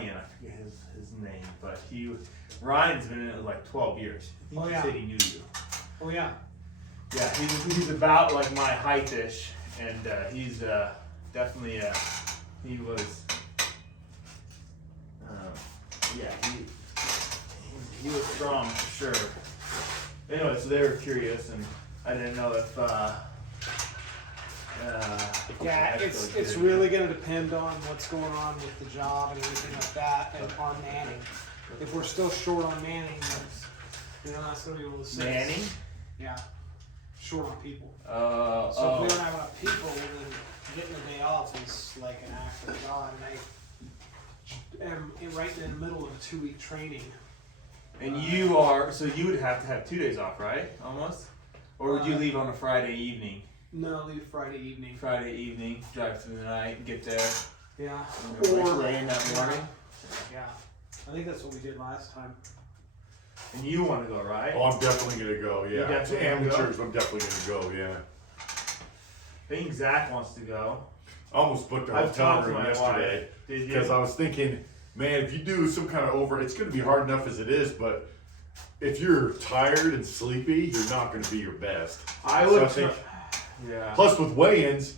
Ryan, I forget his name, but Ryan's been in it like 12 years. I think he said he knew you. Oh yeah. Yeah, he's about like my height-ish, and he's definitely he was he was strong for sure. Anyway, so they were curious, and I didn't know if it's really going to depend on what's going on with the job and everything like that, and our manning. If we're still short on manning, that's going to be able to say. Manning? Yeah, short on people. So if we don't have enough people, then getting the day off is like an act of God. And I am right in the middle of a 2-week training. And you would have to have 2 days off, right? Almost? Or would you leave on a Friday evening? No, leave Friday evening. Friday evening, drive through the night, get there. Yeah. Or rain that morning. Yeah. I think that's what we did last time. And you want to go, right? Oh, I'm definitely going to go, yeah. Definitely amateurs, I'm definitely going to go, yeah. I think Zach wants to go. I almost booked a hotel room yesterday because I was thinking, man, if you do some kind of it's going to be hard enough as it is, but if you're tired and sleepy, you're not going to be your best. I think. Yeah. Plus, with weigh-ins,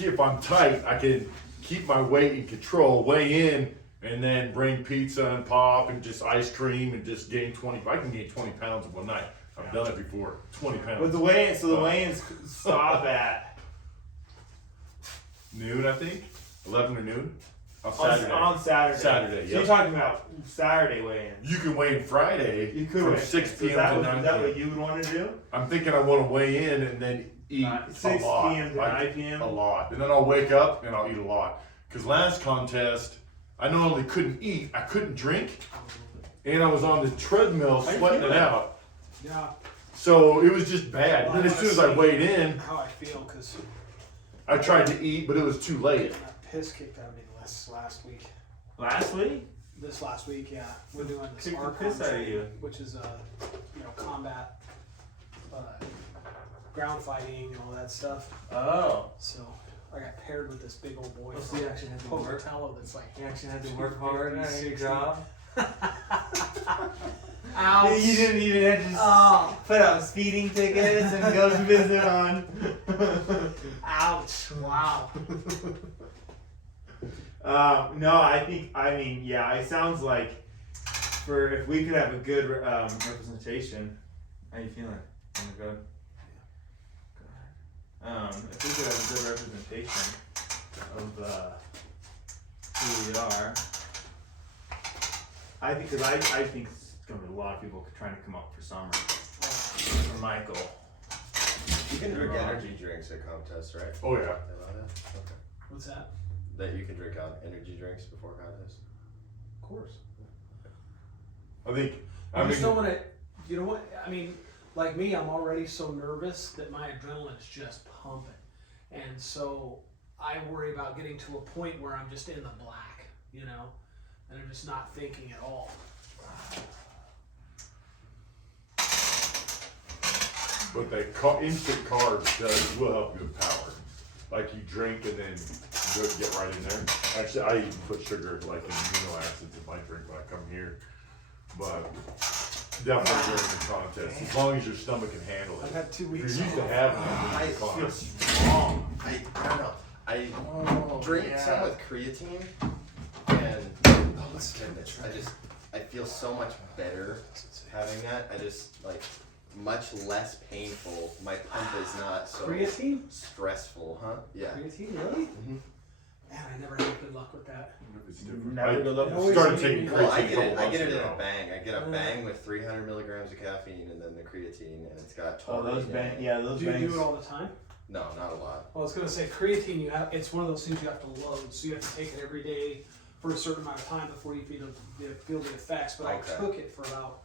if I'm tight, I can keep my weight in control, weigh in, and then bring pizza and pop and just ice cream and just gain 20. I can gain 20 pounds in one night. I've done it before. 20 pounds. But the weigh-ins stop at noon, I think. 11 or noon. On Saturday. Saturday, So yep. you're talking about Saturday weigh-ins. You can weigh in Friday. You could from 6 p.m. to 9 p.m. Is that what you would want to do? I'm thinking I want to weigh in and then eat 6 a lot. p.m. to 9 p.m.? A lot. And then I'll wake up and I'll eat a lot. Because last contest, I not only couldn't eat, I couldn't drink. And I was on the treadmill sweating it out. Yeah. So it was just bad. And then as soon as I weighed in, how I feel, because I tried to eat, but it was too late. I piss kicked out of me last week. Last week? This last week, yeah. We're doing this Kicked the ARCOM piss out of training, you. which is combat, ground fighting and all that stuff. Oh. So I got paired with this big old boy. So you actually had to work. Pocatello that's like. You actually had to work hard on your job. Ouch. You didn't even have to just put out speeding tickets and go to visit on. Ouch. Wow. No, it sounds like if we could have a good representation. How you feeling? On the good? If we could have a good representation of who we are, I think it's going to be a lot of people trying to come up for summer. For Michael. You can drink energy drinks at contests, right? Oh, yeah. Okay. What's that? That you can drink out energy drinks before contests? Of course. I just don't want to, you know what? I mean, like me, I'm already so nervous that my adrenaline is just pumping. And so I worry about getting to a point where I'm just in the black, and I'm just not thinking at all. But that instant carbs will help you with power. Like you drink and then get right in there. Actually, I even put sugar like in amino acids in my drink when I come here. But definitely during the contest, as long as your stomach can handle it. I've had 2 If weeks. you're used to having it, I it's fine. feel strong. I don't know. I drink some with creatine, and oh my goodness, I feel so much better having that. I just much less painful. My pump is not so Creatine? stressful, huh? Yeah. Creatine, really? Mm-hmm. Man, I never had good luck with that. It's different. Never good luck. I started taking Well, I creatine get it in ago. a bang. I get a bang with 300 milligrams of caffeine and then the creatine, and it's got taurine. Those bangs. Yeah, those Do you bangs. do it all the time? No, not a lot. Well, I was going to say creatine. It's one of those things you have to load, so you have to take it every day for a certain amount of time before you feel the effects. But Okay. I took it for about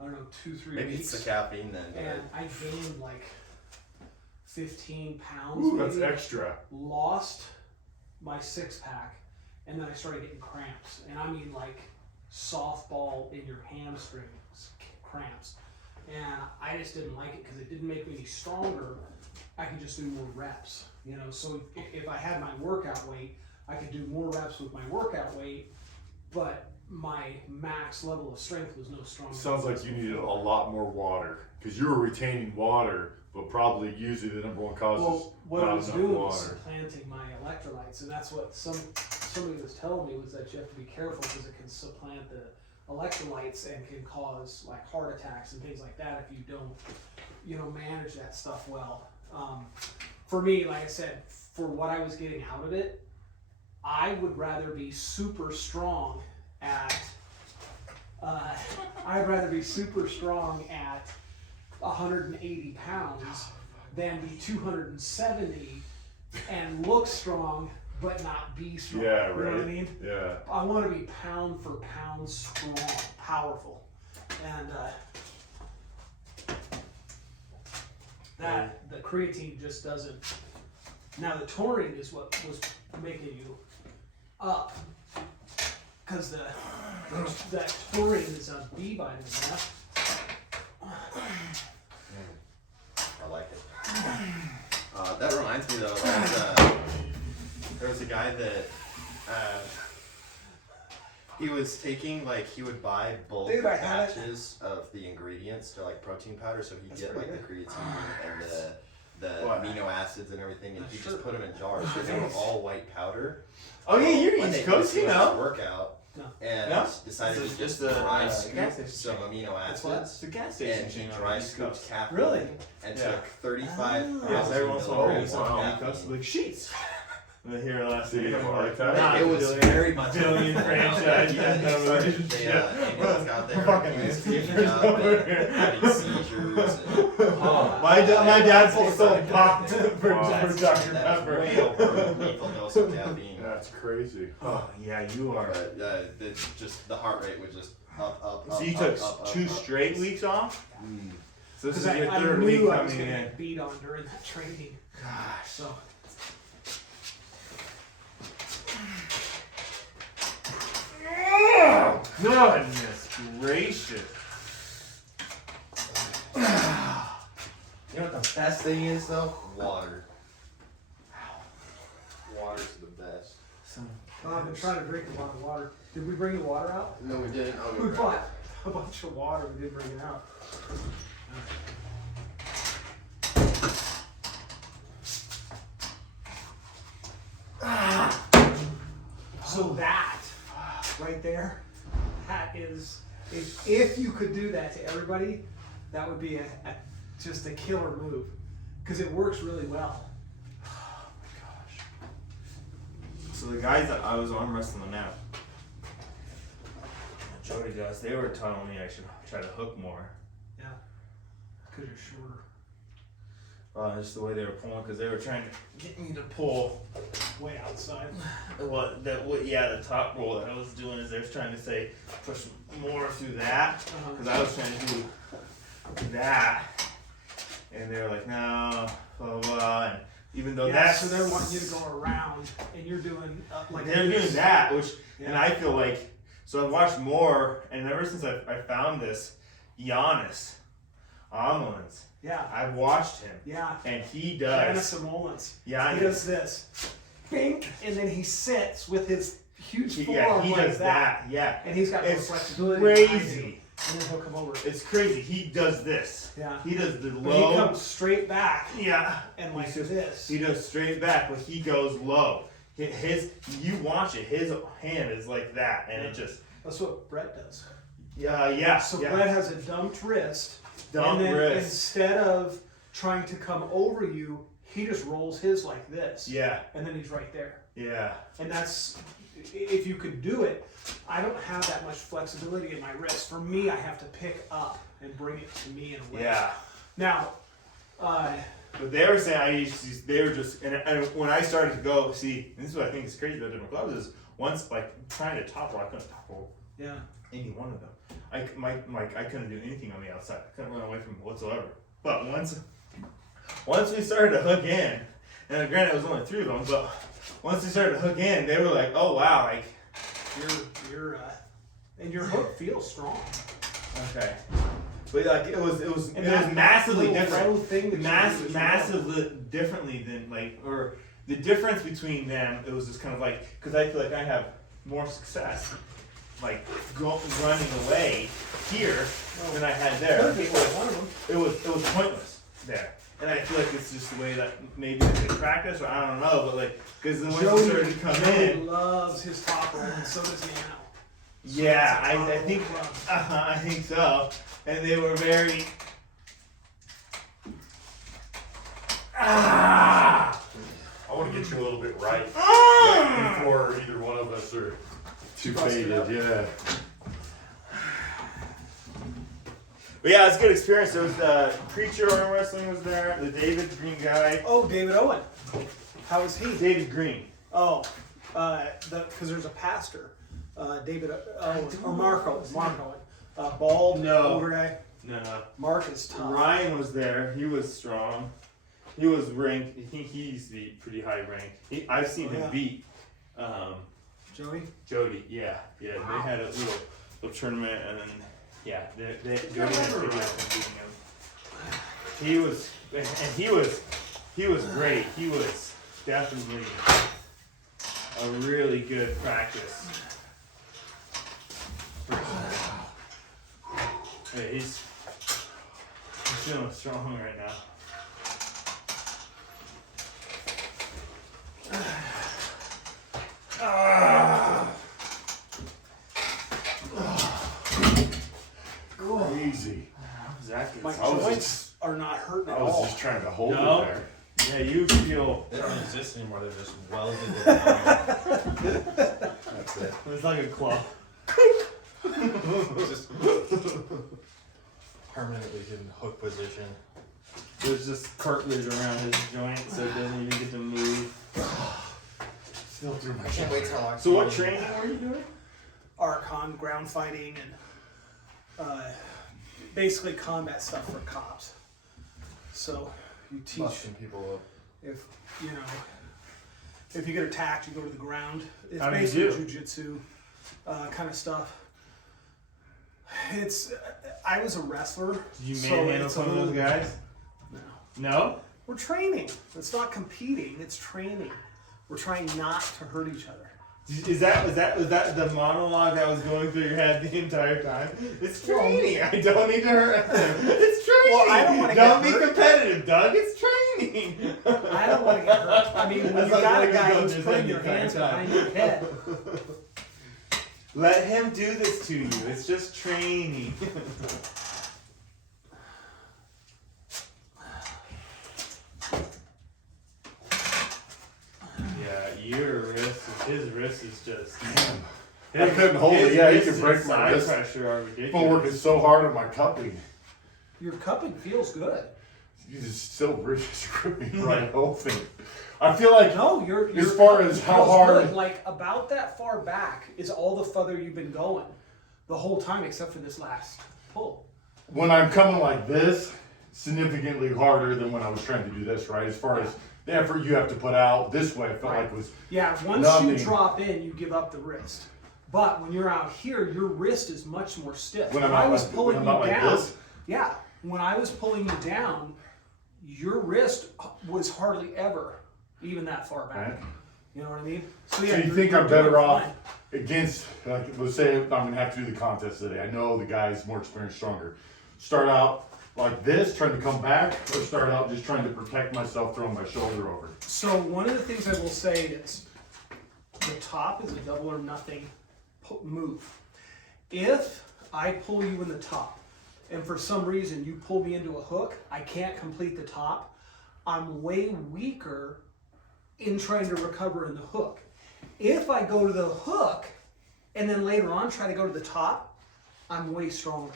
2-3 Maybe weeks. it's the caffeine then. And I gained 15 pounds. Ooh, that's maybe. extra. Lost my 6-pack, and then I started getting cramps. And I mean softball in your hamstrings cramps. And I just didn't like it because it didn't make me any stronger. I could just do more reps, So if I had my workout weight, I could do more reps with my workout weight but my max level of strength was no stronger. Sounds like you needed a lot more water because you were retaining water, but probably usually the number one cause is what I not was enough doing water. was supplanting my electrolytes, and that's what somebody was telling me, was that you have to be careful because it can supplant the electrolytes and can cause like heart attacks and things like that if you don't manage that stuff well. For me, like I said, for what I was getting out of it, I would rather be super strong at 180 pounds than be 270 and look strong but not be strong. Yeah, You know what I right. mean? Yeah. I want to be pound for pound strong, powerful, and that the creatine just doesn't. Now the taurine is what was making you up, because that taurine is a B vitamin. Yeah? I like it. That reminds me though, there was a guy that he was taking, like, he would buy bulk Dude, I had it. batches of the ingredients to like protein powder, so he'd That's get like pretty the creatine and the What? amino acids and everything, and he Sure. just put them in jars. So they were all white powder. Oh yeah, you're One day East he was Coast, you doing his know. workout No. and No? decided It's to just a dry gas scoop station. some amino That's what? acids. It's a gas And station he thing on dry the East scooped Coast. caffeine Really? and Yeah. took 35,000 Yes, every once in a while, milligrams wow. of on the East Coast, caffeine. like sheets. And here last Did he week, have a I'm heart like, attack? not It was billion- very much billion franchise. Yeah, Yeah, no, they, shit. ambulance got there. Fucking He was landscapers freaking out over and here. having seizures. My dad's full sold popped for That's Dr. Pepper. way over a lethal dose of caffeine. That's crazy. Oh yeah, you are. But just the heart rate was just up. So you up, took up, up, two up. straight weeks off. Mm. So this Because is your I third week knew I was coming going to in. get beat on during that training. Gosh. So Goodness gracious. You know what the best thing is though? Water. Water's the best. I've been trying to drink a lot of water. Did we bring the water out? No, we didn't. Oh, We bought a bunch of water. We didn't bring it out. So that right there, that is, if you could do that to everybody, that would be just a killer move, because it works really well. So the guys that I was arm wrestling out, Jody guys, they were telling me I should try to hook more. Yeah, because you're shorter. Just the way they were pulling, because they were trying to get me to pull. Way outside. The top roll that I was doing is they were trying to say push more through that, because I was trying to do that, and they were like, no, blah blah blah. And even though that's so they're wanting you to go around, and you're doing like they're this. doing that, which and Yeah. I feel like so I've watched more, and ever since I found this Giannis Omlins, Yeah, I've watched him, yeah. and he Janice does. Mullins. Yeah, He does this, bing, and then he sits with his huge forearm he like does that. Yeah, and he's got more it's flexibility. than I do. crazy. And then he'll come over. It's crazy. He does this. Yeah. He does the But he low. comes straight back Yeah. and like He's just- this. He does straight back, but he goes low. You watch it. His hand is like that, and it just. That's what Brett does. Yeah. So yeah. Brett has a dumped wrist. Dump and then wrist. instead of trying to come over you, he just rolls his like this. Yeah. And then he's right there. Yeah. And that's, if you could do it, I don't have that much flexibility in my wrist. For me, I have to pick up and bring it to me in a way. Yeah. Now, But they were saying they were just and when I started to go see, and this is what I think is crazy about different clubs is once like trying to topple, I couldn't topple yeah. any one of them. I couldn't do anything on the outside. I couldn't run away from it whatsoever. But once we started to hook in, and granted it was only 3 of them, but once we started to hook in, they were like, "Oh wow, like And your hook feels strong. okay." But like it was And it that was massively little different. low thing that you do is Massively differently than or the difference between them. It was just kind of like because I feel like I have more success like running away here than I had there. It was pointless there. And I feel like it's just the way that maybe they practice, or I don't know, but like, because then once you started to come Jody in, loves his top roll, and so does Nano. yeah, I think, I think so. And they were very, I want to get you a little bit right before either one of us are too faded. Yeah. but yeah, it's a good experience. There was the Preacher Arm Wrestling was there, the David Green guy. Oh, David Owen. How is he? David Green. Oh, because there's a pastor, David, or Marco Owen. Bald, No. older guy. No. Mark is tough. Ryan was there. He was strong. He was ranked. He used to be pretty high ranked. I've seen him beat Jody? Jody. Yeah. They had a little tournament, and then Jody had a video of him beating him. He was great. He was definitely a really good practice. Hey, he's feeling strong right now. Crazy. Exactly. My I was joints are not hurting at I was all. just trying to hold No. it there. Yeah, you feel. They don't exist anymore. They're just welded in. That's it. It's like a claw. Just permanently in hook position. There's just cartilage around his joint, so it doesn't even get to move. Still through my I can't wait till So what training were you doing? Archon, ground fighting, and basically combat stuff for cops. So you teach Busting people up. if you get attacked, you go to the ground. It's How do you basically do? jujitsu kind of stuff. It's I was a wrestler. Did you so manhandle it's a some of those little- guys? No. No? We're training. It's not competing. It's training. We're trying not to hurt each other. Was that the monologue that was going through your head the entire time? It's training. I don't need to hurt them. It's training. Well, I don't wanna Don't get be hurt. competitive, Doug. It's training. I don't want to get hurt. I mean, when That's you like got a what guy goes who's through putting his your head hands the entire behind your head. Let him do this to you. It's just training. His wrist is just. I couldn't hold it. Yeah, you can break my side wrist. pressure are I'm ridiculous. working so hard on my cupping. Your cupping feels good. You just still really screwing right open. I feel like No, your as far cupping as how feels hard- good. Like about that far back is all the further you've been going the whole time, except for this last pull. when I'm coming like this, significantly harder than when I was trying to do this, right? As far as the effort you have to put out this way, I felt like was Yeah, once Nothing. you drop in, you give up the wrist. But when you're out here, your wrist is much more stiff. when I'm I not was like, pulling when I'm you not like down, this. yeah, when I was pulling you down, your wrist was hardly ever even that far back. Right. You know what I mean? So So yeah, you you're- think you're I'm better doing off fine. against, like, let's say I'm gonna have to do the contest today. I know the guy's more experienced, stronger. Start out like this, trying to come back, or start out just trying to protect myself, throwing my shoulder over. So one of the things I will say is the top is a double or nothing move. If I pull you in the top and for some reason you pull me into a hook, I can't complete the top, I'm way weaker in trying to recover in the hook. If I go to the hook and then later on try to go to the top, I'm way stronger.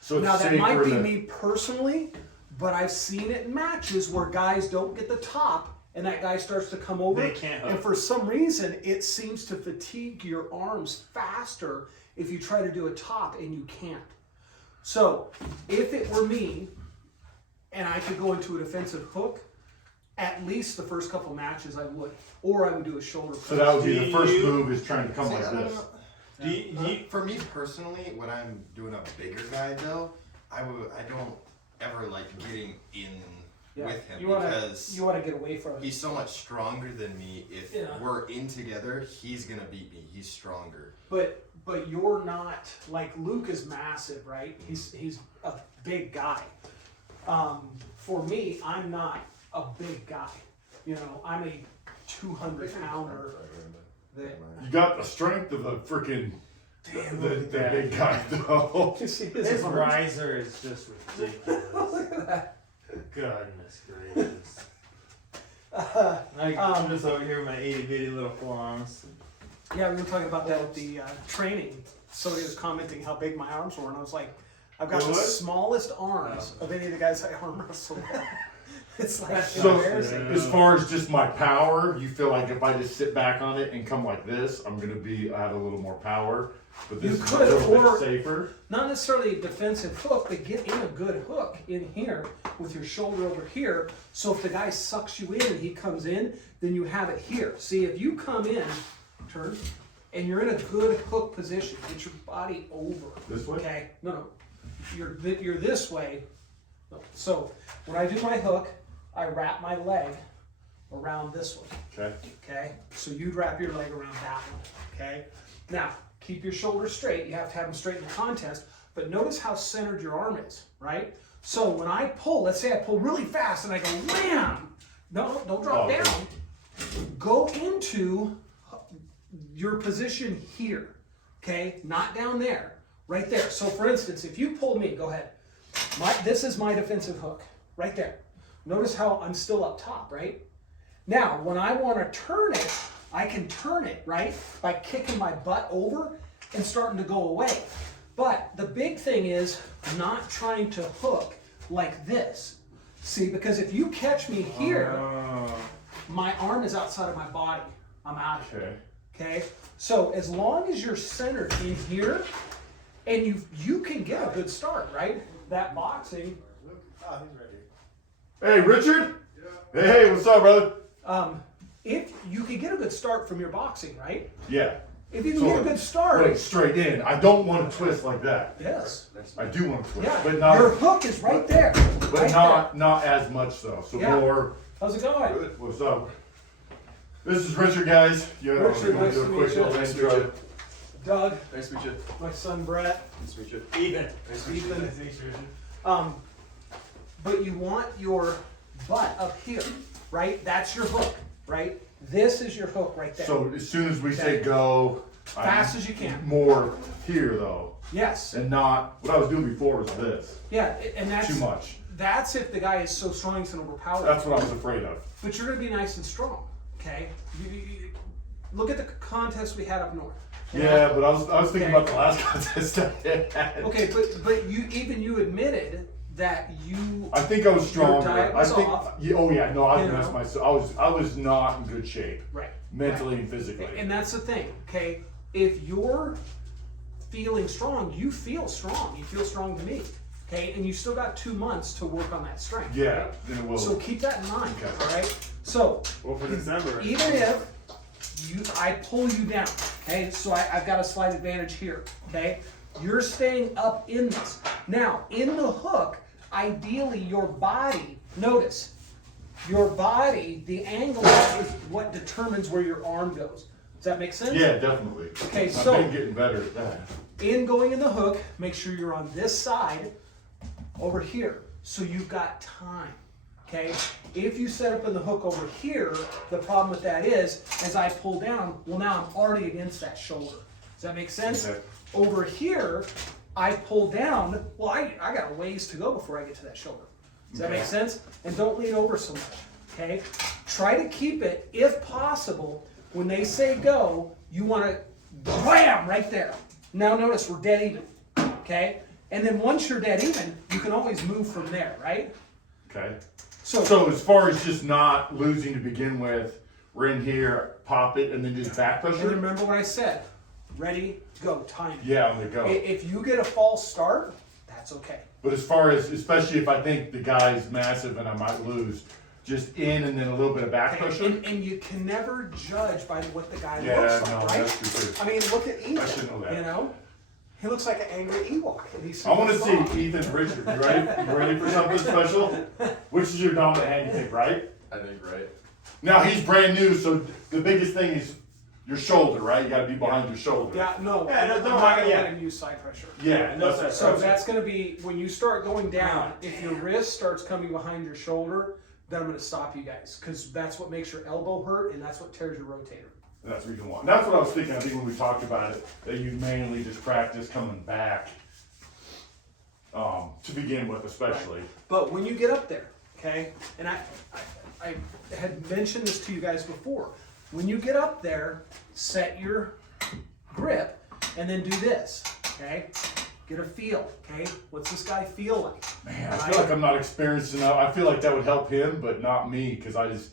So it's Now that safer might be to- me personally, but I've seen it in matches where guys don't get the top and that guy starts to come over. They can't hook. And for some reason, it seems to fatigue your arms faster if you try to do a top and you can't. So if it were me and I could go into a defensive hook, at least the first couple matches I would. Or I would do a shoulder press. So that would be Do the first you- move is trying to come See, like I don't this. know. Do you, For me personally, when I'm doing a bigger guy though, I don't ever like getting in Yeah. with him You wanna because get away from it. he's so much stronger than me. If we're in together, he's gonna beat me. He's stronger. But you're not like Luke is massive, right? He's a big guy. For me, I'm not a big guy. You know, I'm a 200-pounder. That You got the strength of a freaking the big guy though. His riser is just ridiculous. Look at that. Goodness gracious. I'm just over here with my itty bitty little forearms. Yeah, we were talking about that at the training. Somebody was commenting how big my arms were, and I was like, I've got the smallest arms of any of the guys I arm wrestle. It's like So embarrassing. as far as just my power, you feel like if I just sit back on it and come like this, I'm gonna have a little more power. But this You is could, a little or- bit safer. Not necessarily a defensive hook, but get in a good hook in here with your shoulder over here. So if the guy sucks you in and he comes in, then you have it here. See, if you come in, turn, and you're in a good hook position, get your body over. This way? Okay, no. You're this way. No. So when I do my hook, I wrap my leg around this one. Okay. Okay, so you'd wrap your leg around that one. Okay, now keep your shoulders straight. You have to have them straight in the contest, but notice how centered your arm is, right? So when I pull, let's say I pull really fast and I go wham! No, don't drop down. Go into your position here, okay? Not down there, right there. So for instance, if you pull me, go ahead. This is my defensive hook, right there. Notice how I'm still up top, right? Now, when I want to turn it, I can turn it, right? By kicking my butt over and starting to go away. But the big thing is not trying to hook like this. See, because if you catch me here, my arm is outside of my body. I'm out of here. Okay? So as long as you're centered in here, and you can get a good start, right? That boxing. Oh, he's right here. Hey, Richard. Yeah. Hey, what's up, brother? If you can get a good start from your boxing, right? Yeah. If you can get a good start. Wait, straight in. I don't want to twist like that. Yes. I do want to twist, Yeah. but not. Your hook is right there. But right not as much though. So Yeah. more. How's it going? What's up? This is Richard, guys. You know, Richard, we're gonna nice do a to quick meet you. little intro. Doug, Nice to meet you. my son Brett, Nice to meet you. Ethan. Nice to meet you. Ethan. But you want your butt up here, right? That's your hook, right? This is your hook right there. So as soon as we say go, Fast as you can. More here though, Yes. and not what I was doing before was this. Yeah, and that's Too much. That's if the guy is so strong he's gonna overpower you. That's what I was afraid of. But you're gonna be nice and strong, okay? You look at the contest we had up north. Yeah, but I was thinking Okay. about the last contest I had. Okay, but you admitted that you. I think I was stronger. diet I was think. off. Yeah, oh yeah, no, I You messed know? myself. I was not in good shape, Right. mentally right. and physically. And that's the thing, okay? If you're feeling strong, you feel strong. You feel strong to me, okay? And you still got 2 months to work on that strength. Yeah, right? then it will. So keep that in mind, Okay. all right? So Well, for December. even if I pull you down, okay? So I've got a slight advantage here, okay? You're staying up in this. Now, in the hook, ideally your body, notice, your body, the angle is what determines where your arm goes. Does that make sense? Yeah, definitely. Okay, I've so- been getting better at that. In going in the hook, make sure you're on this side over here. So you've got time. Okay? If you set up in the hook over here, the problem with that is, as I pull down, well now I'm already against that shoulder. Does that make sense? Okay. Over here, I pull down, well I got a ways to go before I get to that shoulder. Does that Okay. make sense? And don't lean over so much. Okay? Try to keep it, if possible, when they say go, you want to wham right there. Now notice we're dead even. Okay? And then once you're dead even, you can always move from there, right? Okay. So, So as far as just not losing to begin with, we're in here, pop it, and then just back push and it. remember what I said. Ready, go, time. Yeah, I'm gonna go. If you get a false start, that's okay. But as far as, especially if I think the guy's massive and I might lose, just in and then a little bit of back Okay, push and you can never judge by what the guy Yeah, looks no, like, right? that's true too. I mean, look at Ethan. should know that. You know, He looks like an angry Ewok. And he's I want to super soft. see Ethan Richards. You ready? You ready for something special? Which is your dominant hand, you think, right? I think right. Now he's brand new, so the biggest thing is your shoulder, right? You got to be behind your shoulder. Yeah, no. Yeah, no, I'm don't not mind, gonna yeah. let him use side pressure. Yeah, No, that's So that's going to be when you start going down. If your wrist starts coming behind your shoulder, then I'm going to stop you guys because that's what makes your elbow hurt and that's what tears your rotator. That's the reason why. That's what I was thinking. I think when we talked about it, that you mainly just practice coming back, to begin with, especially. But when you get up there, okay, and I had mentioned this to you guys before. When you get up there, set your grip and then do this, okay? Get a feel, okay? What's this guy feel like? Man, I feel like I'm not experienced enough. I feel like that would help him, but not me, because I just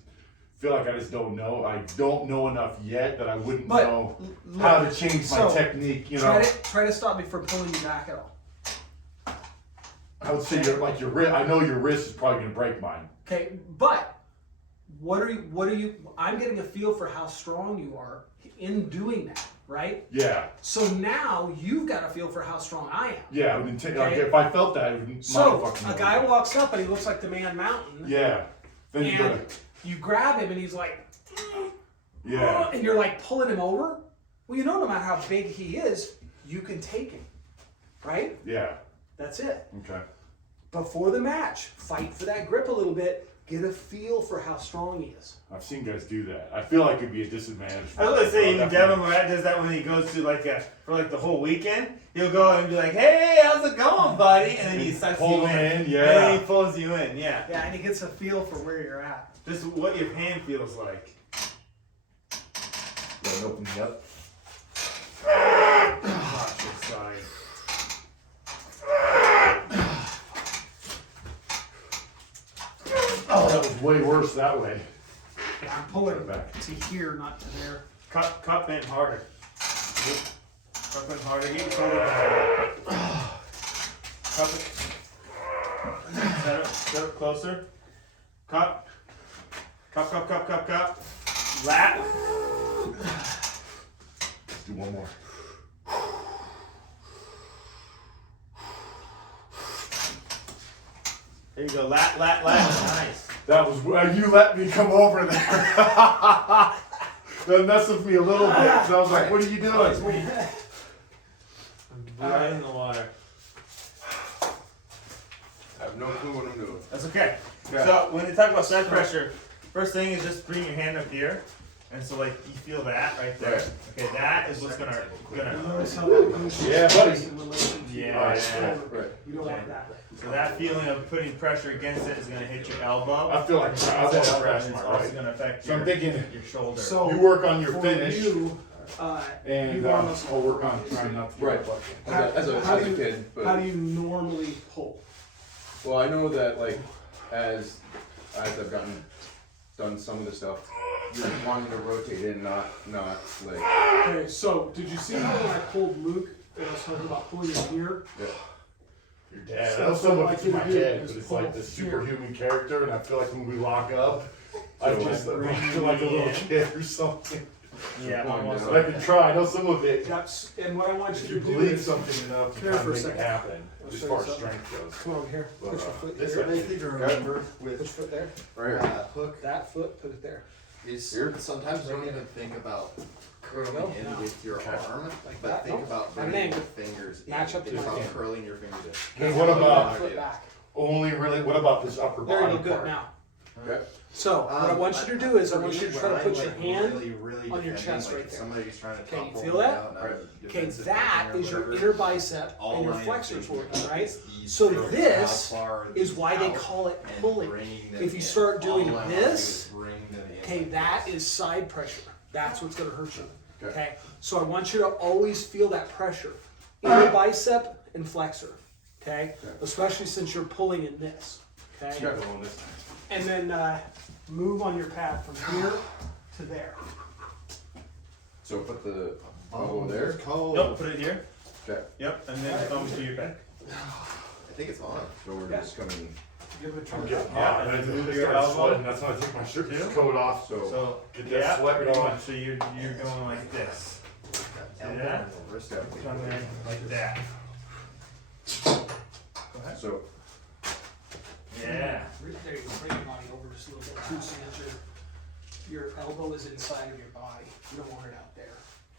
feel like I just don't know. I don't know enough yet that I wouldn't But know look, how to change my so, technique. You know, Try to stop me from pulling you back at all. I would say your wrist. I know your wrist is probably gonna break mine. Okay, but what are you? I'm getting a feel for how strong you are in doing that, right? Yeah, So now you've got a feel for how strong I am. yeah. Like Okay. if I felt that, it would So fucking a guy walks up and he looks like the Man Mountain. Yeah. Then you gotta. And you grab him and he's like, Yeah. and you're like pulling him over. Well, you know, no matter how big he is, you can take him, right? Yeah. That's it. Okay. Before the match, fight for that grip a little bit. Get a feel for how strong he is. I've seen guys do that. I feel like it'd be a disadvantage. I was gonna say, even Definitely. Devin Morat does that when he goes to for the whole weekend. He'll go and be like, "Hey, how's it going, buddy?" And then he sucks Pull you in. in, yeah. And then he pulls you in, yeah. Yeah, and he gets a feel for where you're at. Just what your hand feels like. Gotta open me up. Gosh, sorry. Oh, that was way worse that way. Yeah, I'm pulling Right back. to here, not to there. Cup in harder. Cup in harder. Get your shoulder harder. Cup it. Set up closer. Cup. Cup. Lat. Let's do one more. There you go. Lat. Nice. That was you let me come over there. That messed with me a little bit. So I was like, "What are you doing?" Right in the water. I have no clue what I'm doing. That's okay. Yeah. So when you talk about side pressure, first thing is just bring your hand up here, and so like you feel that right there. Right. Okay, that is what's gonna. Notice how that moves Yeah, buddy. in relation to Yeah, your yeah. shoulder. Right. You don't want that. So that feeling of putting pressure against it is gonna hit your elbow. I feel like And I that was elbow crash is my also right. gonna affect So I'm your, thinking your shoulder. So you work on your for finish, you, and you want us I'll work on trying not to. Right. As a how do you- kid, but how do you normally pull? well, I know that like as I've done some of the stuff, you're wanting to rotate in, not like Okay, so did you see how when I pulled Luke and I was talking about pulling him here? Your dad. So I know some of it's in my what I do head, is but it's pull like this here. superhuman character, and I feel like when we lock up, I just feel like a little kid or something. yeah, almost. But I can try. I know some of it. That's and what I want If you you to do believe is something enough, you Here kind for a of make it second. happen. I'll As show far you as something. strength goes. come over here. Put your foot this here. way. Anything to remember Put your with foot there. right. hook That foot, put it there. is Here? sometimes you don't even think about curling There you go. in No. with your arm, Like but that. think No. about At an bringing your angle. fingers in. Match up to Think my about hand. curling your fingers in. Okay, what about Foot back. only really? What about this upper There you body go. Good part? now. Okay. So what I want you to do is I for want me, you to when try to I'm, put your like, hand really on your defending, chest like, right if there. Somebody's trying to Okay, top you roll feel me that? out and I'm Okay, defensive that or is your whatever, inner bicep all and your I am flexors thinking working, about right? is these So curls, this how far is these why they out call it and pulling. bringing them If you in. start doing All I wanna do this, is bring them in okay, like that this. is side pressure. That's what's going to hurt you. Okay. Okay, so I want you to always feel that pressure, inner bicep and flexor. Okay, especially since you're pulling in this. Okay, You got the one this time. and then move on your pad from here to there. So put the elbow there. It's cold. Nope, put it here. Okay. Yep, and then thumb to your back. I think it's on. So we're just coming. Give it a try. I'm getting Yeah, hot, and I and move just your start elbow. sweating. That's why I take my shirt coat off. So So Get that yeah, sweat pretty going. much. So you're going like this. See that? Wrist Come in like that. Go ahead. So, Yeah. There you go, bring your body over just a little bit too, so that your elbow is inside of your body. You don't want it out there.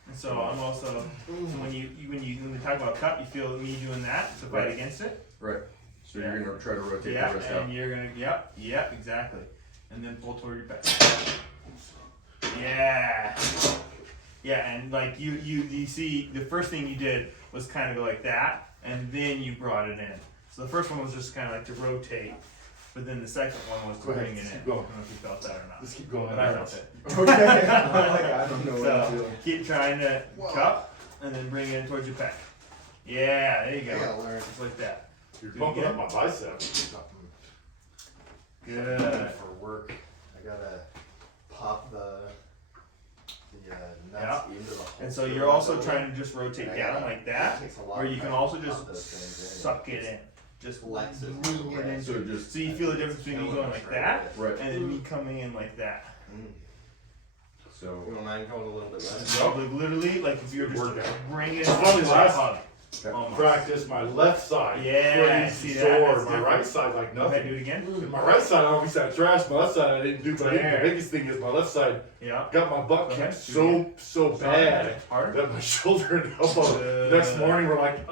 And so I'm also, so when we talk about cup, you feel me doing that to fight Right. against it? right. So you're gonna try to rotate Yeah, the wrist out. and you're gonna, yep, exactly. And then pull toward your back. Yeah. Yeah, and like you see, the first thing you did was kind of go like that, and then you brought it in. So the first one was just kind of like to rotate, but then the second one was to Go ahead, bring it keep in. I going. don't know if you felt that or not. Just keep going. But I felt it. Okay. I don't know what I'm So doing. keep trying to cup, and then bring it in towards your pec. Yeah, there you go. Yeah, learn. Just like that. You're Do it bumping again. up my bicep. Good. For work, I gotta pop the nuts into the hole. And so you're also trying to just rotate down like that, It takes a lot or of you can pressure also to just pump those things in. suck it in. Just Flex it. move it in. So just So you feel the difference between me going like that right. and then me coming in like that. So You don't mind going a little bit less? So like literally, like if you're just Workout. bringing it It's funny, into last- a hug. Almost. Practice my left side. Yeah, Crazy see that? sore. That's My different. right side like Go ahead, nothing. do it again. My right side, I don't think I trash. My left side, I didn't do. But I think There. the biggest thing is my left side Yeah. got my butt Go ahead, kicked do it so bad Harder. that my shoulder and elbow. The next morning were like,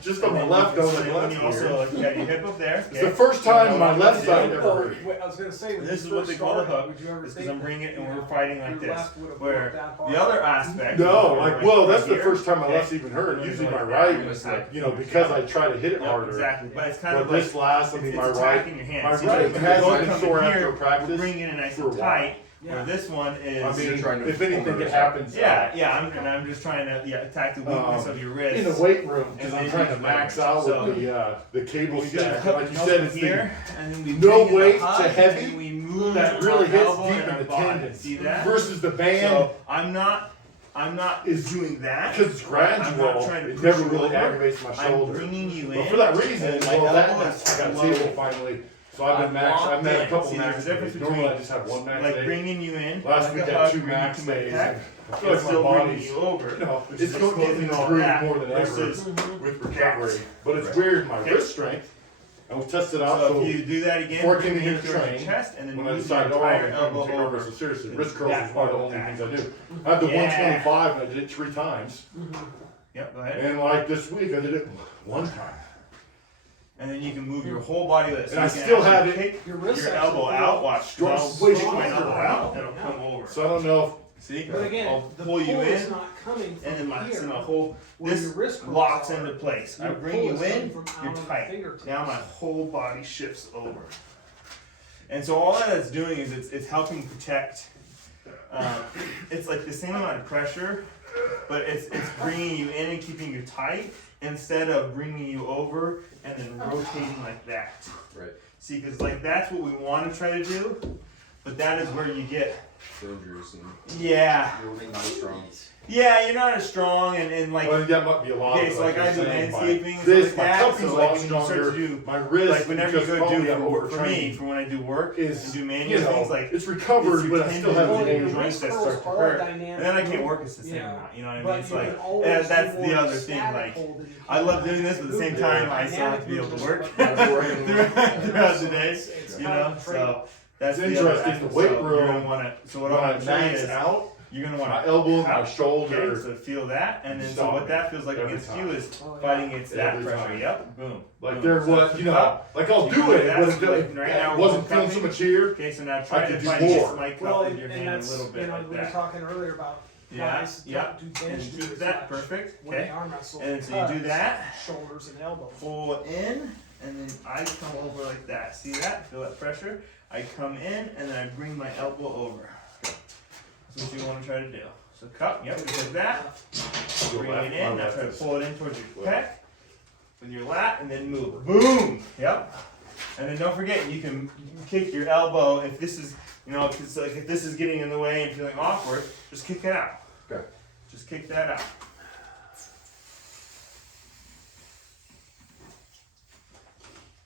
just on And the then left, you over can- the when left you here. also like, you got your hip up there. It's the first time my left side ever Oh, hurt. wait, I was gonna say, when This you is what first they call the started, hook. would you ever It's think because I'm that, bringing it and you we're know, fighting like your this. left would have Where worked that hard? the other aspect. No, is like, right well, that's the here. first time my Okay. left's even hurt. We're Usually gonna my go like that. right, We're gonna say, you know, because I try to hit it Yep, harder. exactly. But it's kind of But like this last, I mean, it's my right, attacking your hand. my See, right like, has both been come sore here, after we're practice. bringing it nice for a and while. tight. Where this one is. I mean, trying to if anything, pull it those happens. I'm just trying to attack the weakness of your wrist. In the weight room, because And I'm then trying to use max leverage. out So, with the cable we do the stack. hook, Like you no said, from it's here, and then we no bring in the weight hug, to and heavy then we move that really our hits elbow deep and in our the body. tendon. See that? versus the band. So I'm not Is doing that because it's gradual. I'm not trying to It push never you really over. aggravates my I'm shoulder. bringing you in. But for that reason, and my well, elbow that is I got a low. table finally. So I've been max. I've had a couple See, max there's a difference days. Normally I between, just have one max like day. bringing you in. Last like week a I had hug, 2 bringing max you to my days. pec, I feel like still my bringing body's, you over. you know, which it's is going closing getting all screwed that more than ever versus with recovery. But it's Right. weird. My Okay. wrist strength. And we'll test it out. So So if you do that again, before I bring came it here in to towards your train, chest, and then when I move your decided, oh, entire I'm elbow going to take over. over. So seriously, to wrist curls that is one of the part only of things that. I do. I had the Yeah. 125 and I did it 3 times. Yep, go ahead. And like this week, I did it 1 time. And then you can move your whole body like this. And I So you can still actually have it. kick Your wrist your actually elbow feels out. Watch. strong- I'll way push my stronger. elbow out. Yeah. It'll come over. So I don't know See? But again, I'll the pull you is in, not coming from and then my here. and the whole where this your wrist curls locks are. into place. I Your bring pull you is coming in, from you're out of the tight. fingertips. Now my whole body shifts over. And so all that it's doing is it's helping protect. It's like the same amount of pressure, but it's bringing you in and keeping you tight instead of bringing you over and then rotating like that. Right. See, because like that's what we want to try to do, but that is where you get Dangerous and yeah. You're Not strong. Yeah, you're not as strong and like Well, that might be a lot okay, of so like I do landscaping and this, stuff my like that. cupping's So a like lot when you start stronger. to do My wrist, like whenever you because go probably do I'm for me overtrained, for when I do work is, and do manual you know, things like it's recovered, it's but I still have tendons the and injury. joints that curls start to are hurt. dynamic. And then I can't work as the same Yeah. amount. You know what I mean? But It's you like can always and that's do the more other thing. static Like hold than you I can love doing this, but at the same time I still have to be able to work throughout the day. It's You kind of know, a so trade-off. that's It's the other interesting, aspect. the weight So you're room, gonna want to. So what When I'm I gonna show you max is out, you're gonna want my to elbow and my Okay, shoulder. so feel that, and then so Stop what it. that feels like Every against time. you is Oh, yeah. fighting against that Every pressure. time. Yep, boom. Like boom. there So was, that's you the know, cup. like I'll You do can it, do that, but so if like right it now we're wasn't cupping. feeling so much here, Okay, so now try could to do find more. just my cup Well, with your and hand a that's, little bit you know, like we were that. talking earlier about Yeah, guys yeah. don't do And bench keep as that much perfect. when they Okay. arm wrestle. And so you do because that. shoulders and elbows. Pull in, and then I come over like that. See that? Feel that pressure? I come in, and then I bring my elbow over. That's what you want to try to do. So cup, yep, just like that. Go Bring left, it in, my now left try to is- pull it in towards your pec with your lat, and then move. Boom! Yep. And then don't forget, you can kick your elbow if this is, you know, cause like if this is getting in the way and feeling awkward, just kick it out. Okay. Just kick that out.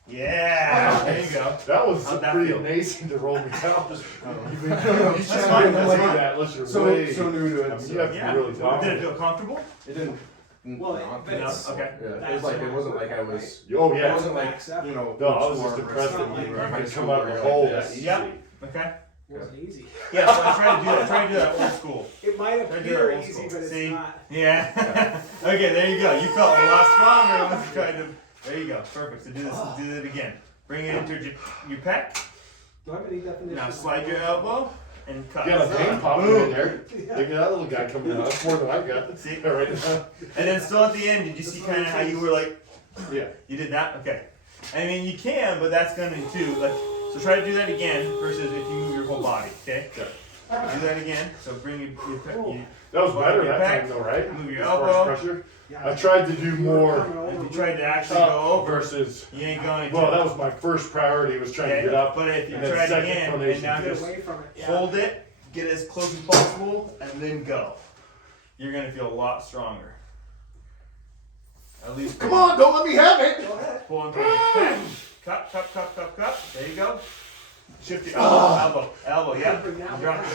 Yeah. There you go. That was How'd that pretty feel? amazing to roll me down. Just, Oh. you That's can't fine, do that's fine. that unless you're So way. so new to I it. mean, So you have to Yeah. be really Did it dominant. feel comfortable? it didn't. Well, not but feel- it's- Okay. Yeah, it was like it wasn't like I was. Oh It yeah. wasn't like Max effort. you know. No, I was squat just or impressed that something you where could my come out of the shoulder hole like that this. easy. Yeah. Okay. It wasn't easy. Yeah, so I tried to do that. Try to do that old school. It might Try to do that appear old easy, school. but it's See? not. Yeah. Okay, there you go. You felt a lot stronger when you tried to. There you go. Perfect. So do this. Do it again. Bring it into your pec. Do I have any definition? Now slide your elbow and cut. You got a vein popping Boom. in there. Look at that little guy coming out. That's more than I got. See? Yeah, right now. And then still at the end, did you see kind of how you were like? Yeah. You did that? Okay. I mean, you can, but that's gonna do like. So try to do that again versus if you move your whole body. Okay. Okay. Do that again. So bring you That was better Your that back, time though, right? move your As far as elbow. pressure. Yeah. I tried to do more If you tried to actually go over, versus. you ain't going to. Well, that was my first priority was trying to get up. But if you and then try it second again and pronation. now Get just away from it. Yeah. hold it, get as close as possible, and then go. You're gonna feel a lot stronger. At least. Come on, don't let me have it. Go ahead. Pull and pull. Cup, cup, cup, cup, cup. There you go. Shift your elbow, yeah. Bring that one Drop down.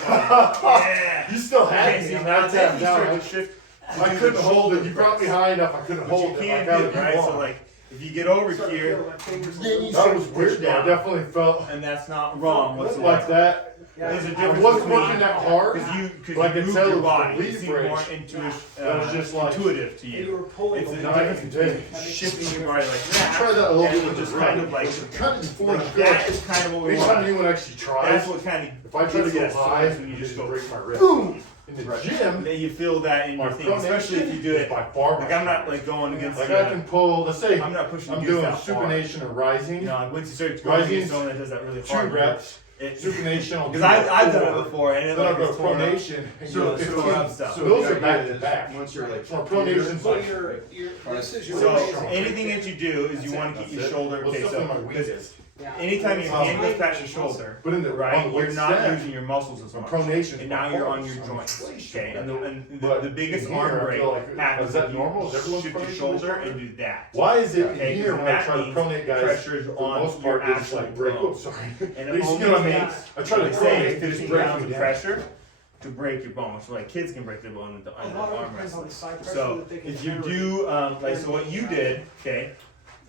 the ball. Yeah. You still had Okay, me. see and now that's then tapped you start down. to shift. I couldn't hold it. You brought me high enough. I couldn't Which hold you it. can Like, do, how did you right? So want? like, if you get over Start to here, feel my fingers a then you little- That was push weird. Though. I down. definitely felt and that's not wrong like whatsoever. that. Yeah. There's a I difference wasn't between working that hard. because But I could you tell moved it your was body. the It lead seemed more bridge. intuitive, That was just like- intuitive to You you. were pulling It's them a down. night difference and day. between shifting your body like that. Try that a little and bit with just the kind right. of like Kind of before you like feel that like is kind of what we anytime want. anyone actually tries, That's what kind of if I try to gets go you as high, when you just go break my wrist. boom. In the Right. gym, Then you feel that in my your thing, especially if you do is it. by far Like my I'm not strongest. like going against. Like I can pull. Let's say I'm not pushing I'm against doing that far. supination or rising. You know, like once you start going Rising, against someone that does that really 2 hard, reps. it, Supination. I'll because do I've done four. it before, and it Then I'll like go it's torn up. pronation and So- go so 15. up stuff. So those the are back idea to is back. Once you're like So pronation's So like you're, this is your So basic. anything that you do is you That's want to That's keep your it. shoulder. Well, Okay, it's so definitely my because weakest. Yeah. anytime your hand goes past your Muscle. shoulder, But in the right, on the you're not stack, using your muscles as much. pronation. And now you're on your joints. Okay, and the biggest in here, arm I break feel like- happens is that if you normal? Is everyone's shift your pronation shoulder like that? and do that. Why is it Okay, in here when I that try to means pronate guys? pressure's For the on most your part, they just actual like break. bone. Oh, sorry. And You know what I mean? I try to They say pronate, they just 15 break pounds me of down. pressure to break your bone. So like kids can break their bone with the A lot of it arm depends on wrestling. the side pressure So that they can if you generate. do like so, what you did, okay,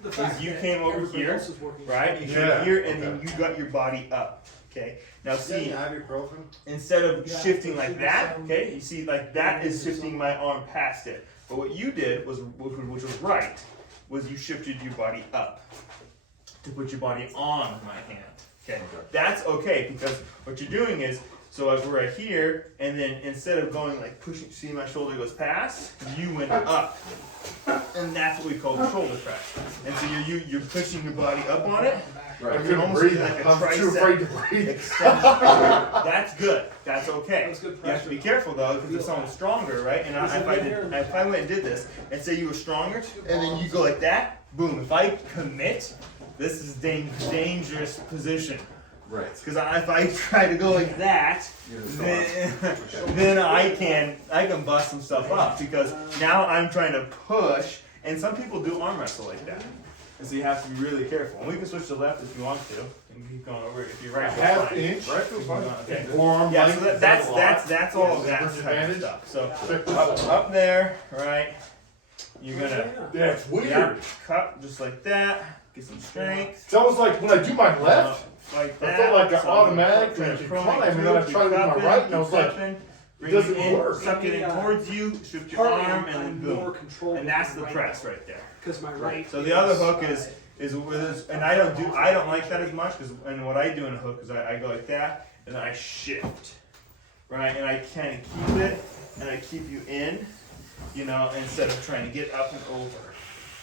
The fact is you that came over everybody here, else is working right? You Yeah, came here and then okay. you got your body up. Okay. Now see, ibuprofen? instead of Yeah, shifting there like should be that, some- okay, you see like that is shifting my arm past it. But what you did was, which was right, was you shifted your body up to put your body on my hand. Okay, that's okay because what you're doing is, so as we're right here, and then instead of going like pushing, see my shoulder goes past, you went up, and that's what we call the shoulder press. And so you're pushing your body up on it. I Right. couldn't almost breathe. do like a I'm too tricep afraid to breathe. extension. That's good. That's okay. That's good You have to be pressure. careful though, because if someone's stronger, right? And Is it if I in here? did, if I went and did this, and say you were stronger, and then you go like that, boom. If I commit, this is dangerous position. Right. Because if I try to go like that, You're just then I can bust some stuff up because now I'm trying to push, and some people do arm wrestle like that. And so you have to be really careful. And we can switch to left if you want to, and keep going over. If you're right, A half fine. inch. Right, feels fine. Okay. Forearm Yeah, length, so is that a lot? that's all of Is that that type of advantage? stuff. So Check this out. up there, right? You're gonna Yeah, it's weird. yeah, cut just like that. Get some strength. It's almost like when I do my left, Like I that. felt like I So automatically try to could pronate climb, and through, then I keep tried to do my cupping, right, and I was keep like, cupping, bring doesn't it in, work. suck it in towards you, shift your Partly arm, and then I'm boom. more controlled And that's with the my press right right there. because my right. So the other hook is with this, and I don't like that as much because and what I do in a hook is I go like that and then I shift, right, and I kind of keep it and I keep you in, you know, instead of trying to get up and over.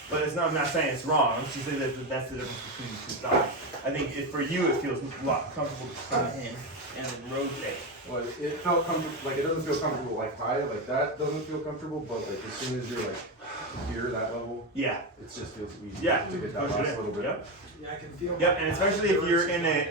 But it's not. I'm not saying it's wrong. I'm just saying that that's the difference between the two styles. I think for you it feels a lot comfortable to come in and then rotate. Well, it felt comfortable. Like it doesn't feel comfortable like high. Like that doesn't feel comfortable. But like as soon as you're like here, that level, Yeah. it just feels easy. Yeah. To get that Push it last in. little bit. Yep. Yeah, I can feel. Yep. And especially if you're in a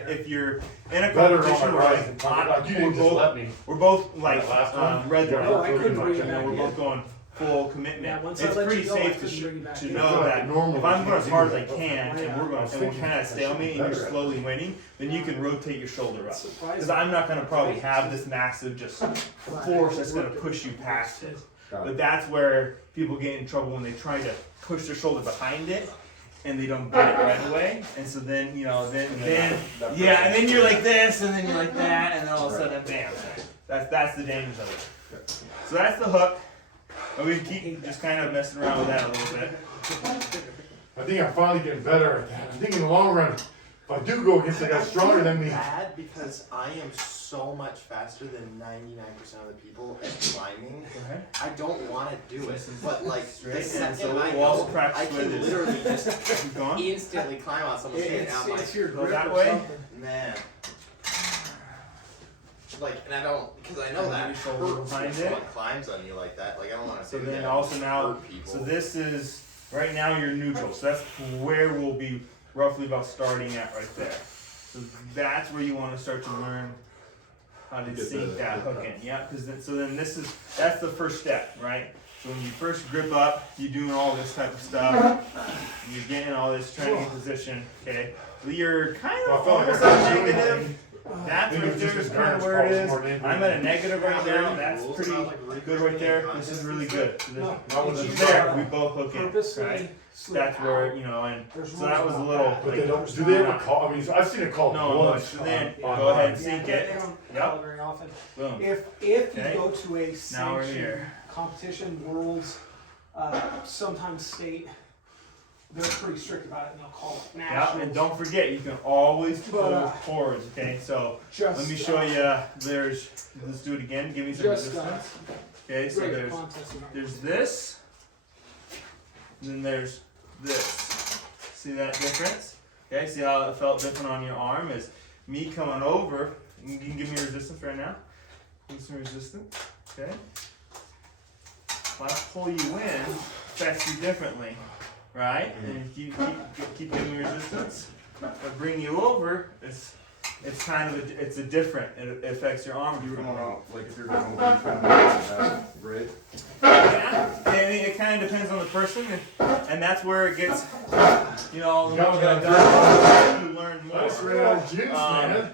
better competition on my where right. like, Like you didn't just let me. we're both like That last one? red Yeah, line. No, I couldn't pretty bring much. it And then back we're in. both going full commitment. Yeah, once I It's let pretty you go, I safe couldn't bring you back to in. know that Normally if I'm you going as can't hard do as I that. can and we're kind of stalemate and you're slowly winning, then you can rotate your shoulder up. Because I'm not going to probably have this massive just force that's going to push you past it. But that's where people get in trouble when they try to push their shoulder behind it and they don't get it right away. And so then, you know, then and then you're like this and then you're like that and then all of a sudden, bam. That's the damage of it. So that's the hook. And we keep just kind of messing around with that a little bit. I think I'm finally getting better at that. I think in the long run, if I do go against a guy stronger than me, Bad because I am so much faster than 99% of the people at climbing. I don't want to do it, but like the second I we'll go, I can literally just Keep going. instantly climb on someone's head. And I'm like, your Go grip that or way. something. man. Like, and I don't, because I know that Your shoulder hurts behind when it. someone climbs on you like that. Like, I don't want to So do then that. also now, Hurt people. so this is, right now you're neutral. So that's where we'll be roughly about starting at right there. So that's where you want to start to learn how to Get sink the- that hook in. Yeah, because so then that's the first step, right? So when you first grip up, you're doing all this type of stuff. You're getting all this training position, okay? So you're kind I of felt like almost I at was doing negative. anything. That's I think right it was there just is his kind of parents' where it fault is. more than anything. I'm at a negative right now. That's pretty good right there. This is really good. No, This there, we both hook in, purposely right? slip That's where, out. you know, and There's so that was a rules little. about But like, they don't. Do they ever call? I mean, I've seen it called No, once. so then on- go ahead and Yeah, sink they it. don't Yep. call it very often. Boom. If Okay. you go to a Now we're sanctioned here. competition, worlds, sometimes state, they're pretty strict about it and they'll call it Yeah, nationals. and don't forget, you can always But, pull forwards, okay? So just, let me show you, let's do it again. Give me some Just, resistance. Okay, so regular contest. there's this, and then there's this. See that difference? Okay, see how it felt different on your arm is me coming over. You can give me resistance right now. Give me some resistance. Okay. If I pull you in, affects you differently, right? And if you keep giving me resistance, if I bring you over, it's kind of it's a different. It affects your arm. You were going out, like if you're going over, you kind of right? Yeah, I mean, it kind of depends on the person, and that's where it gets, you know, the more that does, you learn more. Nice ran out of juice, man.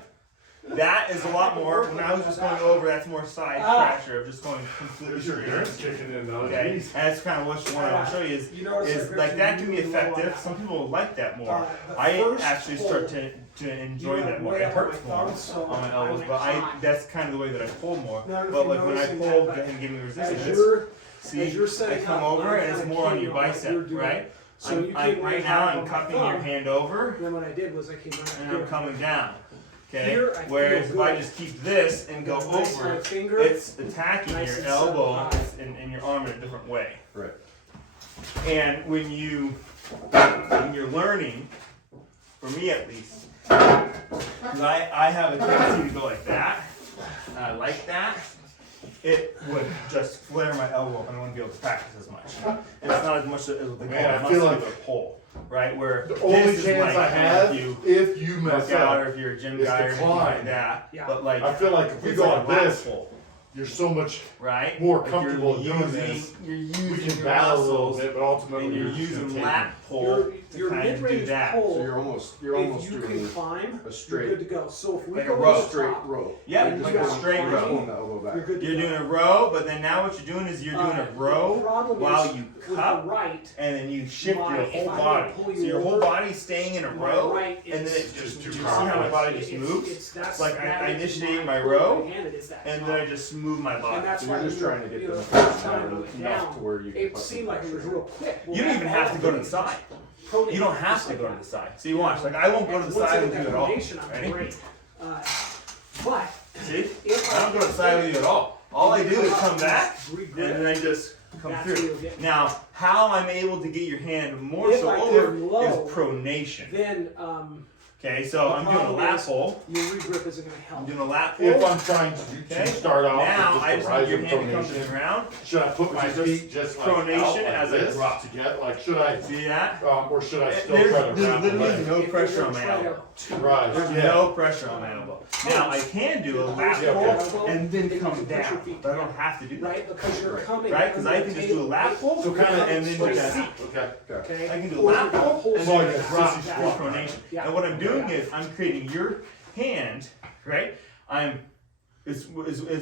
That is a lot more. When I was just going over, that's more side pressure of just going completely There's your straight. parents kicking in though. Okay, Jeez. and that's kind of what I want to show you You notice is the like grips that are can be really low on effective. that Some one. people like that more. The I first actually start pull, to enjoy you that went more. way It up hurts my more thumb, so on my I elbows, went but high. that's kind of the way that I pull more. Now, if But you're like when I noticing pull, that, go ahead and give me As resistance. you're, See, as you're I setting come up, over I'm and it's kinda more on keying your on what you're bicep, doing. right? So you Right can now I'm cupping your thumb. hand over And then what I did was I came right and here. I'm coming down. Okay. Here, I Whereas feel if I good. just keep this and go Got a nice over, high finger. it's attacking nice your and elbow settled and your arm in a different way. Right. And when you're learning, for me at least, 'cause I have a tendency to go like that, and I like that, it would just flare my elbow and I wouldn't be able to practice as much. And it's not as much as the Man, I muscle feel of like a pull, right? Where The only this is chance like I have if you if you mess work out or up, if you're a gym is guy to or anything like climb. that. Yeah. But like I feel like if we it's go like like a this, pull, you're so much right? more Like comfortable you're doing using, this. You're using We can your battle a little muscles bit, but ultimately and you're just gonna using take lat pull Your to kind of do mid-range that. pull, So you're almost if you doing can climb, a you're straight, good to go. So if we Like go a to row. the straight top, row. Yeah, You're you just got going straight forward, row. pulling the elbow back. you're good to You're go. doing a row, but then now what you're doing is you're doing a The row problem while is you with cup, the right, and then you shift your if whole I'm body. gonna pull So you your whole over, body's staying in a my row, right and then is it just, too you see how my complex. body just moves? That's like that I is initiate not my pull row, one-handed, it's that and top. then I just move my And body. that's So why you're just we were, trying to get you the know, first time down to went enough down. to where you can It put seemed the like it was pressure. real quick. Well, You don't that even have to go to the is side. pronation, You don't have just to like go to that. the side. See, watch. Like I won't go to And the once I side get with you that at all. pronation, I'm Ready? great. But See? if I don't go to the side with you at all. All I do is come back, regrip, and then I just come that's where through. you'll get- Now, how I'm able to get your hand more If so I over go low, is pronation. then Okay, so I'm doing a problem lap is- pull. Your regrip isn't going to help. I'm doing a lap pull. If I'm trying to Okay. start off Now with I just just the need your rising hand to come to the pronation, ground. should I put my Which is just feet just like pronation out like as I this drop. to get, like, should I, See that? or should I still There's try to wrap the literally leg? no If you're pressure gonna on my try to- elbow. Right, There's yeah. no pressure on my elbow. Now I can do a lap Yeah, pull okay. and then you come can put your down, feet but I don't together. have to do that. Right, because you're coming. Right? Because I under can the just do a table, lap right? pull So kinda- and then straight just down. Okay. Okay. I can do a Or lap you can pull hold and So then like just a drop sissy through squat. pronation. Yeah. And what I'm doing Yeah. is I'm creating your hand, right? Is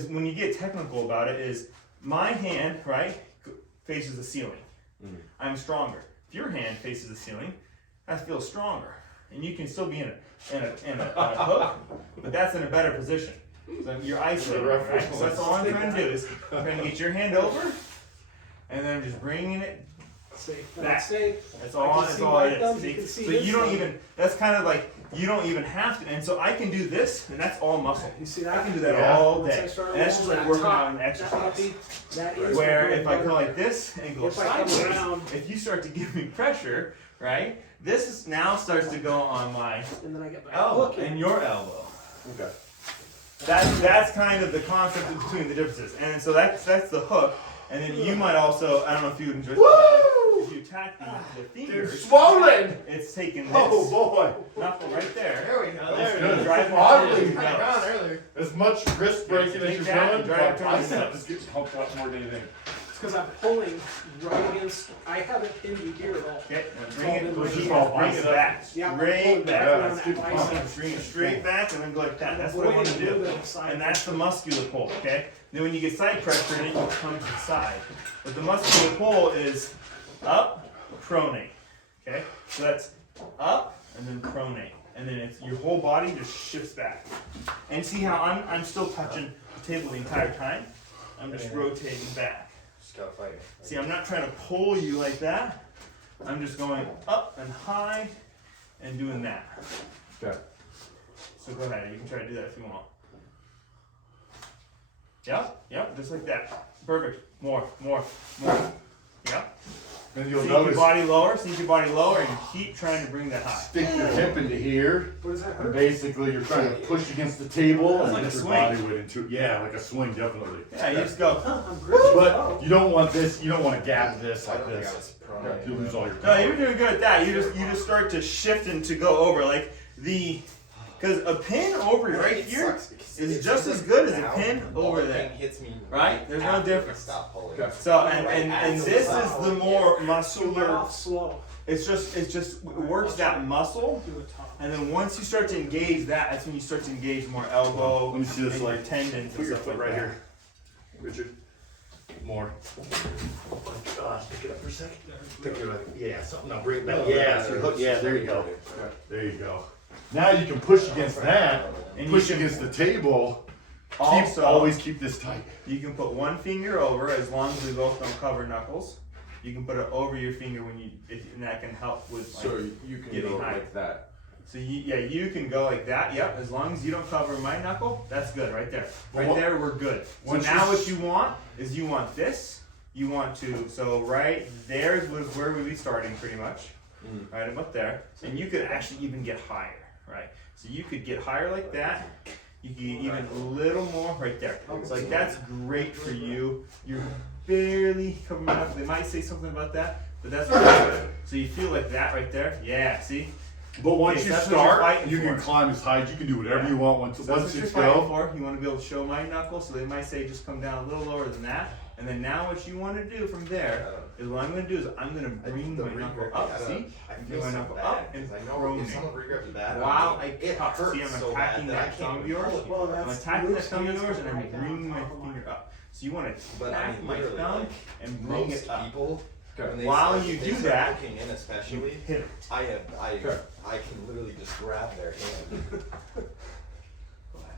when you get technical about it, is my hand, right, faces the ceiling. I'm stronger. If your hand faces the ceiling, that feels stronger. And you can still be in a hook, but that's in a better position. So you're isolated, right? So that's all I'm trying to do is I'm trying to get your hand over, and then I'm just bringing it. Safe. Back. Safe. That's I all. can That's see all my it thumbs, is. you can see So his you don't thumb. even. That's kind of like you don't even have to. And so I can do this, and that's all muscle. You see that? I can do that Yeah. all Once I day. start And that's just like rolling working that out an top, that exercise. puppy, that is Where my if I go bread like this and go If I come sideways, around- if you start to give me pressure, right? This is now starts to go on my butter, and then I get my elbow hook in. and your elbow. Okay. That's kind of the concept between the differences. And so that's the hook. And then you might also, I don't know if you enjoy if you attack the fingers, It's swollen! it's taking this Oh boy. knuckle right there. There we go. That's There good. we go. Drive it Oddly to the Hang nose. around earlier. As much wrist breaking Take as you're that and doing, drive it my to the bicep nose. is getting pumped up more than anything. It's because I'm pulling right against. I haven't pinned you here at all. Okay, now It's bring all it, been Push right this here. all bring it bicep. back. Yeah, I'm Straight pulling back. around it's that good bicep. Bring it straight back and then go like that. That's what I want to Avoiding a little do. bit of side And that's the pressure. muscular pull, okay? Then when you get side pressure in it, you come to the side. But the muscular pull is up, pronate. Okay? So that's up and then pronate. And then it's your whole body just shifts back. And see how I'm still touching the table the entire time? I'm just rotating back. Just gotta fight it. See, I'm not trying to pull you like that. I'm just going up and high and doing that. Okay. So go ahead, you can try to do that if you want. Yep, just like that. Perfect. More. Yep. And you'll Sink your notice, body lower, and you keep trying to bring that high. stick your hip into here, What does that and hurt? basically you're trying to push against the table That's and like get a your swing. body weight into it. Yeah, like a swing, definitely. Yeah, you just go. I'm gripping. But you don't want this, you don't want to gap this I like don't think I this. was prone. You'll lose all your No, power. you're doing good at that. You just start to shift and to go over like because a pin over right It here sucks because is it's just as good as a now, pin all over the there. thing hits me Right? There's no after I difference. Stop pulling. Okay. So and this is the more So get muscular. off slow. It works that muscle. Do it tough. And then once you start to engage that, that's when you start to engage more elbow. Let me see this and your like- tendons. Put and your stuff foot like right that. here. Richard. More. Oh my gosh, pick it up for a second. Pick it up. Yeah, something. Now bring it back. Yeah, so hook. Yeah, there you go. There you go. Now you can push against that. And Push you can against the table. also Always keep this tight. you can put one finger over as long as we both don't cover knuckles. You can put it over your finger when and that can help with like, So you can getting go high. like that. So you can go like that. Yep, as long as you don't cover my knuckle, that's good right there. But Right what- there, we're good. So once now you- what you want is you want this. You want to so right there was where we'd be starting pretty much. Right about there, and you could actually even get higher. Right, so you could get higher like that. You can get even a little more right there. So like that's great for you. You're barely covering up. They might say something about that, but that's pretty good. So you feel like that right there. Yeah, see. But once Okay, you that's what you're start, fighting you can for. climb as high as you can do whatever Yeah. you want once So that's once what you're it's fighting go. for. You want to be able to show my knuckle, so they might say just come down a little lower than that. And then now what you want to do from there is what I'm going to do is I'm going to bring my knuckle up. See? I Bring feel my so knuckle bad up and because I know pronate. if someone regrips bad, While I it cup. hurts See, I'm so attacking bad that I thumb can't of even yours. pull it. Well, I'm that's attacking that thumb of Luke's yours and hands I'm right bringing now, my top of finger up. So you want to But I attack mean, my literally, thumb like, and bring most it up. people, when they While start, you they do start that, hooking in You especially, hit it. I Okay. can literally just grab their hand. Go ahead.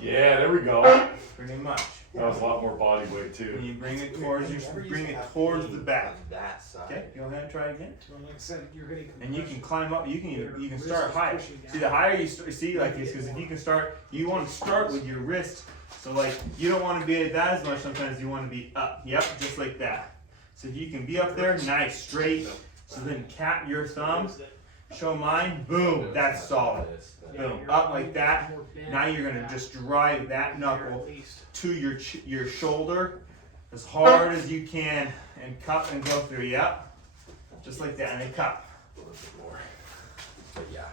Yeah, there we go. Pretty much. That was a lot more body weight And too. you bring it Weird. towards I your, never used bring to it have towards pain the back. on that side. Okay, go ahead and try again. Well, like I said, you're getting And you can compression. climb up. You can Your you can wrist start is higher. pushing down. See, the higher you see like this, because if you can start, you want to start with your wrist. So like you don't want to be at that as much. Sometimes you want to be up. Yep, just like that. So if you can be up there, nice, straight. So then cap your thumb, show mine, boom, that's solid. Boom, up like that. Now you're gonna just drive that knuckle to your shoulder as hard as you can and cup and go through, yep. Just like that, and then cup. But yeah,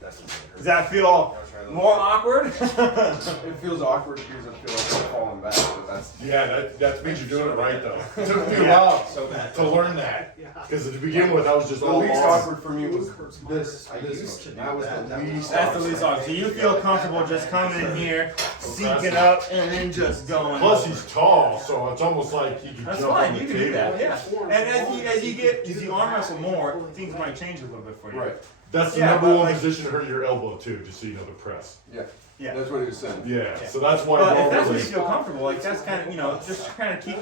that's Does that feel more awkward? It feels awkward because I feel like I'm falling back, but that's. Yeah, that means you're doing it right though. It took me a Yeah. while So bad. to learn that. Yeah. Because to begin with, I was just The all least lost. awkward for me was this. I This used to motion. do That was that. the That least. was- That's the least awkward. So you feel comfortable just coming in here, seeking up, and then just going. Plus he's tall, so it's almost like he can That's jump fine, on the you can table. do that, yeah. And as you arm wrestle more, things might change a little bit for you. Right. That's the Yeah, number but one like- position to hurt your elbow too, just so you know, the press. Yeah. Yeah. That's what he was saying. Yeah, so that's why But if that's what normally, you feel comfortable, like that's kind of, just kind of keep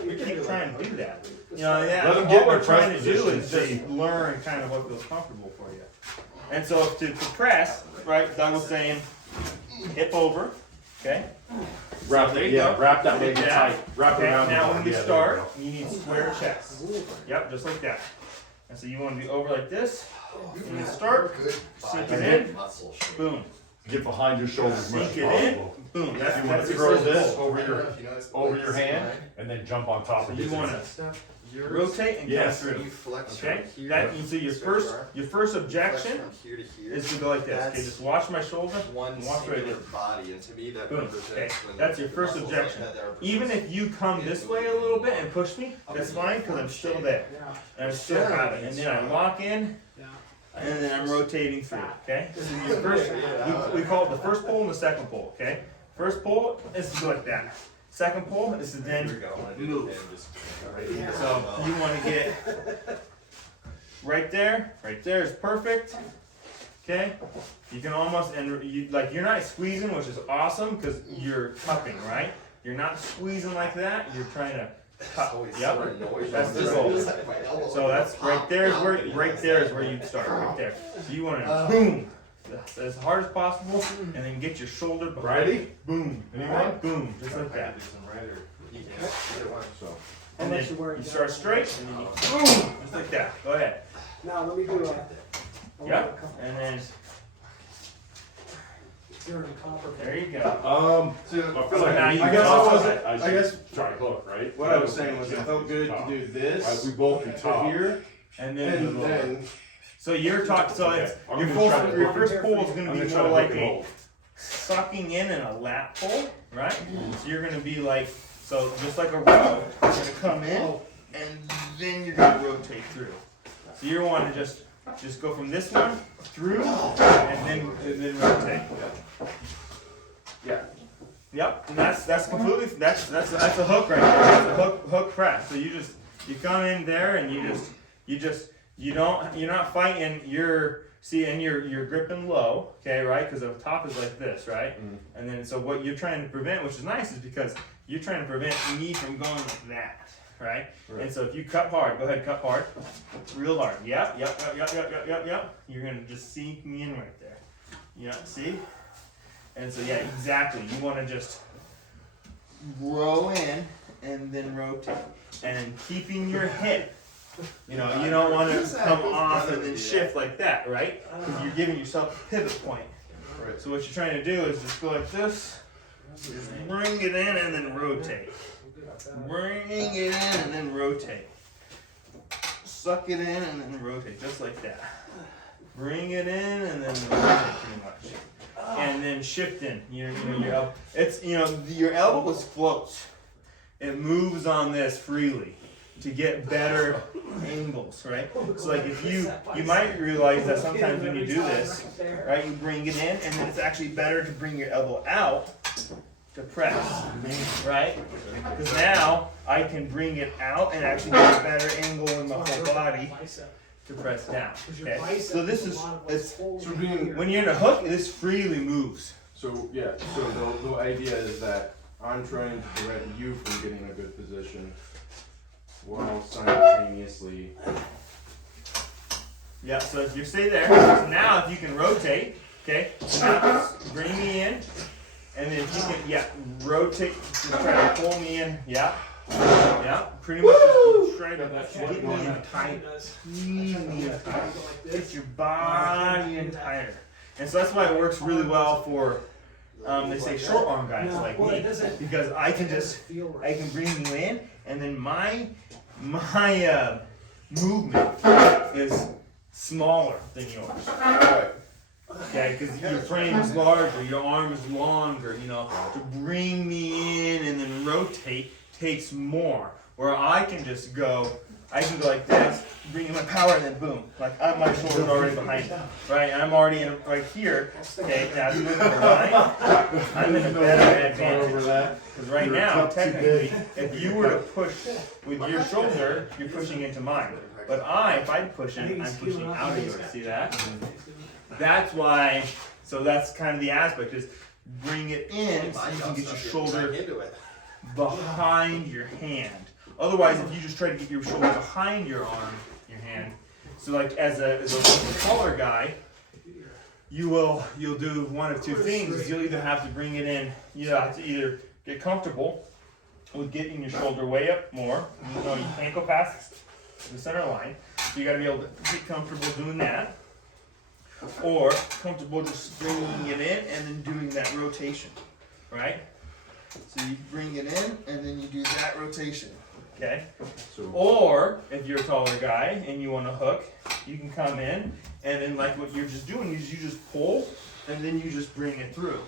trying to do that. Yeah, Let 'em all get in we're their trying to press do position is and just learn kind of what feels comfortable for you. And so to press, right, Doug was saying, hip over, okay? wrap there it, you yeah, go. wrap that leg Yeah. tight, wrap it Okay, around the now arm. when you Yeah, there start, go. you need square chest. Yep, just like that. And so you want to be over like this. When you start, sink it in, muscle shape. boom. Get behind your shoulders as much Sink as it in, possible. boom. You That's want to your throw first this pull. over your hand, and then jump on top of You it. want to rotate and Yes. go through. You flex Okay, from here. that so your stretch first arm, your first flex objection from here to here. is to go like this. Okay, That's just watch my shoulder. one Watch right singular there. body, and to me that Boom. represents Okay, when that's the your first muscles objection. like that, that Even represents- if you come this way a little bit and push me, that's fine because I'm still there. Yeah. And I still have it. And then I lock in, Yeah. and then I'm rotating through. Okay. So your first, we call it the first pull and the second pull. Okay. First pull is to go like that. Second pull is to Here we then go. I'm gonna do move. the pin just So you want to get right there. Right there is perfect. Okay. You can almost you're not squeezing, which is awesome because you're cupping, right? You're not squeezing like that. You're trying to cup. Yep. That's the goal. So that's right there is where you start. Right there. So you want to boom as hard as possible, and then get your shoulder behind. Ready? Boom. Anyone? Boom. Just like that. So. And then you start straight, and then you boom, just like that. Go ahead. Now let me do a. Yep. And then You're in copper. there you go. I feel So like now you I can guess I also- wasn't. I guess try hook, right? what I was saying was it felt good to do this We both can to top. here, And then and then so you're talking. So it's Okay, I'm your gonna try to your hook first pull is going to I'm be gonna try more to like hook and a hold. sucking in and a lap pull, right? So you're going to be like just like a row. You're going to come in, and then you're going to rotate through. So you want to just go from this one through, and then rotate. yeah. Yep, and that's completely that's a hook right there. That's a hook press. So you come in there and you're not fighting. You're gripping low, okay, right? Because the top is like this, right? And then so what you're trying to prevent, which is nice, is because you're trying to prevent me from going like that, right? And so if you cup hard, go ahead, cup hard, real hard. Yep. You're gonna just sink me in right there. Yeah, see? And so yeah, exactly. You want to just row in and then rotate, and keeping your hip. You don't want to come off and then shift like that, right? Because you're giving yourself a pivot point. Right. So what you're trying to do is just go like this, just bring it in and then rotate. Bring it in and then rotate. Suck it in and then rotate, just like that. Bring it in and then rotate pretty much. And then shift in. Your elbow. Your elbow is floats. It moves on this freely to get better angles, right? So like if you might realize that sometimes when you do this, right, you bring it in, and then it's actually better to bring your elbow out to press, right? Because now I can bring it out and actually get a better angle in my whole body to press down. Okay. So this is when you're in a hook, this freely moves. So yeah, so the idea is that I'm trying to prevent you from getting a good position while simultaneously. Yeah, so if you stay there, so now if you can rotate, okay, so now bring me in, and then if you can, rotate, just try to pull me in, pretty much just try to That's get what me in that tight. does. Knee I try to in do that, tight. go like Get this. your body in tighter. And so that's why it works really well for, they say short arm guys No, like well, me. it doesn't- Because I can it just, doesn't feel I right. can bring you in, and then my movement is smaller than yours. Right. Okay, because your frame is larger, your arm is longer, you know, to bring me in and then rotate takes more. Where I can just go, I can go like this, bring in my power, and then boom, like my shoulder's already behind me, right? And I'm already in right here. Okay, now if you look at the line, I'm in a better advantage. Because right now, technically, if you were to push with your shoulder, you're pushing into mine. But if I push in, I'm pushing out of yours. See that? That's why, so that's kind of the aspect, is bring it in so you can get your shoulder into it. behind your hand. Otherwise, if you just try to get your shoulder behind your arm, your hand, so like as a taller guy, you'll do one of two things. You'll either have to bring it in, you have to either get comfortable with getting your shoulder way up more. You know, you can't go past the center line. So you gotta be able to get comfortable doing that. Or comfortable just bringing it in and then doing that rotation, right? So you bring it in and then you do that rotation, okay? So Or if you're a taller guy and you want to hook, you can come in and then like what you're just doing is you just pull and then you just bring it through.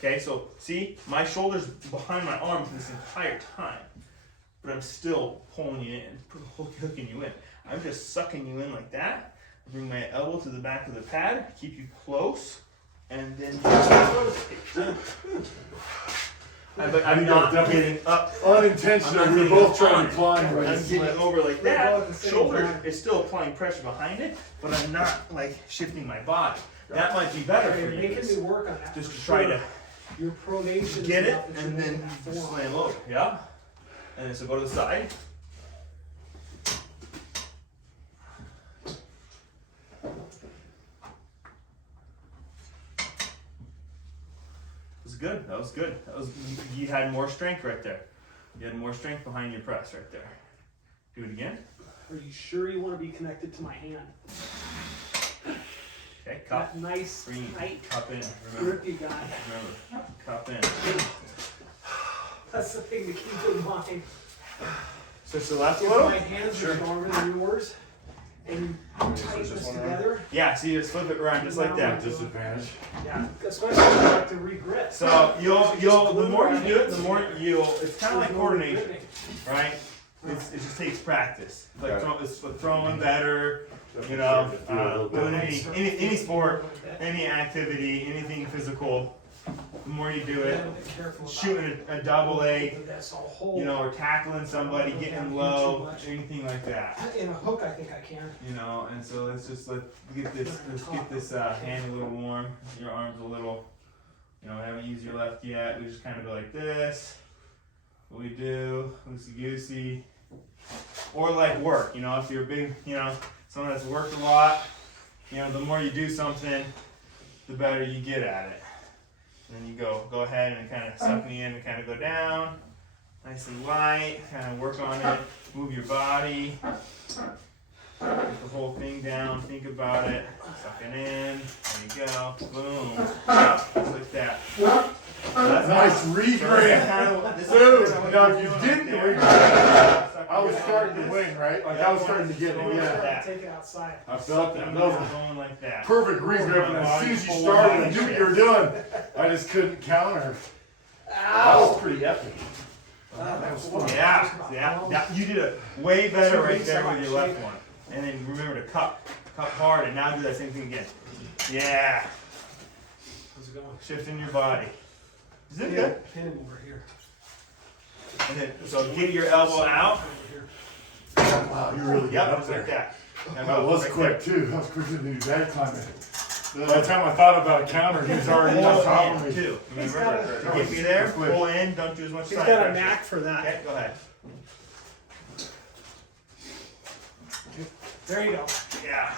Okay, so see, my shoulder's behind my arm for this entire time, but I'm still pulling you in, hooking you in. I'm just sucking you in like that. Bring my elbow to the back of the pad, keep you close, and then rotate. But I'm not getting up. unintentional, I'm we not were both getting trying on. to climb right. I'm getting over like We're both that. at the same Shoulder time. is still applying pressure behind it, but I'm not like shifting my body. That might be better for You're you. making me work on that. Just for to try sure. to Your pronation. get it and then slam over. Yeah? And then so go to the side. Good. That was good. That was you had more strength right there. You had more strength behind your press right there. Do it again. Are you sure you want to be connected to my hand? Okay, cup. That nice, Green. tight Cup in. Remember. grip you got. Remember. Cup in. That's the thing to keep in mind. Switch to the left a If little. my hands are stronger than yours, and you tighten this together, Yeah, so you just flip it around just like that. Disadvantage. yeah, especially if you like to re-grip. So you'll the more you do it, the more it's kind of like coordination, Re-gripping. right? It just takes practice. It's like Yeah. it's like throwing better, you know, doing any sport, any activity, anything physical. The more you do it, Yeah, be careful about shooting a double leg, that's a whole. you know, or tackling somebody, getting low, anything like that. In a hook, I think I can. You know, and so let's get this hand a little warm. Your arms a little, you know, haven't used your left yet. We just kind of go like this. What we do, loosey goosey, or like work. You know, if you're a big, you know, someone that's worked a lot, you know, the more you do something, the better you get at it. And then you go ahead and kind of suck me in and kind of go down, nice and light, kind of work on it, move your body, get the whole thing down, think about it, suck it in, there you go, boom, just like that. That's Nice regrip. Dude, now if you didn't regrip, I was starting to win, right? Like I was starting to get it, yeah. Take it outside. I felt that. That was a going like that. perfect regrip, and as soon as you started and knew what you were doing, I just couldn't counter. That was pretty epic. Yeah, you did it way better right there with your left one. And then remember to cup hard, and now do that same thing again. Yeah, How's it going? shifting your body. Is it good? Pin him over here. And then, so get your elbow out. Over here. Wow, you really Yep, got up just like there. that. That was quick too. That was quicker than the bad climbing. By the time I thought about a counter, he was already on top of Pull in me. too. He's Remember, got to get me there, pull in, don't do as much He's side got a pressure. knack for that. Okay, go ahead. There you go. Yeah.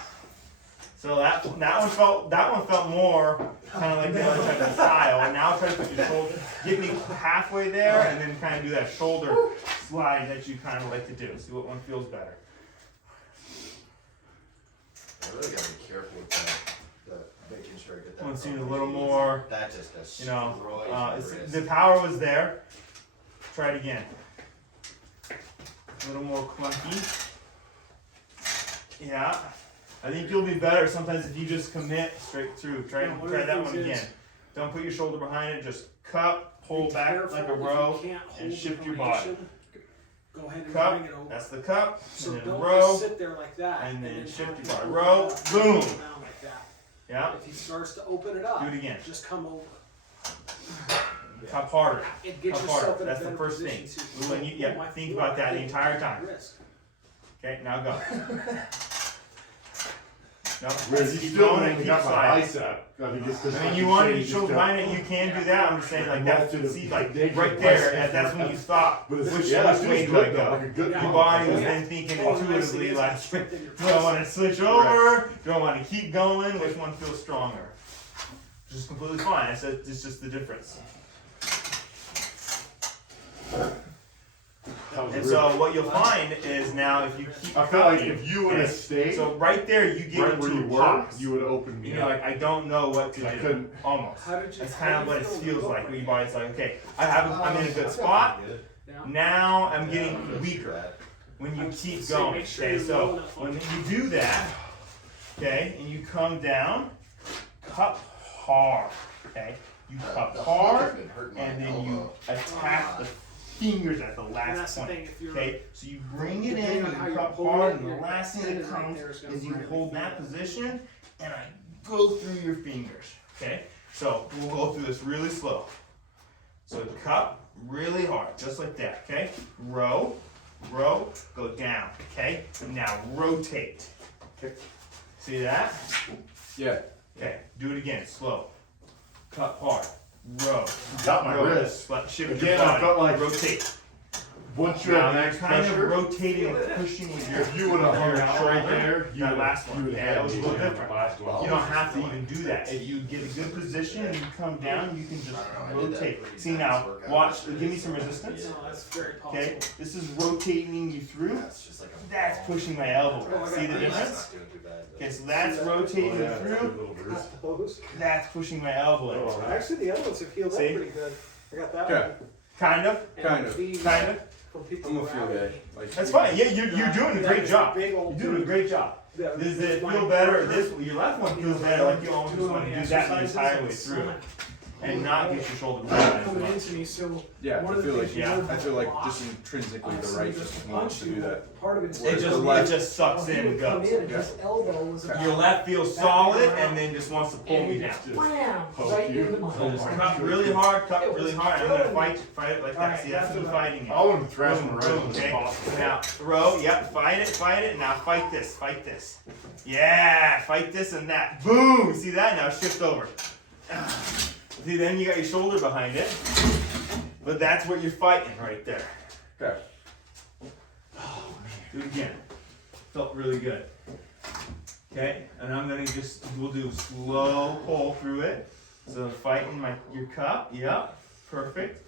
So that one felt more kind of like the other type of style. And now try to put your shoulder, get me halfway there, and then kind of do that shoulder slide that you kind of like to do. See what one feels better. I really gotta be careful with the making sure I get that. One seemed a little more, That just does. you know, the power was there. Try it again. A little more clunky. Yeah. I think you'll be better sometimes if you just commit straight through. Try that one again. Don't put your shoulder behind it. Just cup, pull back like a row, and shift your body. Go ahead and Cup. bring it over. That's the cup. So And then don't row. just sit there like that. and then shift have your to body. open Row. it up, Boom. down like that. Yeah. If he starts to open it up, Do it again. just come over. Cup harder. It gets Cup yourself harder. in a That's the better first thing. position to- When you my think foot, about that the I think, entire time. risk. Okay. Now go. No. Whereas you Keep still going and only keep got my sliding. bicep. I think it's just I like mean, you want to just shoulder go- behind it, you can do that. I'm just saying, like that. Multitude of See, like naked right there, biceps. that's when you stop. But it's, Which yeah, it's way just do I good go? though, like a good Yeah. Your pump. body was Yeah. then thinking Oh, the nice thing intuitively, is like, it's strengthen your do I want to switch over? Do I want to keep going? Which one feels stronger? Which is completely fine. It's just the difference. That was And really- so what you'll find is now if you keep I felt like cutting, if you would have okay, stayed so right there you get right where into you a were, pause. you would have opened me You're up. like, I don't know what to I do. couldn't. Almost. How did you? That's how kind do of you what it feel feels when like. you Where your go body's like, okay, I'm in a good spot. Yeah. Now I'm getting weaker when you I would keep say going. make sure Okay, you're so low enough when on you do that, okay, and you come down, cup hard. Okay, you cup hard, and then you attack the fingers at the And last that's the point. thing. If you're Okay, so you bring it Depending in, on how you you're cup pulling hard, it, and the your last thing tendon that right comes there is gonna is you really hold feel that it. position, and I go through your fingers. Okay, so we'll go through this really slow. So cup really hard, just like that. Okay, row, go down. Okay, now rotate. Okay. See that? Yeah. Okay, do it again, slow. Cup hard, row. Got my row, wrist. shift Again, your body, I felt like rotate. once you Now have you're that kind of pressure, rotating and pushing with your. if you would have hung your out right shoulder. there, you That would last have one. you would Yeah, have that was a had little me different. the last one. You don't have to even do that. If you get a good position and you come down, you can just rotate. See now, watch, give me some resistance. No, that's very possible. Okay, this is rotating you through. That's just like a. That's pushing my elbow. Oh, I See got the it. difference? Not doing too bad, but- Okay, so that's Oh, rotating yeah, that's a good through. little bruise. Those. That's pushing my elbow in. Oh, Actually, the other ones have healed up See? pretty good. I got that Yeah. one. Kind of, And Kind of. these kind of. From people I'm a who feel rally guy. me. Like That's fine. Yeah, you're doing a Yeah, great it's job. big old You're doing a great job. Yeah, Does it my feel better? partner This your left one feels better. Like you almost doing want the to do that the exercises entire way and through, so and not get your shoulder much behind as coming much. into me. So Yeah, one I of the feel things like you yeah, learn I feel like a lot, just intrinsically the so right just just punch wants to do you, that. Part of it's It just The left- sucks he in would and come goes. in and Yeah. his elbow was about Your left feels solid and then just wants to pull and me he down. just wham, Poke right you. in the So just muscle. cup really hard, cup It really was hard. I'm gonna killing me. fight it like that. Alright, See, that's that's me what fighting it. I want to thrash Boom, him right boom, as okay. possible. Now row, yep, fight it. Now fight this. Yeah, fight this and that. Boom! See that? Now shift over. See, then you got your shoulder behind it. But that's what you're fighting right there. Okay. Do it again. Felt really good. Okay, and I'm gonna we'll do slow pull through it. So fighting your cup, yep, perfect.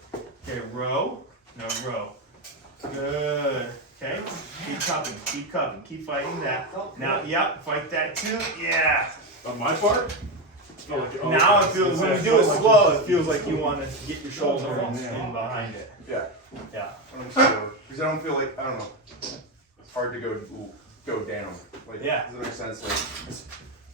Okay, row, now row. Good. Okay, keep cupping, keep fighting that. Now, yep, fight that too. Yeah. On my part? Felt like- oh, Now it okay. feels, when you do it slow, it feels like you want to get your shoulder in behind it. Yeah. Yeah. I'm sure. Because I don't feel like, I don't know. It's hard to go down. Like, Yeah. does that make sense?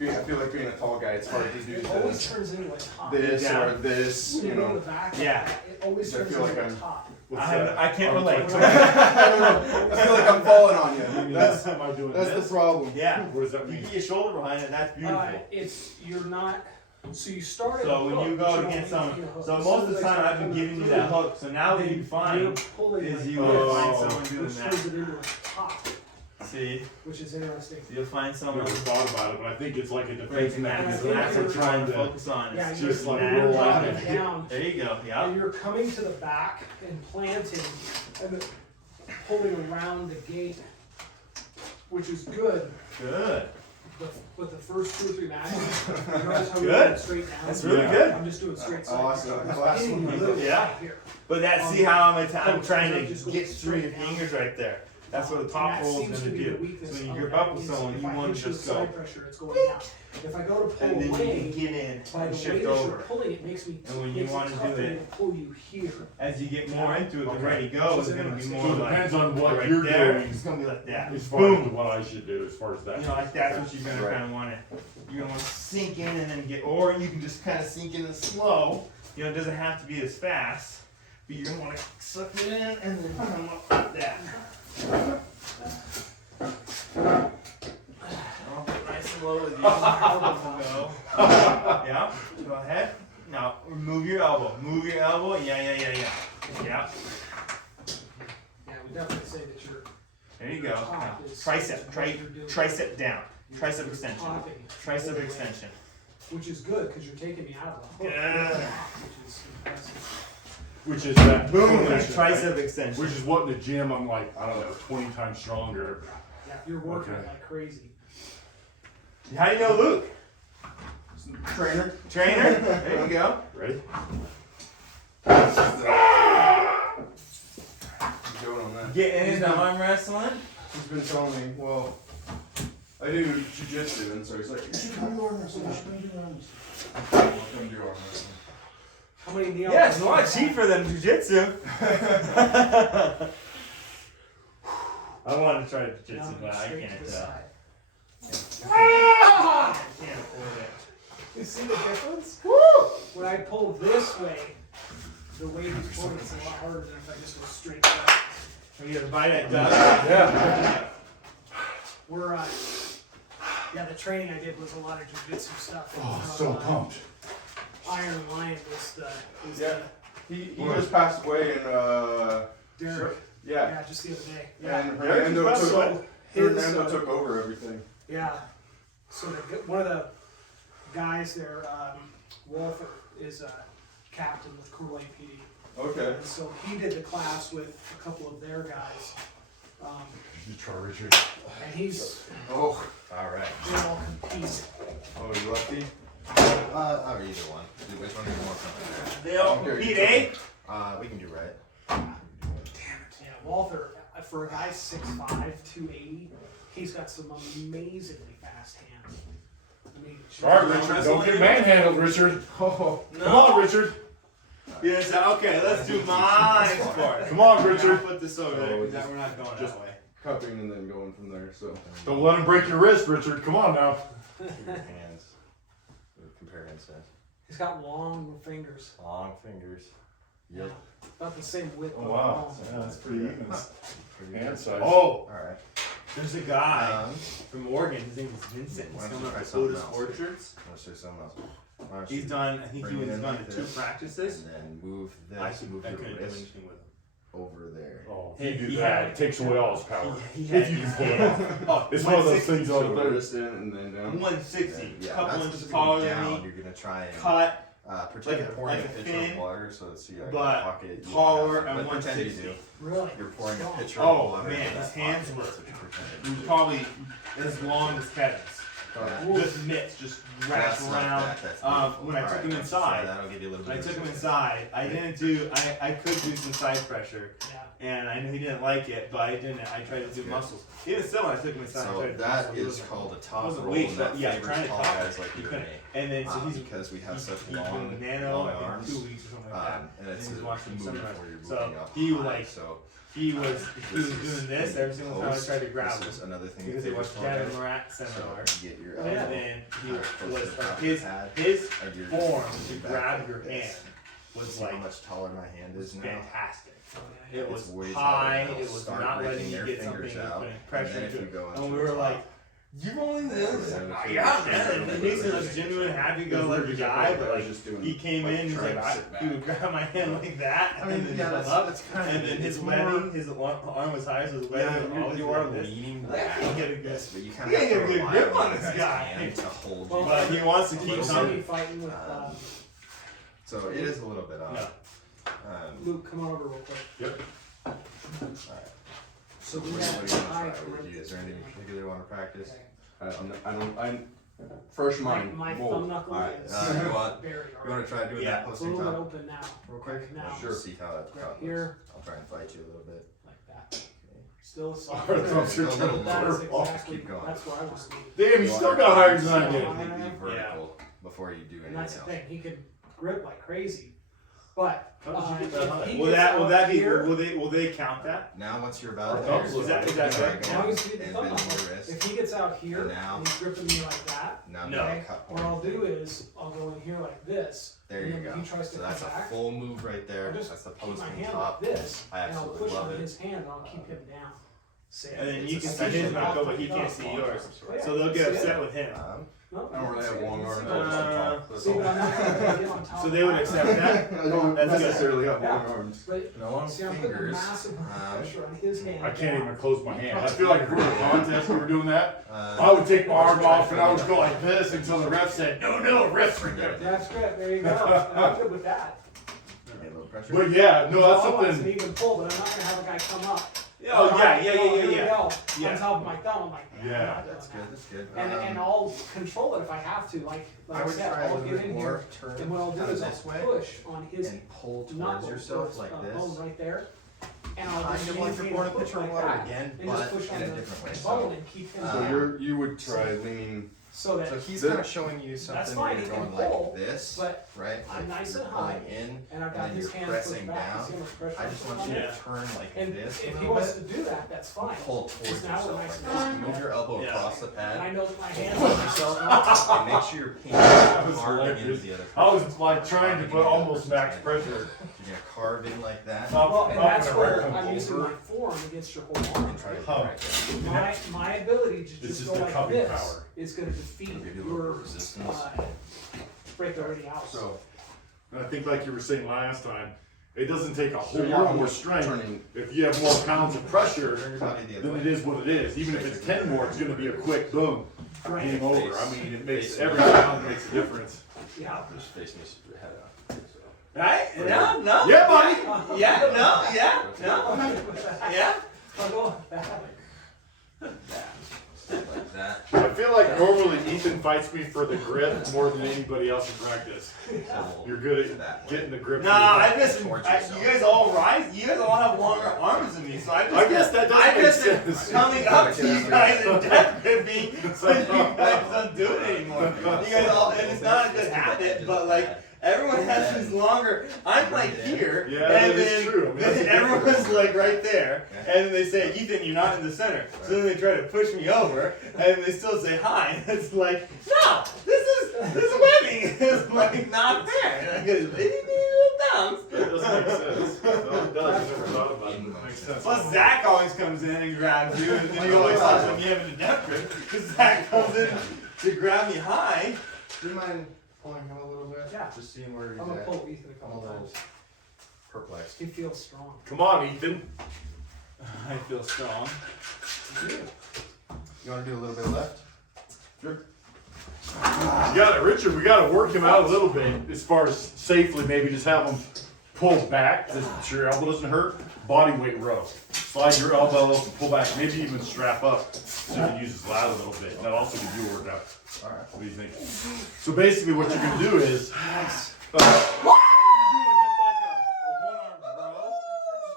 Like, I feel like being a tall guy, it's hard to do It always this, turns into a top. this Yeah. or this, When you you go to know. the back, Yeah. it always I turns feel like into a I'm- top. What's that? I can't relate. I don't know. I feel like I'm falling on you. That's am I doing That's this? the problem. Yeah. What does that You mean? get your shoulder behind it, that's beautiful. You're not. So you start. at So a when hook, you but go to don't get need some, to hook. so As most soon of the as time I start I've been coming giving you through, that hook. So now what then you find you're pulling is like you this, will find Oh. someone doing which that. turns it into a top, See, which is interesting. you'll find I someone never thought about it, but I think it's like a defense breaking that. And I So think that's what you're I'm trying to trying to- focus on. Yeah, Is you're just like that. roll out dropping and down, There you go. Yeah. and you're coming to the back and planting, and then pulling around the gate, which is good. Good. But the first 2 or 3 matches, you notice how we're Good. going straight down. That's really good. I'm just doing straight side. Awesome. I'm Last hitting one. you literally Yeah. right here. But that, see how I'm Oh, trying so to just go get through your straight down. fingers right there. That's what the And top that roll is seems going to be the do. weakness So when you of grip that up with is someone, if you I want hit to you just with go. side pressure, it's going down. If I go to pull And then you away, can get in by and the way shift that over. you're pulling, it makes me And when you makes wanna do tougher it- to pull you here. As you get more into it, the Okay. ready go is going to be So more So it like depends on what right you're there. doing It's going to be like that. as far as Boom. what I should do as far as that. You know, like that's what you're gonna Right. kind of want to. You're gonna want to sink in and then get, or you can just kind of sink in and slow. You know, it doesn't have to be as fast, but you're gonna want to suck it in and then come up like that. I'll get nice and low with you. Elbows will go. Yeah. Go ahead. Now move your elbow. Move your elbow. Yeah. Yeah. Yeah, we definitely say that you're There you go. Now, top is tricep. what you're doing. Tricep down. Tricep You're extension. topping Tricep all the way, extension. which is good because you're taking me out of the hook, Good. which is impressive. Which is that Boom. combination, right? Tricep extension. Which is what in the gym I'm like, I don't know, 20 times stronger. Yeah, you're working Okay. like crazy. How do you know Luke? Trainer. Trainer? There you go. Ready? Going on that. Getting into arm wrestling. He's been telling me, well, I do jujitsu, and so he's like, you should come to arm wrestling. You should come to arm wrestling. I'll come do arm wrestling. How many neon? Yeah, it's a lot cheaper than jujitsu. I want to try jujitsu, but I can't. I can't afford it. You see the difference? Woo! When I pull this way, the way he's pulling it's a lot harder than if I just go straight down. Are you gonna buy that done? Yeah. We're yeah, the training I did was a lot of jujitsu stuff. Oh, so pumped. Iron Lion was Yeah. He just passed away in, Derek. yeah. Yeah, just the other day. Yeah. And Derek Hernando just took, passed Hernando took over everything. Yeah. So one of the guys there, Wolf, is a captain with Coeur d'Alene PD. Okay. And so he did the class with a couple of their guys. You try, Richard. And he's, Oh. Alright. they all compete. Oh, you lefty? Or either one. Which one are you more comfortable They all compete, eh? with? We can do right. Yeah, Walter, for a guy 6'5", 280, he's got some amazingly fast hands. I mean, All right, Richard. Don't get manhandled, Richard. Oh, come on, Richard. Yes. Okay, let's do my sport. Come on, I'll Richard. put this over there because we're not going Just- that way. Cupping and then going from there, so. Don't let him break your wrist, Richard. Come on now. Your hands. Compare hand size. he's got long fingers. Long fingers. Yep. About the same width. Oh, but wow. long. Yeah, that's pretty even. Hand size. Oh, Alright. there's a guy from Oregon. His name is Vincent. He's Why don't coming you up try with something Buddhist else? Orchards. Let's do something else. Why don't He's you done. I think bring he it was in done like to 2 this, practices. And then move this. I couldn't move do your anything wrist with him. over there. Oh, if you He do that, had- it takes away all his power. He If you can pull it off. Oh, It's one of those 160. things So on the the wrist in and then down. 160. Yeah, couple that's inches just taller going than down. me. You're gonna try and Cut, pretend like you're pouring like a a pitcher thin, of water, so it's your but pocket. You taller don't have to- and but pretend you 160. do. Really? You're pouring a Strong. pitcher Oh, of water. man, into his that hands pocket. were- That's what you're pretending. he was probably as long as Kevin's. Okay. Just mitts, just wrapped That's not around. that, that's When I beautiful. took him Alright, inside, that'll give you a little when I bit took of him resistance. inside, I didn't do. I could do some side pressure, Yeah. and I knew he didn't like it, but I didn't. I tried to do good. muscles. Even still, when I took him inside, I So tried to do that muscles. It is wasn't- called a it top wasn't roll, weight, and but that yeah, favors trying to tall top guys it. like You you and couldn't. me. And then so he's Because we have such he's doing long nano in arms. 2 weeks or something like that. And it's he's a watching movement sunrise. where you're So moving up he high, like so he was doing this every single time I tried to grab this him is another thing because that he favors watched tall Kevin guys. Morat So seminar. you get your Oh, yeah. And then he close to was the top his pad, his and you're form just to back grab like your this. hand was See how like much taller my hand is now. fantastic. Oh, yeah. It It's was way high. taller. It was Start not letting raking you their get something. fingers It was out, putting and pressure then if into you it. go And into we the were like, top, "You've only this." Yeah, Like, the yeah, fingers man. are And Mason really was genuine, happy go Those lucky were guy, just but I like was just doing, he came like, in, he was trying like, to sit back. he would grab my hand like that, I and mean, then yeah, just that's, up. that's kind And of then his it's webbing, his arm was higher, so his webbing was always you are like this. leaning Like, back I can't get a like good- this, but you kind you of can't have to get a good rely grip on on the this guy's guy. hand to hold Well, you. But he wants to We're keep gonna something. be fighting with So it is a little bit off. No. Luke. Come on over real quick. Yep. Alright. So What we do you have want to high try with you? Is there anything in particular you want to practice? Okay. I'm fresh mind. My Whoa. thumb knuckle Alright, is you want very you want to try doing Yeah. that It's a posting little bit top open now. real quick? Now. Sure. See how it Right looks. here. I'll try and fight you a little bit. Like that. Still a soft. Our thumbs are A little turned That is over. exactly, Keep going. that's where I want to be. Damn, you still got higher than I did. Completely vertical before you do And that's the anything else. thing, he could grip like crazy. But How did you get that high? if he Will gets that out be? here, Will they count that? Now once you're about Our there, thumbs is that try good? going as long as you and get the thumb bending knuckle, your wrist. if he gets out here And now- and he's gripping me like that, Now No. no. okay, Cut what point. I'll do is I'll go in here like this. There and you then go. when he tries to So come that's a back, full move right there. I'll just That's the keep my posting hand top. like this, I and I'll absolutely push love on it. his hand and I'll keep him down. See, And then it's you can see especially his knuckle, but he off. can't see yours. Yeah. So they'll get See upset it? with him. No, I don't really have long arms. See, I just talk. That's See, all. but I'm not gonna get on top So of they would that. accept that. I don't That's good. necessarily have long Yeah. arms. But No long see, I'm putting fingers. massive pressure on his hand. I can't even close my hand. I feel like if we were in a contest and we were doing that, I Uh, would take my arm off and I would go like this until the ref said, no, ref's right there. That's good. There you go. I'm good with that. a little pressure. But yeah, no, that's All I want is an something. even pull, but I'm not gonna have a guy come up. Oh yeah, Here we yeah. go. Yeah. On top of my thumb, I'm like, Yeah. I'm not doing That's that. good. That's good. And I'll control it if I have to. Like I I would said, try a I'll little get bit in more. here, Turn and what I'll do kind of is I'll this way push on his and pull towards knuckle, yourself or like bone this. right there, and I'll Kind just of like maintain you're pouring a push pitcher of like water that, again, and just but push on in a the different way. bone So, and keep him So you would try leaning. so that so he's The- kind of showing you something where fine, you're he can going pull, like this, but right? I'm Like nice you're and high, pulling in, and I've got and then his you're hands pushed pressing back. You down. see how much pressure I just I'm want putting you on to it? turn like And this a if he little wants bit. to do that, that's fine. Pull towards Because now yourself we're like nice this. and Move your elbow Yeah. across the And pad. I know that my hands Pull are yourself nice. and make sure your pain was is carving into hilarious. the other. I was like trying to put almost max pressure. You're gonna carve in like that Well, and that's Up where and I'm using my over. forearm against your whole arm. and try to Huh. get right there. My ability to This just is go the like coming this power. is going to defeat Give you a little your resistance. break already out. So, and I think like you were saying last time, it doesn't take a whole So you're lot more almost strength. turning. If you have more pounds of pressure, Turn your body the other then it way. is what it is. Even if it's 10 more, it's going to be a quick boom. Right. Game over. I mean, it makes Face. every pound makes a difference. Yeah. Just face me head up. Right? No. Yeah, buddy. Yeah. No. Yeah. No. I'm good with that. Yeah. I'll go with that. Like that. I feel like normally Ethan fights me for the grip more than anybody else in practice. You're good at That way. getting the grip. Nah, I just Towards you yourself. guys all rise. You guys all have longer arms than me, so I guess that does I make just sense. coming up to you guys and death gripping, so you guys don't do it anymore. You guys all, and it's not a good habit, but like everyone has these longer. I'm like here, Yeah, and that is then, true. I mean, that's a then good everyone's grip. like right there, and then they say, Ethan, you're not in the center. So then they try to push me over, and they still say hi. And it's like, no, this is winning. It's like not fair. And I go, thumbs. That does make sense. No, it does. I never thought about it. It makes sense. Plus Zach always comes in and grabs you, and then you always talk when you have a depth grip, because Zach comes in to grab me high. Do you mind pulling him a little bit? Yeah. Just seeing where he's I'm gonna at. pull Ethan a I'm a couple little times. perplexed. He feels strong. Come on, Ethan. I feel strong. You want to do a little bit left? You got it, Richard. We got to work him out a little bit as far as safely. Maybe just have him pull back so your elbow doesn't hurt. Body weight row. Slide your elbow up and pull back. Maybe even strap up so you can use his lat a little bit. That'll also give you a workout. All right. What do you think? So basically, what you're gonna do is you're doing just like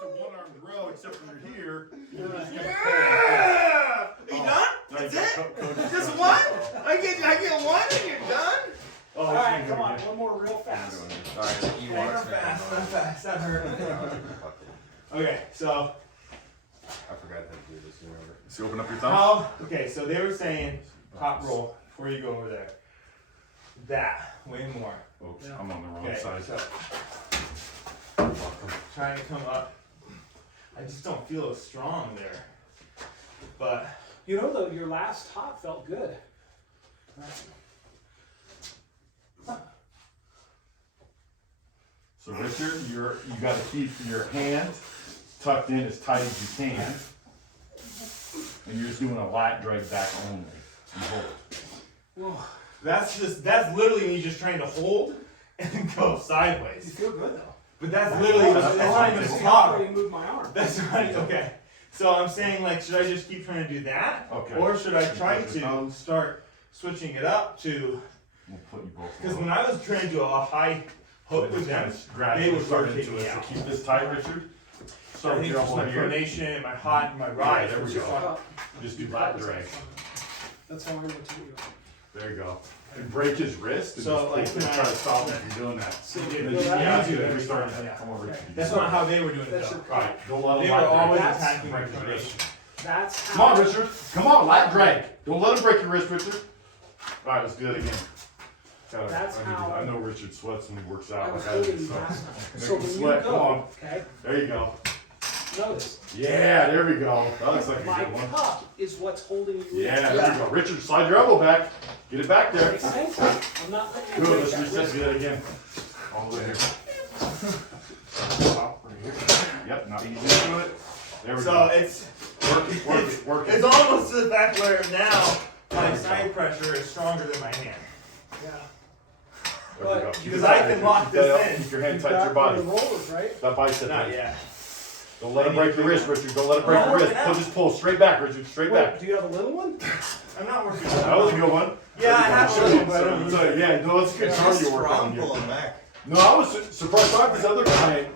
a one-armed row, except when you're here, you're just gonna pull. Yeah! Are you done? Now That's you got it? coaches Just coming. one? I get one and you're done? Oh, All it's right, gonna come go on, again. one more real fast. All right. You I'm want fast. That hurt. Okay, so I forgot how to do this. You remember? So open up your thumb. okay, so they were saying top roll before you go over there. That way more. Oops, I'm on the wrong Okay, side. so trying to come up. I just don't feel as strong there. But You know, though, your last hop felt good. So Richard, you got to keep your hand tucked in as tight as you can, and you're just doing a light drag back only. You hold it. Whoa, that's literally me just trying to hold and go you sideways. feel good, though. But that's literally That's not even just top. how you move my arm. That's right. Okay. So I'm saying, like, should I just keep trying to do that? Okay. Or should I try to start switching it up to, We'll put you both. because when I was trying to do a high hook with them, they would rotate me out. Keep this tight, Richard. I Start with think your just elbow my here. pronation, my hot, and my rise. there we was go. just on- Just do lat drag. That's how I want to do it. There you go. And break his wrist and So, just like, pull and try to stop him from doing that. So And they- then feel that? yeah, do do that. that. Restart Yeah. it. Come over. Okay. That's not how they were doing it That's though. your Alright, don't let him They lat were drag. always That's- attacking my break his wrist. pronation. That's how. Come on, Richard. Come on, lat drag. Don't let him break your wrist, Richard. Alright, let's do that again. That's how- I know Richard sweats when he works I out. was I gotta do holding something. that. Make So him when you sweat. Come go, on. okay, There you go. notice. Yeah, there we go. That looks like a My good one. cup is what's holding you. Yeah, there we go. Richard, slide your elbow back. Get it back there. Makes sense? I'm not letting you Good, break let's that reset wrist. do that again. All the way here. Top right here. Yep, not easy to do it. There we So go. it's Work it. it's almost to the fact where now my side pressure is stronger than my hand. Yeah. There we go. Keep Because it I tight, can Richard. lock Keep this that up. in. Keep your hand You've tight to your got body. the rollers, right? That bicep. Not thing. yet. Don't let I him break need your to wrist, do Richard. Don't let him break I'm your not wrist. working Pull out. just pull straight back, Richard. Straight Wait, back. do you have a little one? I'm not working. That was a good one. Yeah, I have Show one, you. but I don't use So, yeah, no, it's good cardio work on Strong you. pulling back. No, I was surprised. I have this other guy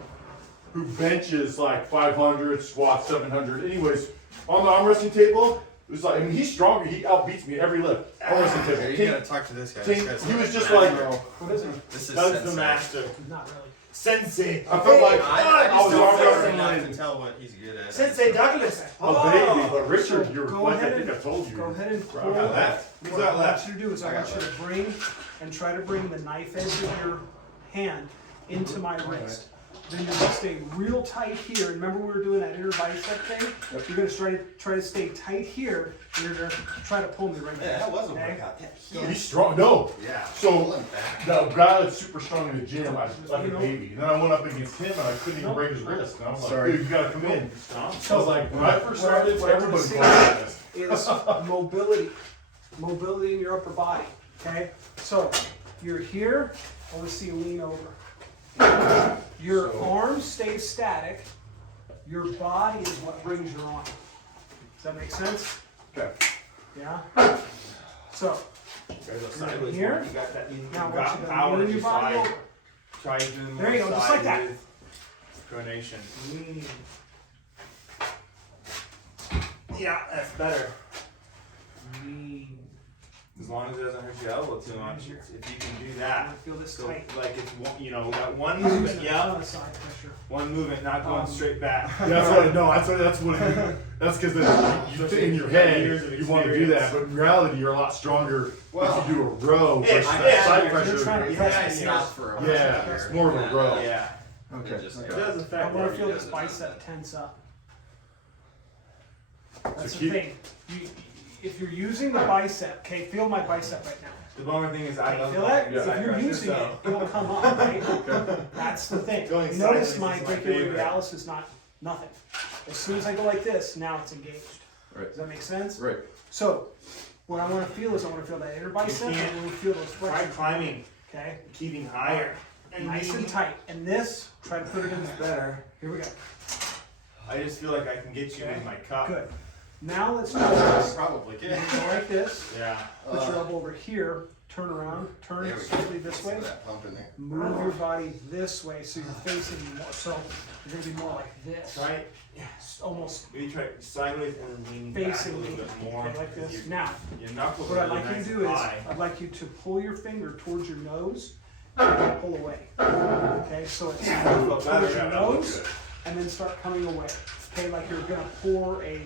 who benches like 500, squats 700. Anyways, on the arm wrestling table, it was like, I mean, he's stronger. He outbeats me every lift. Arm wrestling Here, table. you King- gotta talk to this guy. King- This guy's he was the just master. like, What is it? This is That's the sensei. master. Not really. Sensei. I felt like I I just was don't arm feel wrestling enough like to tell what he's good at. Sensei Douglas. a baby, but Richard, So you're go like I ahead think I and- told you. Go ahead and pull. I got left. Who's What I got want left? you to do is I I want got you to bring and try to bring the knife edge of your hand into my wrist. Then you're gonna stay real tight here. Remember we were doing that inner bicep thing? You're gonna try to stay tight here. And you're gonna try to pull me right Yeah, there. that was a Okay? workout. Yeah, He's strong. No. yeah. So Pulling back. the guy that's super strong in the gym, I was like a baby. And then I went up against him and I couldn't even No. break his wrist. And I was like, Sorry. dude, you gotta come in. Strong. I was like, when I first What I- started, what I everybody wanna was like this. Is mobility. Mobility in your upper body. Okay? So you're here, I wanna see you lean over. Your arm stays static, your body is what brings your arm. Does that make sense? Okay. Yeah? So, There's a sideways Here. one. You got that. You now what got you power gonna to lean your body slide. over. Try doing There you more go, just side like that. with pronation. Lean. Yeah, that's better. Lean. As long as it doesn't hurt your elbow too much. If you can do I that. wanna feel this So, tight. like it's one, you know, that one Use movement, a yeah, ton of side pressure. one movement, not going straight back. That's what I know. That's because you think in your head you want to do that, but in reality you're a lot stronger Well, if you do a row yeah, versus yeah, that side you're pressure. trying to If press I it stop for a Yeah, minute it's here, more of a and row. Yeah, Okay. it just it goes. does I affect want to it. feel He this does it bicep like that. tense up. That's So the keep- thing. If you're using the bicep, okay, feel my bicep right now. The bummer thing is I Okay, love feel that? going If side you're pressure, using it, so- it'll come up, right? That's the thing. Going Notice sideways my is my brachial favorite. radialis is not nothing. As soon as I go like this, now it's engaged. Right. Does that make sense? Right. So, what I want to feel is I want to feel that inner bicep, and I can't- want to feel those Try flexors. climbing, Okay, keeping higher. nice and tight. And this, try to put it in there. better. Here we go. I just feel like I can get you in my cup. Good. Now let's do this. Probably You're good. gonna go like this. Yeah. Put your elbow over here. Turn around. Turn There we go. slightly this way. That pump in there. Move your body this way so you're facing more. So you're gonna be more like this. Try Almost maybe try sideways and then leaning back a facing little me. bit more. Okay, like this. Your, Now, your knuckles what are I'd really like you nice to and do is high. I'd like you to pull your finger towards your nose and pull away. Okay, so it's Feel towards better. your Yeah, that looks nose good. and then start coming away. Okay, like you're gonna pour a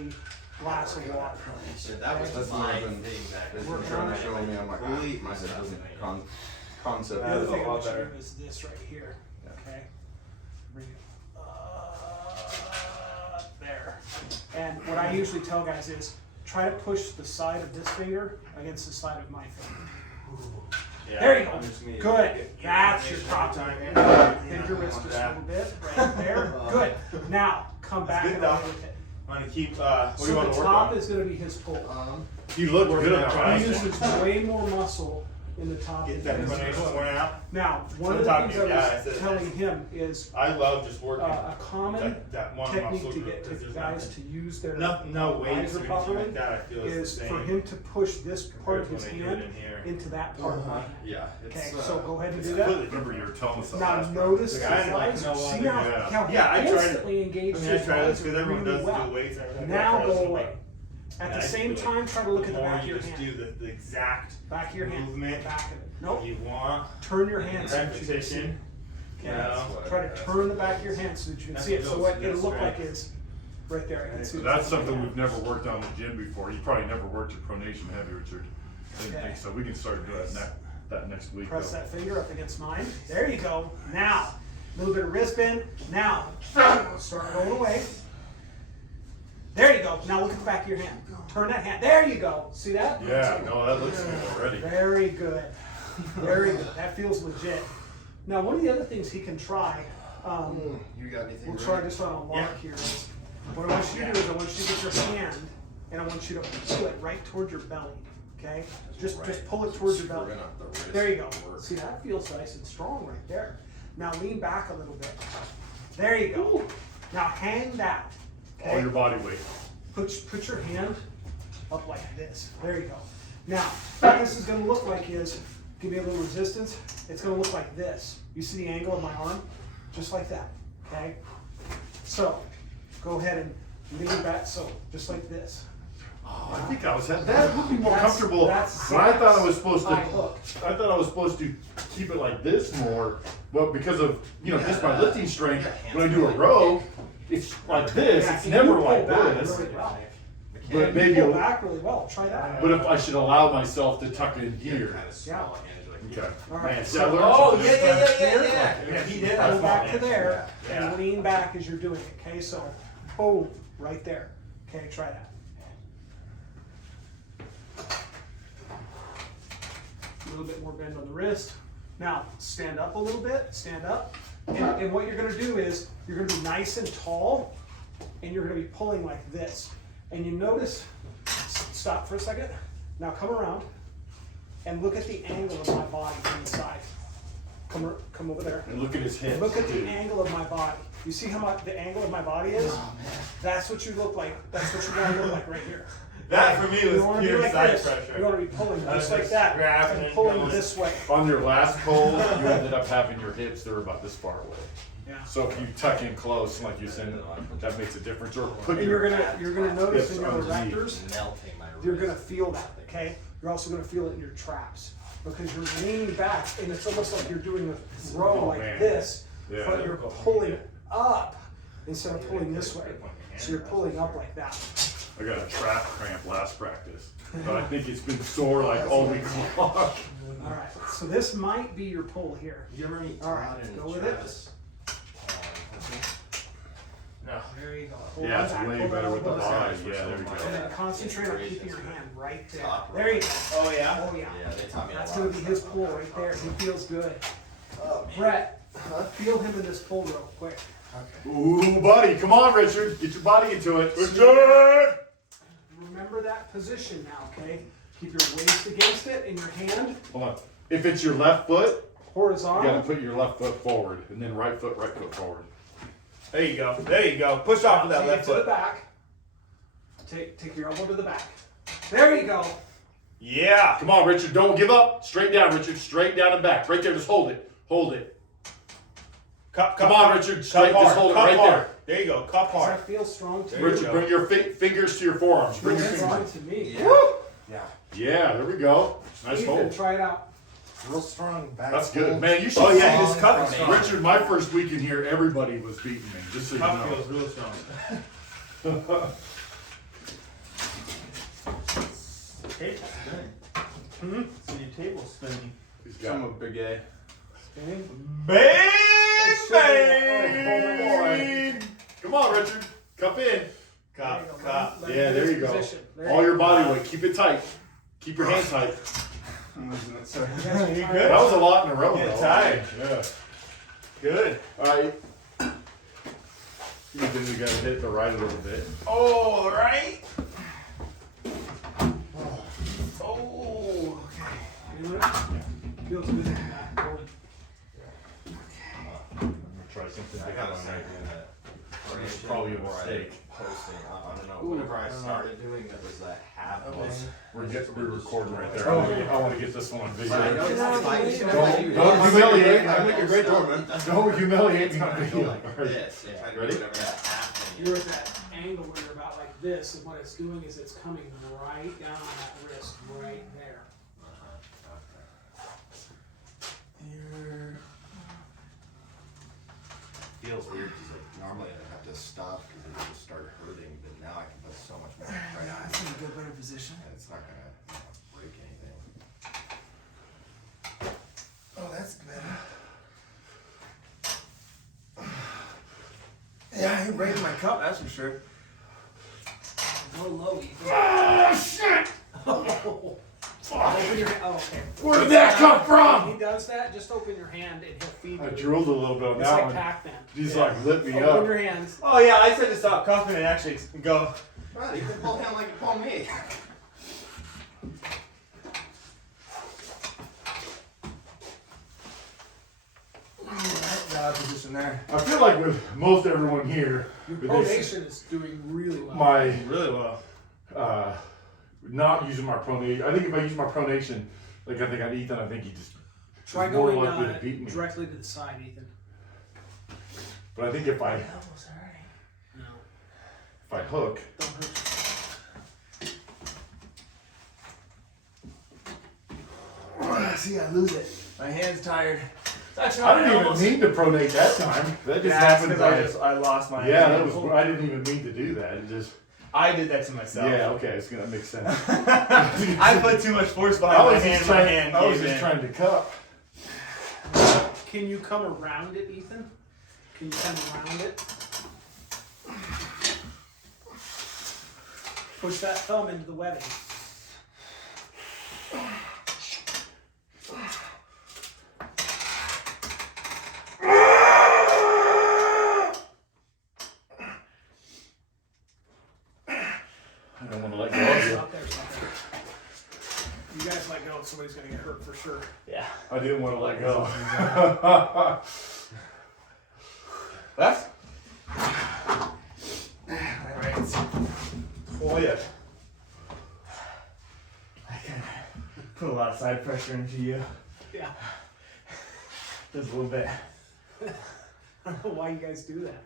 glass of water. Shit, that was That's my not even- thing back They're then. Working trying on to it. show me on my head doesn't concept. The That's other a thing I lot want you to better. do is this right here. Okay? Bring it there. And what I usually tell guys is try to push the side of this finger against the side of my finger. Yeah, There you go. I'm just gonna Good. get That's your information top every time. time. Bend your wrist want just a that. little bit, right there. Good. Now, come That's back good and away though. with it. I'm gonna keep. What do you So want the to work top on? is going to be his pull. You look Working good on on that triceps. He one. uses way more muscle in the top. Get that pronation worn out. Now, one I'm of the talking things to your I dad, I was said telling him is I love just working a common that one technique muscle to group get because there's guys nothing. to use their No weights visor or anything properly like that. I feel is the for same him to push this part compared of to his when I do it hand in here. into that part of my hand. Yeah. Okay, so go ahead and It's do that. completely, remember you were telling us that Now last notice Like, his I like visor. no See longer now do that. how Yeah, I he tried it. instantly I engaged mean, I his try this visor because everyone really does well. do weights and everything. Now I try this go with away. my- At and the I just same do it. time, try to look at the more back of you your just hand. do the exact Back of your hand. movement Back of it. Nope. you want. Turn your hand so that you can see. Repetition. Okay. No. Try to turn the back of your hand so that you can That's see it. So what what goes it'll this look way. like is right there. You can see That's it's something like we've never worked on in the gym before. You probably never worked your pronation, have you, Richard? I didn't Okay. think so. We can start doing that next week. Press though. that finger up against mine. There you go. Now, a little bit of wrist bend. Now, start rolling away. There you go. Now look at the back of your hand. Turn that hand. There you go. See that? Yeah, no, that looks good already. Very good. Very good. That feels legit. Now, one of the other things he can try, You got anything? we'll ready? try this on a mark here, is what I want you to do is I want you to get your hand and I want you to pull it right toward your belly. Okay? Just pull it towards your belly. Screwing up the wrist There you go. work. See, that feels nice and strong right there. Now lean back a little bit. There you go. Now hang that. All Okay? your body weight. Put your hand up like this. There you go. Now, what this is going to look like is, give me a little resistance. It's going to look like this. You see the angle of my arm? Just like that. Okay? So, go ahead and lean back. So, just like this. Oh, I think that would be more That's- comfortable. that's When I thought I was supposed to, high hook. I thought I was supposed to keep it like this more, but because of just my lifting strength, when I do a row, it's like this. Yeah, It's and never you like pull back this. really well. But And maybe, you pull back really well. Try that. but if I should allow myself to tuck in here. Kind of small hinge like Okay. All right. Man, So- see, I learned Oh, something yeah, this yeah, time. yeah. He did. Go back to there Yeah. and lean back as you're doing it. Okay, so boom, right there. Okay, try that. A little bit more bend on the wrist. Now stand up a little bit. Stand up, and what you're going to do is you're going to be nice and tall, and you're going to be pulling like this. And you notice. Stop for a second. Now come around and look at the angle of my body from the side. Come over there. And look at his hips. Look at the dude. angle of my body. You see how much the angle of my body is? That's what you look like. That's what you're gonna look like right here. That for me You was wanna be pure like side this. pressure. You want to be pulling I was just like just that grabbing and and pulling going. this way. On your last pull, you ended up having your hips that were about this far away. Yeah. So if you tuck in close, like you said, that makes a difference. Or put And your you're gonna notice in your hips underneath. erectors, melting my wrist. you're gonna feel that. Okay. You're also gonna feel it in your traps because you're leaning back, and it's almost like you're doing a row like man. this, Yeah. but you're pulling up instead of pulling this way. So you're pulling up like that. I got a trap cramp last practice, but I think it's been sore like all week long. All right. So this might be your pull here. You ever meet All right, Todd and go with it. Travis? No. There you go. Hold Yeah, on it's back, way hold better on with the both body. sides. Yeah, there we And go. then concentrate on keeping your hand right there. Top There you go. Oh yeah. Oh yeah. Yeah, they taught me a That's lot gonna of be stuff his about pull that. right there. He feels good. Oh, man. Brett, feel him in this pull real quick. Ooh, buddy, come on, Richard, get your body into it. Richard! Remember that position now, okay? Keep your waist against it and your hand Hold on. If it's your left foot, you horizontal. gotta put your left foot forward, and then right foot forward. There you go. There you go. Push off with that Take it left to the foot. back. Take your elbow to the back. There you go. Yeah. Come on, Richard, don't give up. Straight down, Richard, straight down and back. Right there, just hold it. Hold it. Come on, Richard, straight, Cup just hard. hold it Cup right hard. There you go. Cup Does hard. that feel strong to There you? you Richard, go. bring your fingers to your forearms. Bring your Feels fingers. strong to me. Yeah. Woo! Yeah. Yeah, there we go. Nice Ethan, hold. try it out. Real strong back. That's good. Man, you should Oh yeah, see- his cup is strong. Richard, my first week in here, everybody was beating me, just so you Cup know. feels real strong. Table's spinning. So your table's spinning. He's got Some of Big A. Okay. Bang! Bang! Come on, Richard. Cup in. There you Cup, go, cup. let it Yeah, in there this you go. position. There All you your go. body weight. Keep it tight. Keep your hand tight. Sorry. You guys are You tired? good? That was a lot in a row, Yeah, though. tight. Yeah. Good. All right. You then we gotta hit the right a little bit. Oh, right. Oh, okay. Feeling it? Feels good. Back rolling. I'm gonna try something I different gotta on say, there. that Probably a before I mistake. posting, I don't know. Whenever I started doing it, was a half. We're recording right there. I want to get this one on video. But I noticed it's like, Don't humiliate me. I I'm make a great doorman. Don't humiliate It's me on gonna go video. like this. You're trying to Ready? do whatever that half thing You're is. at that angle where you're about like this, and what it's doing is it's coming right down on that wrist, right there. Feels weird because like normally I'd have to stop because it would just start hurting, but now I can put so much more pressure on it, in a good better position. and it's not gonna break anything. Oh, that's better. Yeah, I ain't breaking my cup, that's for sure. Go low, Ethan. Oh, shit! Open your hand. Oh, okay. Where did that come When from? he does that, just open your hand and he'll feed I you. drooled a little bit on It's that like one. Pac-Man. He's like lit me Open up. your hands. Oh yeah, I said to stop coughing and actually go. Well, you can pull him like you pull me. Got a position there. I feel like with most everyone here, Your with this, pronation is doing really well. my Really well. not using my pronation. I think if I use my pronation, like I think on Ethan, I think he just Try is more going likely to beat me. directly to the side, Ethan. But I think if I Elbows hurting. No, hook, don't hurt yourself. See, I lose it. My hand's tired. It's I didn't even mean to pronate that time. That just happened. I lost my. Yeah, that was. I didn't even mean to do that. It just. I did that to myself. Yeah. Okay, it's gonna make sense. I put too much force I behind my was hand. just My trying. hand I was gave just in. trying to cup. Can you come around it, Ethan? Can you come around it? Push that thumb into the webbing. I don't want to let go of you. Stop there, stop there. You guys let go, somebody's gonna get hurt for sure. Yeah. I didn't want to let go. Left. Alright. Oh yeah. I can put a lot of side pressure into you. Yeah. Just a little bit. I don't know why you guys do that.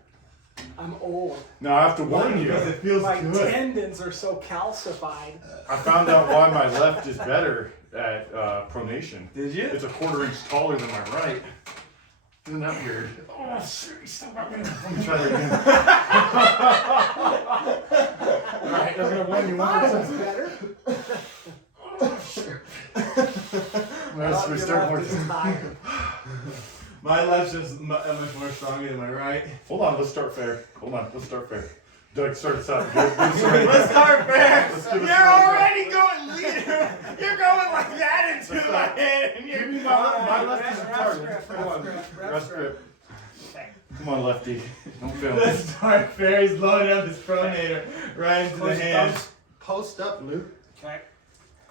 I'm old. Now I have to warn you. Because it feels My good. tendons are so calcified. I found out why my left is better at pronation. Did you? It's a 1/4 inch taller than my right. Isn't that weird? Oh shit! You still got me. Let me try that again. All right, I'm gonna warn you one more Mine's time. better. Let's Your restart more left is time. tired. My left's just much more stronger than my right. Hold on, let's start fair. Hold on, let's start fair. Doug, start us out. Let's start fair. Let's give us You're a little already going leader. You're going like that into my hand. And Give you're me my left is Rep retarded. strip, Come on, rep strip, rest grip. Okay. Come on, lefty. Don't fail me. Let's start fair. He's loading up his pronator right into Close the your hand. thumbs. Post up, Luke. Okay.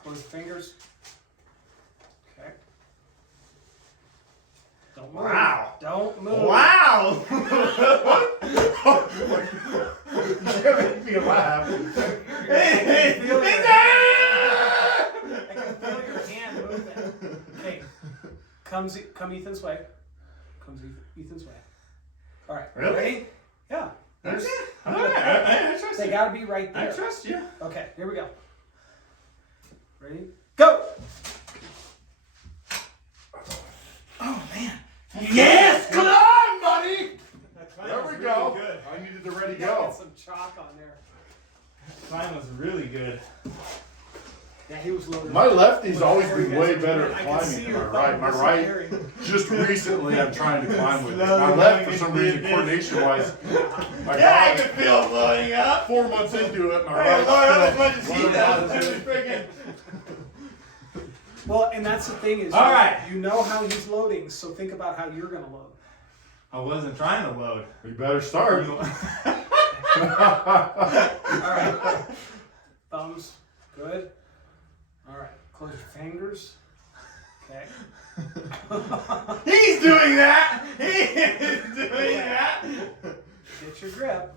Close your fingers. Okay. Don't move. Wow. Don't move. Wow. You're making me laugh. Hey, Feel your it's I can feel your hand moving. Okay. Come Ethan's way. Comes Ethan's way. All right. Really? Ready? Yeah. There's- All right, I trust They you. gotta be right I there. trust you. Okay. Here we go. Ready? Go. Oh man. Yes, come on, buddy. There we go. I needed to ready go. Get some chalk on there. Mine was really good. Yeah, he was loaded. My lefty's Well, always before you been guys way were better doing it, at I can see climbing than your my right. thumb My right, disappearing. just recently I'm trying to climb with it. Slowly My left, for going some into reason, this. coordination wise, I Yeah, I got can it. feel it blowing up. 4 months into it, my Hey, right. Lord, as much as he learning how to does, do it's it. freaking. Well, and that's the thing is, All right. you know how he's loading, so think about how you're gonna load. I wasn't trying to load. We better start. All right. Thumbs. Good. All right. Close your fingers. Okay. He's doing that! He is doing that! Get your grip.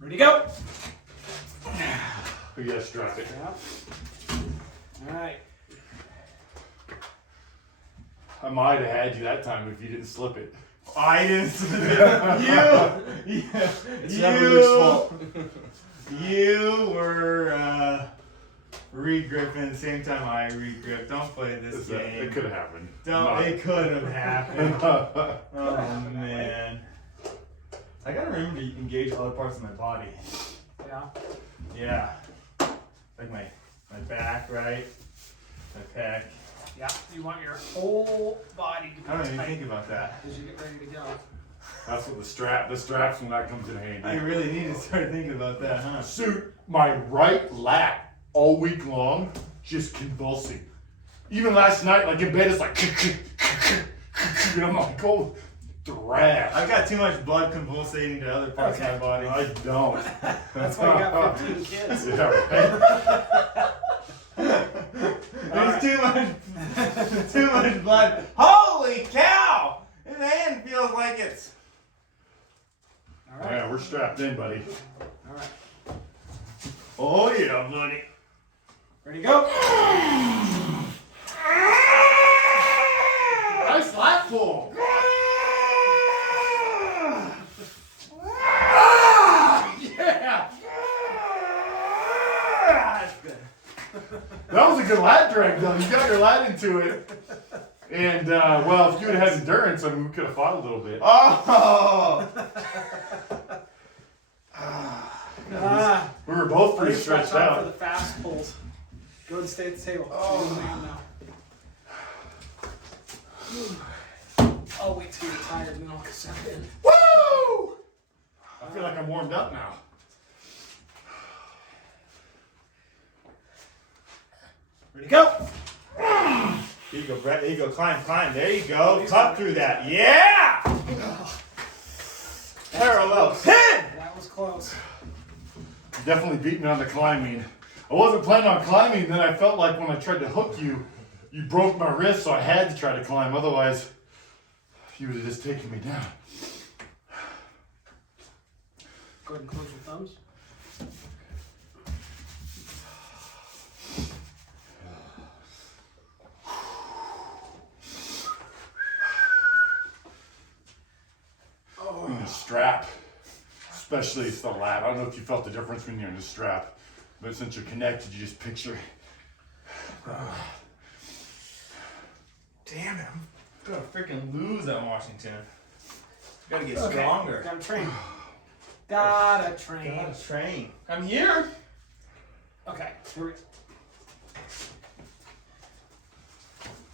Ready, go! We gotta strap it. Yeah. Alright. I might have had you that time if you didn't slip it. I didn't slip it. It's never Luke's fault. You were re-gripping at the same time I re-gripped. Don't play this game. It could have happened. It could have happened. Oh man. I gotta remember to engage other parts of my body. Yeah. Yeah. Like my back, right? My pec. Yeah. You want your whole body to be I don't even tight think about that. as you get ready to go. That's what the straps when that comes in handy. I really need to start thinking about that, huh? Suit, my right lat all week long, just convulsing. Even last night, like in bed, it's like, and I'm like, oh, thrash. I've got too much blood convulsating to other parts of my body. I don't. That's why you got 15 kids. Yeah, right. There's too much blood. Holy cow! His hand feels like it's. Alright. Yeah, we're strapped in, buddy. Alright. Oh yeah, buddy. Ready, go! Nice lat pull. Yeah. That's good. That was a good lat drag, though. You got your lat into it. And, well, if you would have had endurance, I mean, we could have fought a little bit. Oh! We were both pretty It's got stretched time for out. the fast pulls. Go and stay at the table. Oh. I'll wait till you're tired and then I'll step in. Woo! I feel like I'm warmed up now. Ready, go! Here you go, Brett. There you go. Climb. There you go. Cut through that. Yeah! Parallel pin! That was close. Definitely beat me on the climbing. I wasn't planning on climbing, then I felt like when I tried to hook you, you broke my wrist, so I had to try to climb. Otherwise, you would have just taken me down. Go ahead and close your thumbs. In the strap, especially it's the lat. I don't know if you felt the difference when you're in the strap, but since you're connected, you just picture. Damn it. I'm gonna freaking lose at Washington. Gotta get Okay. stronger. Gotta train. Gotta train. Gotta train. I'm here. Okay, here we go.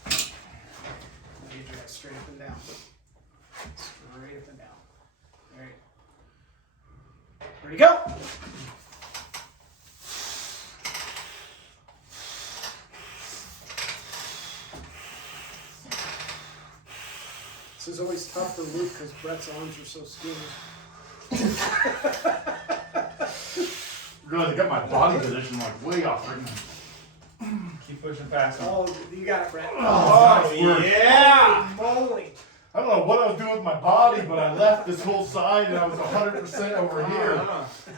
Now you drag straight up and down. Straight up and down. There you go. Ready, go! This is always tough for Luke because Brett's arms are so skinny. Really got my body position like way off right now. Keep pushing past him. Oh, you got it, Brett. Oh, nice work. yeah! Holy moly. I don't know what I was doing with my body, but I left this whole side and I was 100% over here.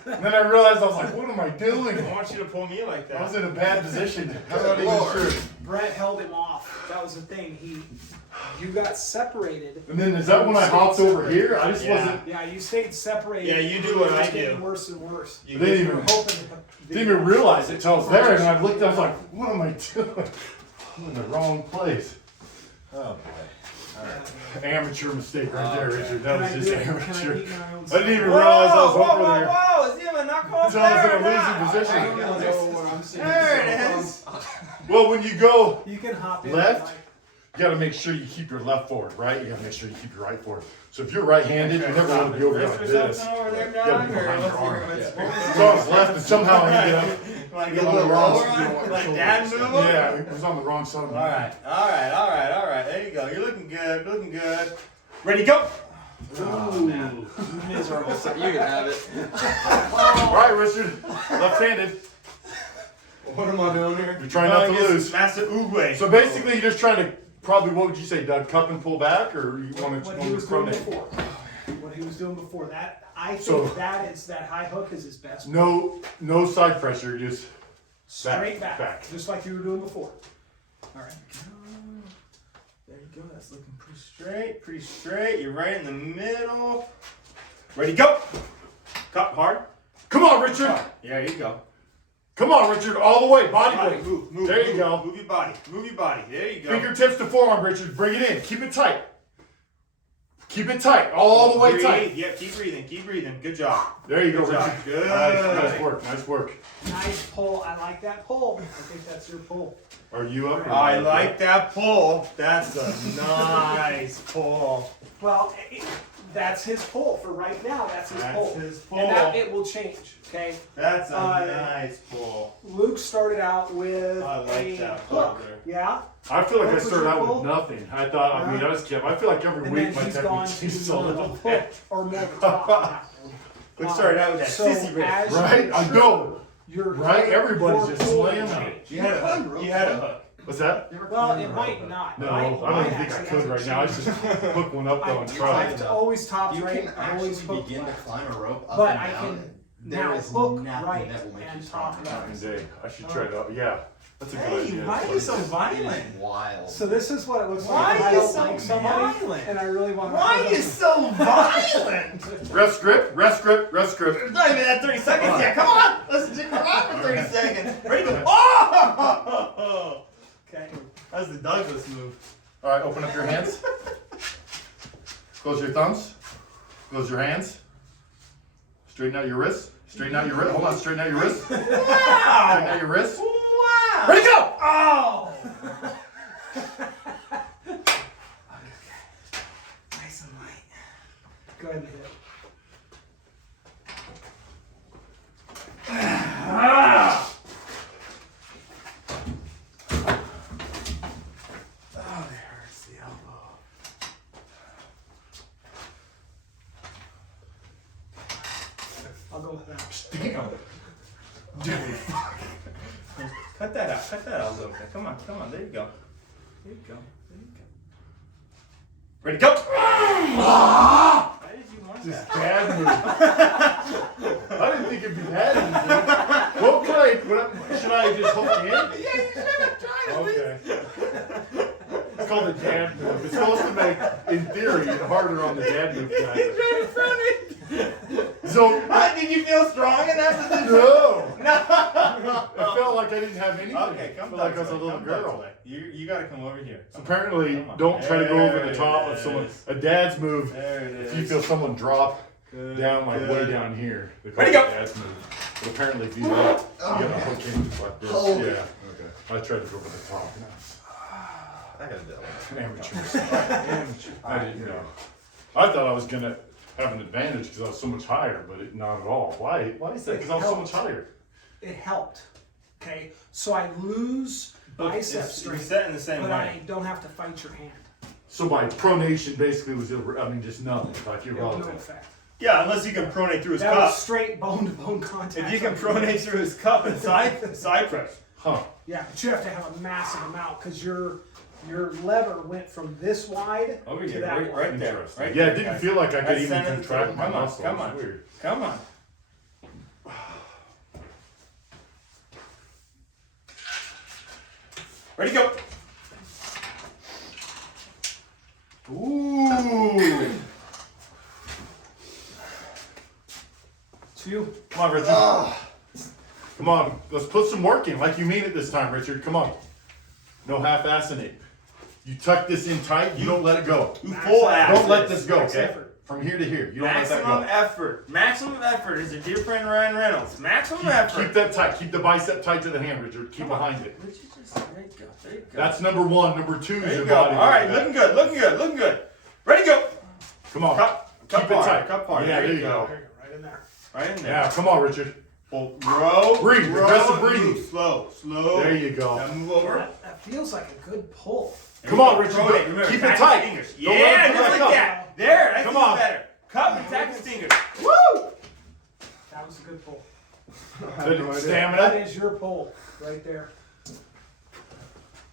And then I realized I was like, what am I doing? I want you to pull me like I was that. in a bad position. I'm not even sure. Brett held him off. That was the thing. You got separated. And then is that when I hopped over here? I just Yeah. wasn't, Yeah, you stayed separated. Yeah, you do what It was I getting do. worse and worse. You They didn't You even- were hoping didn't even realize it until I was there. And I looked, I was like, what am I doing? I'm in the wrong place. Oh boy. Amateur mistake right there, Richard. That Can was I just do it? amateur. Can I eat my own I didn't even Whoa, realize I was whoa, over whoa, there. whoa! Is he even not close Until I was in there a or losing not? position. I don't know where I'm sitting. There it is. Well, when you go You can hop in. Left? like- you gotta make sure you keep your left forward, right? You gotta make sure you keep your right forward. So if you're right-handed, you never want to be over Wrist like or this. something over there, You gotta Don? be Or behind what's your arm. what's- So I was left, and somehow I ended up. Want to Get get a on little the wrong roller side. on? Like dad move? Yeah, it was on the wrong side of All my right. There you go. You're looking good. Ready, go. Ooh. Miserable. So you can have it. All right, Richard. Left-handed. What am I doing here? You're trying not to lose. Master Uguay. So basically, you're just trying to probably, what would you say, Doug? Cup and pull back, or you want What to he was doing pronate? before. What he was doing before. That I think So- that high hook is his best. No side pressure, just Straight back, back. just like you were doing before. All right. There you go. That's looking pretty straight. Pretty straight. You're right in the middle. Ready, go. Cup hard. come on, Richard. Hard. Yeah, there you go. Come on, Richard, all the way, body Body, weight. move. There you go. Move your body. Move your body. There you go. Fingertips to forearm, Richard. Bring it in. Keep it tight. Keep it tight, all the way Breathe. tight. Yeah, keep breathing. Keep breathing. Good job. There you go, Good job. Richard. Good. Nice work. Nice work. Nice pull. I like that pull. I think that's your pull. Are you up? or I not? like that pull. That's a nice pull. Well, that's his pull for right now. That's his That's pull. his pull. And that it will change. Okay. That's a Uh, nice pull. Luke started out with I like a that pull hook. there. Yeah. I feel like I What was started your out goal? with nothing. I thought, I mean, I just kept, I feel like every And week then my he's gone technique to changes a more of a little hook bit. or more of a top. Luke started out with that So sissy rip. as Right? you I mature, know. your Right? Everybody's your just pull slamming will on change. You had a hook. You had a hook. What's that? Well, it might not. No, Mine- I don't mine even think I actually could hasn't right now. I changed. just hook one up though and I try. have to always top You right. can I always actually hook begin to left. climb a rope up But and I down. can There now is hook nothing right that will make and you top stop. left. One day. I should try to, yeah. That's a good Hey, idea. why are you so It violent? is wild. So this is what it looks Why like. If are I you don't so like somebody, violent? and I really want to. Why are you so violent? Rest grip, rest grip, rest grip. It's not even at 30 seconds yet. Come on. Let's stick around for 30 seconds. Ready to go. Oh! Okay. That's the Douglas move. All right, open up your hands. Close your thumbs. Close your hands. Straighten out your wrists. Straighten out your wrist. Hold on, straighten out your wrist. Straighten Wow! out your wrist. Wow! Ready, go! Oh! Nice and light. Go ahead and hit. Ah! Oh, that hurts the elbow. I'll go with that. Damn. Cut that out. Cut that out a little bit. Come on. Come on. There you go. There you go. There you go. Ready, go! Why did you want Just that? bad move. I didn't think it'd be that easy. What can I, should I just hook in? Yeah, you should have tried it. Okay. It's called a dad move. It's supposed to make, in theory, it harder on the dad move guy. So, Did you feel strong in that position? no. No. It felt like I didn't have anything. Okay, come I felt like I was a Doug's way, little come Doug's girl. way. You gotta come over here. So apparently, Come on. don't try to go over There the top it of someone. is. A dad's move, There it is. if you feel someone drop Good, down, like good. way down here, they call Ready, it go. dad's move. But apparently, if you look, you gotta hook in just like this. Oh. Yeah. Okay. I tried to go over the top. I gotta do that. Amateur. Amateur. I didn't, you know. I thought I was gonna have an advantage because I was so much higher, but not at all. Why? Why is that? Because I was so much higher. It helped. Okay. So I lose bicep It's strength, reset in the same but way. I don't have to fight your hand. So my pronation basically was, just nothing, like It will no irrelevant. effect. Yeah, unless you can pronate through his That was cup. straight bone to bone contact. If you can pronate through his cup and side press. Huh. Yeah, but you have to have a massive amount because your lever went from this wide Over to here, that right, wide. right there. Interesting. Right Yeah, there, it didn't guys. feel like I could That's even center contract through. my Come on, muscles. come It's on. weird. Come on. Ready, go. Ooh. It's you. Come on, Richard. Come on, let's put some work in, like you mean it this time, Richard. Come on. No half-assing it. You tuck this in tight. You don't let it go. You full ass. Don't let this go, Max okay? effort. From here to here. You don't let that Maximum go. effort. Maximum effort is a dear friend Ryan Reynolds. Maximum effort. Keep that tight. Keep the bicep tight to the hand, Richard. Keep Come on. behind it. Richard, just there you go. There you go. That's number one. Number two is there your you go. body. All right, weight. looking good. Looking good. Looking good. Ready, go. Come on. Cup Keep it hard. tight. Cup hard. Yeah, there you go. There you go, right in there. Right in there. Yeah, come on, Richard. Well, row. Breathe, row, aggressive breathing. move. Slow. Slow. There you go. Now move over. That feels like a good pull. Come on, Richard. Pronate. Remember, Keep it tack tight. the fingers. Don't let Yeah, it come just back like up. that. There, that's Come even on. better. Cup and tack the fingers. Woo! That was a good pull. Stamina? That is your pole right there.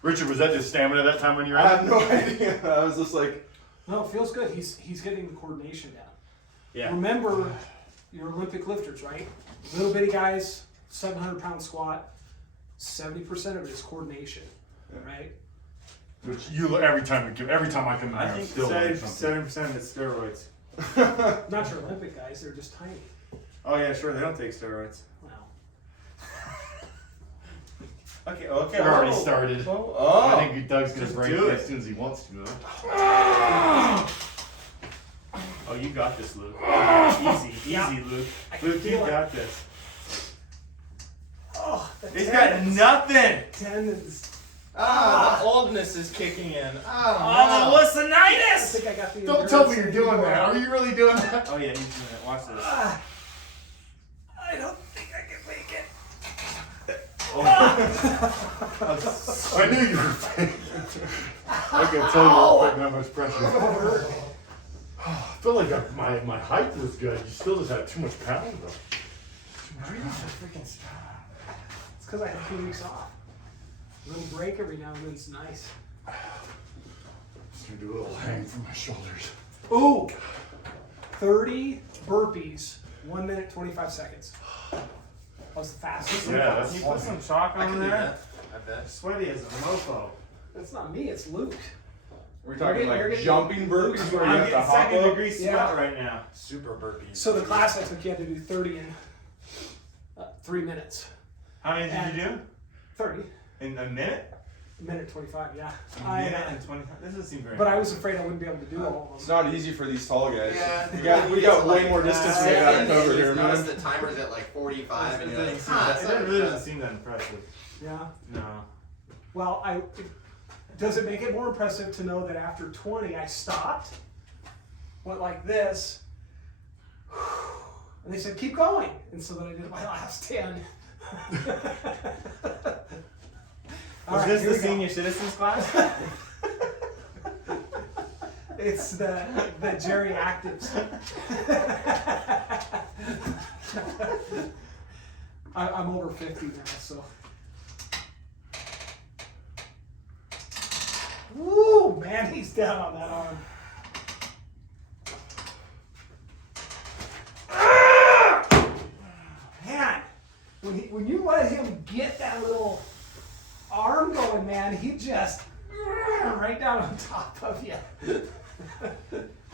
Richard, was that just stamina that time when you were I have no idea. I was just like, No, it feels good. He's getting the coordination down. Yeah. Remember your Olympic lifters, right? Little bitty guys, 700-pound squat. 70% of it is coordination, right? Which you every time I come in I here, I'm think still learning something. 70% is steroids. Not your Olympic guys; they're just tiny. Oh yeah, sure. They don't take steroids. Wow. Okay. We're already started. oh. I think Doug's gonna Just break do it it. as soon as he wants to. Oh, you got this, Luke. Easy, Yeah. Luke. I can Luke, you feel it. got this. Oh, the He's got tendons. nothing. Tendons. The oldness is kicking in. Oh, the I listenitis. think I got the. Don't tell me endurance you're doing anymore. that. Are you really doing that? Oh yeah, he's doing it. Watch this. I don't think I can make it. Oh. I knew you were fake. I can tell you were putting that much pressure. I feel like my height was good. You still just had too much pound though. It's because I had 2 weeks off. A little break every now and then is nice. Just gonna do a little hang from my shoulders. Ooh, 30 burpees, 1 minute 25 seconds. That was the fastest. Yeah, that's Can you put some chalk I on can do there? that. I bet. Sweaty as a mofo. That's not me. It's Luke. We're talking You're like getting- jumping burpees where you I'm have to getting hop second up. degree sweat Yeah. right now. Super burpees. So the class I took, you had to do 30 in 3 minutes. How many did you do? 30. In a minute? A minute 25. Yeah. A minute and 20. This doesn't seem very. But I was afraid I wouldn't be able to do all of It's them. not easy for these tall guys. Yeah. We got way more distance we gotta cover here, Notice man. the timer's at like 45 and It you're like, doesn't seem huh, that- it's it not really doesn't impressive. seem that impressive. Yeah. No. Well, does it make it more impressive to know that after 20 I stopped, went like this, and they said keep going, and so then I did my last 10. All Was right, this here the we go. senior citizens class? It's the geriatrics. I'm over 50 now, so. Woo, man, he's down on that arm. Man, when you let him get that little arm going, man, he just right down on top of you.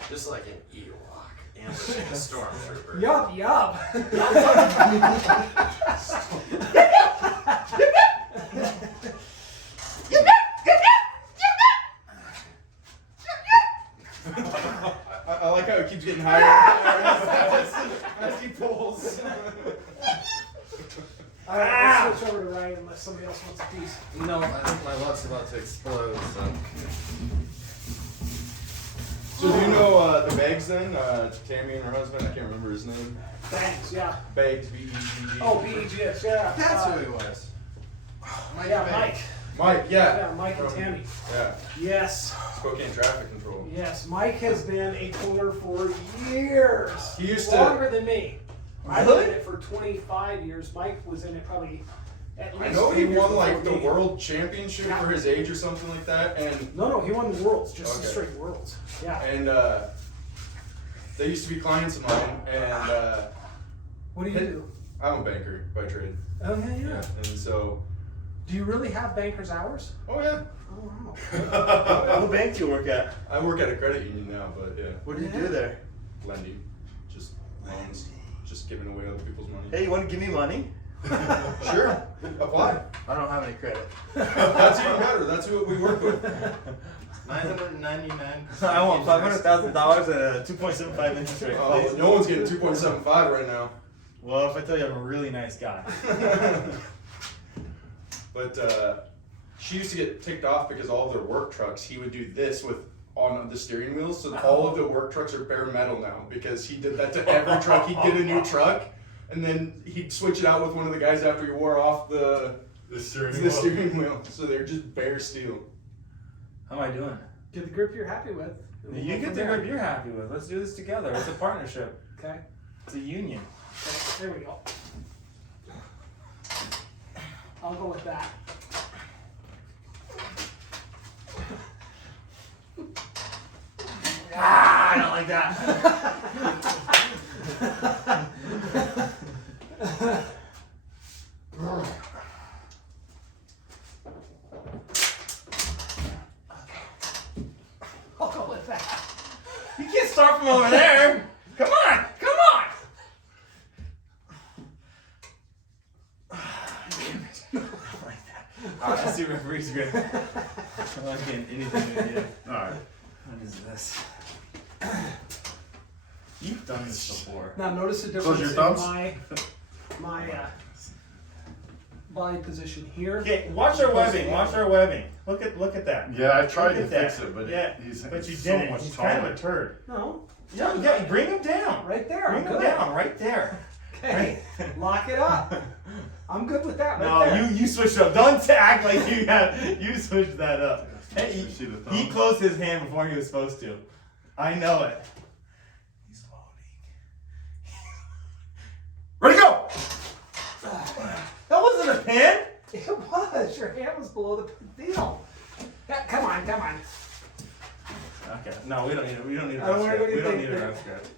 Just like an Ewok ambushing a stormtrooper. Yup, yup. I like how it keeps getting higher as he pulls. Alright, let's switch over to Ryan unless somebody else wants a piece. No, I think my luck's about to explode, so. So do you know the Bags then? Tammy and her husband, I can't remember his name. Thanks, yeah. Bags, B-E-G-G. Oh, BEGS, yeah. That's who he was. Yeah, Mike. Mike, yeah. Yeah, Mike and Tammy. Yeah, Yes, Spokane Traffic Control. yes. Mike has been a puller for years. He used to- Longer than me. I've been in it for 25 years. Mike was in it probably at least I know 10 he years won like before the me. world championship for his age or something like that, and No, he won the worlds, just the Okay. straight worlds. Yeah. they used to be clients of mine, and What do you do? I'm a banker by trade. Oh, yeah. And so, Do you really have banker's hours? oh yeah, Oh, wow. What bank do you work at? I work at a credit union now, but yeah, What do you do there? lending, just loans, just giving away other people's money. Hey, you want to give me money? Sure, apply. I don't have any credit. That's even better. That's who we work with. 999. I want $500,000 at a 2.75 interest rate. Oh, please. no one's getting 2.75 right now. Well, if I tell you I'm a really nice guy. But she used to get ticked off because all of their work trucks, he would do this with on the steering wheels. So all of the work trucks are bare metal now because he did that to every truck. He'd get a new truck, and then he'd switch it out with one of the guys after he wore off the steering wheel. So they're just bare steel. How am I doing? Get the grip you're happy with. and we'll You go get from the there. grip you're happy with. Let's do this together. It's a partnership. Okay. It's a union. Okay, there we go. I'll go with that. Ah, I don't like that. I'll go with that. You can't start from over there. Come on, come on. Alright, let's see what referee's good. I'm not getting anything in here. Alright. What is this? You've done this before. Now notice the Close difference your in thumbs. my body position here. Okay, watch our webbing. Watch our webbing. Look at that. Yeah, I tried to Look at fix that. it, but Yeah, he's but you so didn't. much He's taller. kind of a turd. No, Yeah, bring him down. right there. Bring I'm him good. down right there. Okay, lock it up. I'm good with that. No, Right there. you switched up. Don't act like you switched that up. Hey, See the thumb? he closed his hand before he was supposed to. I know it. He's loading. Ready, go! That wasn't a pin. It was. Your hand was below the deal. Yeah, come on, come on. Okay. No, we don't need it. We don't need a I don't rough wanna- script. what do you We don't think, need a Nick? rough script.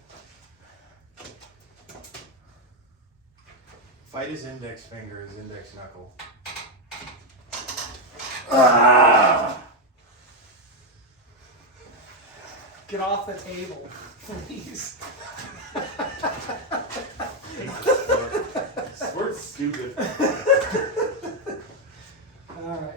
Fight his index finger, his index knuckle. Ah! Get off the table, please. Sport's stupid. All right.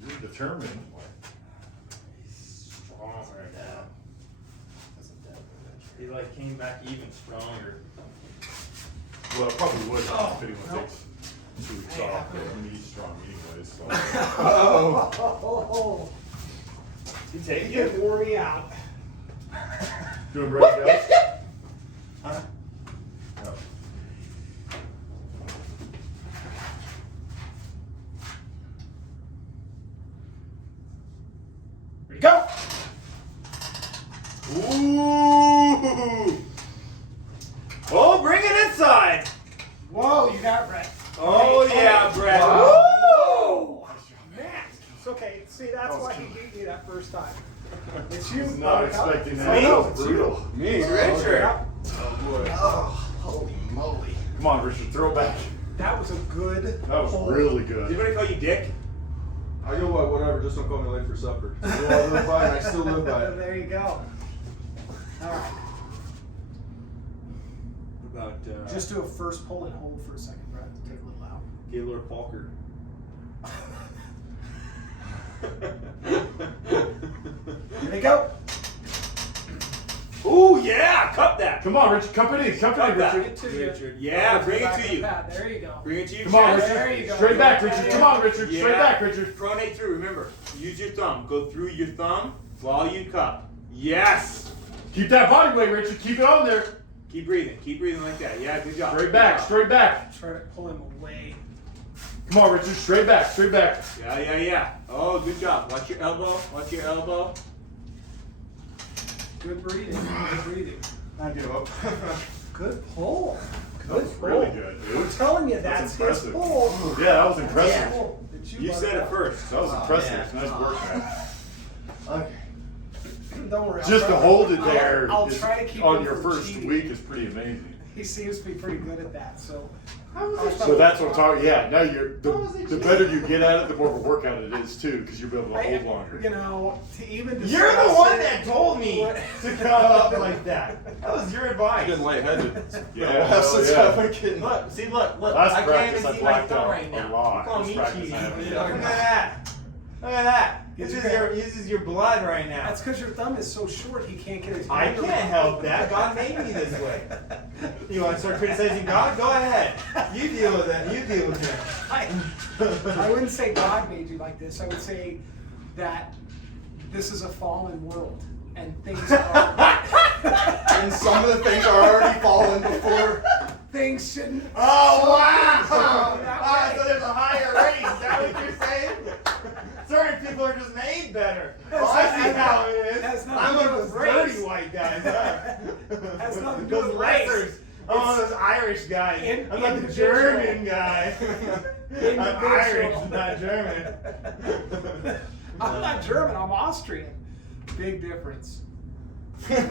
You're determined. He's strong right now. He like came back even stronger. Well, it probably would if anyone no. takes 2 weeks Yeah. off, but I mean, he's strong anyways. So. Oh, You take you wore me out. Doing ready, guys? Huh? No. Ready, go! Ooh! Oh, bring it inside! Whoa, you got Brett. Oh yeah, Brett. Whoa! Man, it's okay. See, that's why he beat me that first time. It's you. Was not Buttercup. expecting I that. know. That was brutal. Me, Richard. Yeah, Oh boy. Oh, holy moly. Come on, Richard, throw it back. that was a good. That was pull. really Did good. anybody call you Dick? I go by whatever, just don't call me late for supper. I live by it, I still live by it. There you go. All right. What about Just do a first pull and hold for a second, Brett. Take a little out. Gaylord Falker? There you go. Ooh yeah, cup that. Come on, Richard, company, Cup Richard. that. Bring it to you. Richard. Yeah, bring it Back to with you. that. There you go. Bring it to you. Come on, chest. There Richard. you go. Straight back, Yeah. Richard. Come on, Richard. Straight Yeah. back, Richard. Pronate through. Remember, use your thumb. Go through your thumb while you cup. Yes. Keep that body weight, Richard. Keep it on there. Keep breathing. Keep breathing like that. Yeah, good job. Straight Good back, job. straight back. Try to pull him away. Come on, Richard. Straight back, straight back. Yeah, yeah, yeah. Oh, good job. Watch your elbow. Watch your elbow. Good breathing. Good breathing. I give up. Good pull. That Good was pull. really good, I'm dude. telling you, That's that's his impressive. pull. Yeah, that was impressive. Yeah. It's You said it Buttercup. first. That was Oh, impressive. man. Nice work, man. Okay. Don't worry. I'll Just to try- hold it there I'll is- try to keep on him your from first cheating. week is pretty amazing. He seems to be pretty good at that. So. So that's what I'm talking. Yeah, now you're How was it the better you get at it, the more of a workout it is too, because you'll be able to hold longer. You know, to even discuss You're the one it- that told me What- to come up like that. That was your advice. Getting lightheaded. Yeah, That's hell what's yeah. happening. Look, see, look. Last I can't practice, even I see my blacked thumb out right a now. lot. You call This me practice, cheating. I haven't Look done at that. that. Look at that. This is your blood right now. That's because your thumb is so short. He can't get his. I hand can't around. help that. God made me this way. You want to start criticizing God? Go ahead. You deal with it. You deal with it. I wouldn't say God made you like this. I would say that this is a fallen world and things are. And some of the things are already fallen before. Things shouldn't. Oh, wow. That Ah, way. so there's a higher rate. Is that what you're saying? Certain people are just made better. Has Oh, I nothing- see how it is. has nothing I'm to one do of with those race. dirty white guys. Has nothing to do Those with race. wrestlers. I'm one of those Irish guys. I'm not the Individual. German guy. I'm Individual. Irish, not German. I'm not German, I'm Austrian. Big difference. Big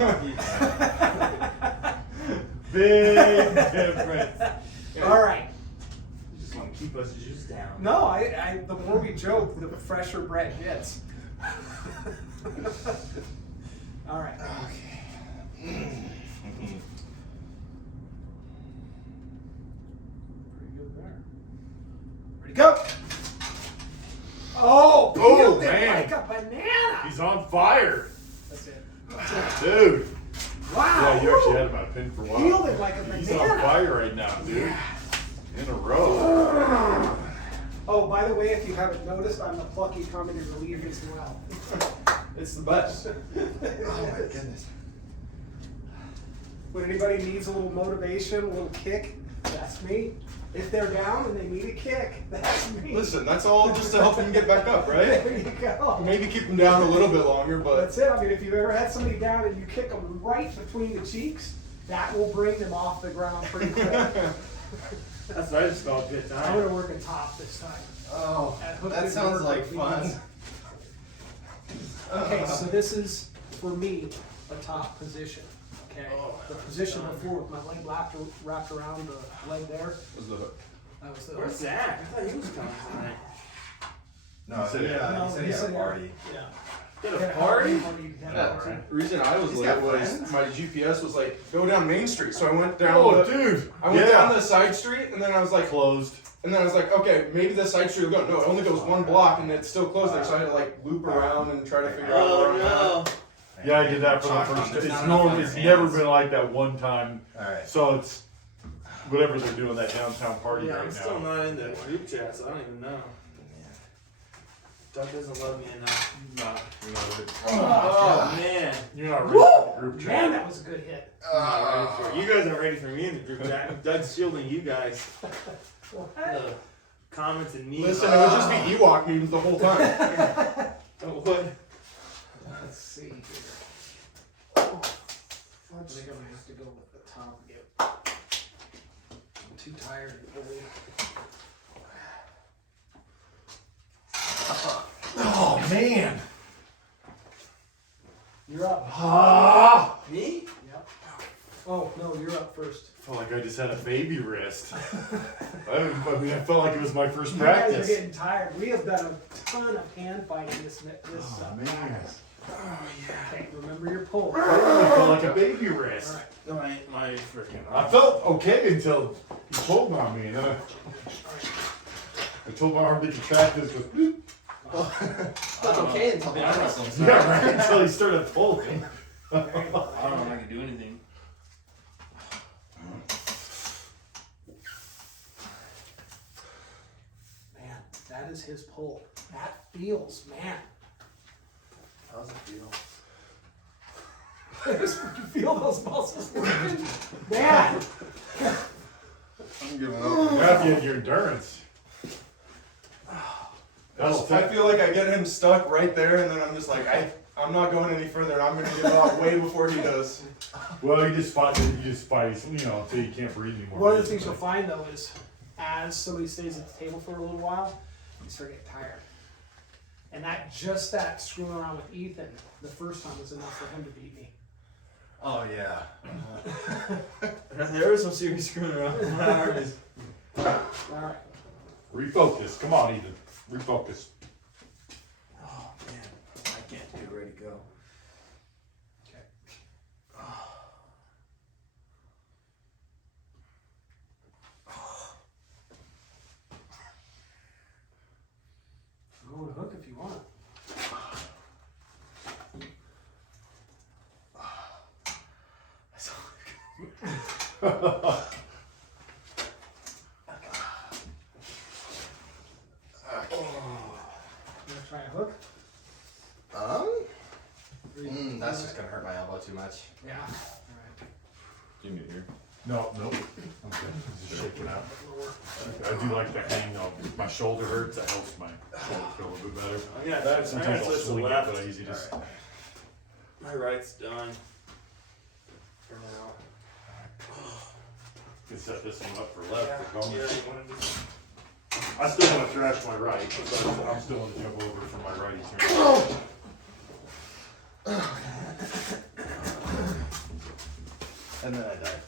difference. All right. You just want to keep us juiced down. No, I the more we joke, the fresher Brett gets. All right. Okay. Pretty good there. Ready, go! Oh, peeled it man. like a banana. He's on fire. That's it. Dude. Wow. Yeah, you actually had him on a pin for a while. Peeled it like a He's banana. on fire right now, dude. In a row. Oh, by the way, if you haven't noticed, I'm the plucky comedy relief as well. It's the best. Oh my goodness. When anybody needs a little motivation, a little kick, that's me. If they're down and they need a kick, that's me. Listen, that's all just to help him get back up, right? There you go. Maybe keep him down a little bit longer, but That's it. I mean, if you've ever had somebody down and you kick them right between the cheeks, that will bring them off the ground pretty quick. That's what I just called good I'm time. gonna work a top this time. Oh, That hook that didn't sounds work like fun. because- Okay, so this is, for me, a top position. Okay, the position before with my leg wrapped around the leg there, was the hook. that was the. Where's Zach? I thought he was coming tonight. No, He said he he had a party. Yeah. Did Had a party? The reason I was He's late got was friends? my GPS was like, go down Main Street. So I went down Oh, the, dude. I went down Yeah. the side street and then I was like, Closed. and then I was like, okay, maybe the side street will go. No, it only goes one block and it's still closed there. So I had to like loop around and try to figure out where I'm at. Oh Yeah, I did that for the Chalk on, first. there's It's not enough on normal. your It's hands. never been like that one time. Alright. So it's whatever they're doing that downtown no. party Yeah, I'm right still now. not in the group chat, so I don't even know. Doug doesn't love me enough. Not, you're not ready. Oh man. You're not ready for the Woo! group Man, chat. that was a good hit. I'm not ready for you guys aren't ready for me in the group chat. Doug's shielding you guys. The comments and me. Listen, it would just be Ewok memes the whole time. What? Let's see here. I think I'm gonna have to go with the top again. I'm too tired to believe. Oh man. You're up. Ah. Me? Yep. Oh, no, you're up first. Felt like I just had a baby wrist. I mean, I felt like it was my first You guys are practice. getting tired. We have done a ton of hand fighting this Oh, man. practice. Okay, remember your pull. I really felt like a baby wrist. All right. My freaking. I felt okay until you pulled on me, and then I told my arm to contract this with. That's okay until the arm wrestling starts. Yeah, right. Until he started pulling. There you go. I don't know if I can do anything. Man, that is his pull. That feels, man. How's it feel? You feel those muscles working? Man! I'm giving You have to have your endurance. That'll I take. feel like I get him stuck right there, and then I'm just like, I'm not going any further, and I'm gonna give up way before he does. Well, you just fight, you know, until you can't breathe anymore. One of the things you'll find though is as somebody stays at the table for a little while, you start getting tired. And that screwing around with Ethan the first time was enough for him to beat me. Oh yeah. There was some serious screwing around. Alright. Refocus. Come on, Ethan. Refocus. Oh man, I can't get ready to go. Okay. Go with a hook if you want. You wanna try a hook? That's just gonna hurt my elbow too much. Yeah. Alright. Give me here. No, nope. Okay, just shaking out. I do like the hang though. My shoulder hurts. That helps my shoulder feel a little bit better. Sometimes I'll swing it, but I usually just. My right's done. For now. Can set this one up for left. Yeah, for going. you wanna do- I still want to thrash my right, so I'm still going to jump over for my righty turn. And then I died.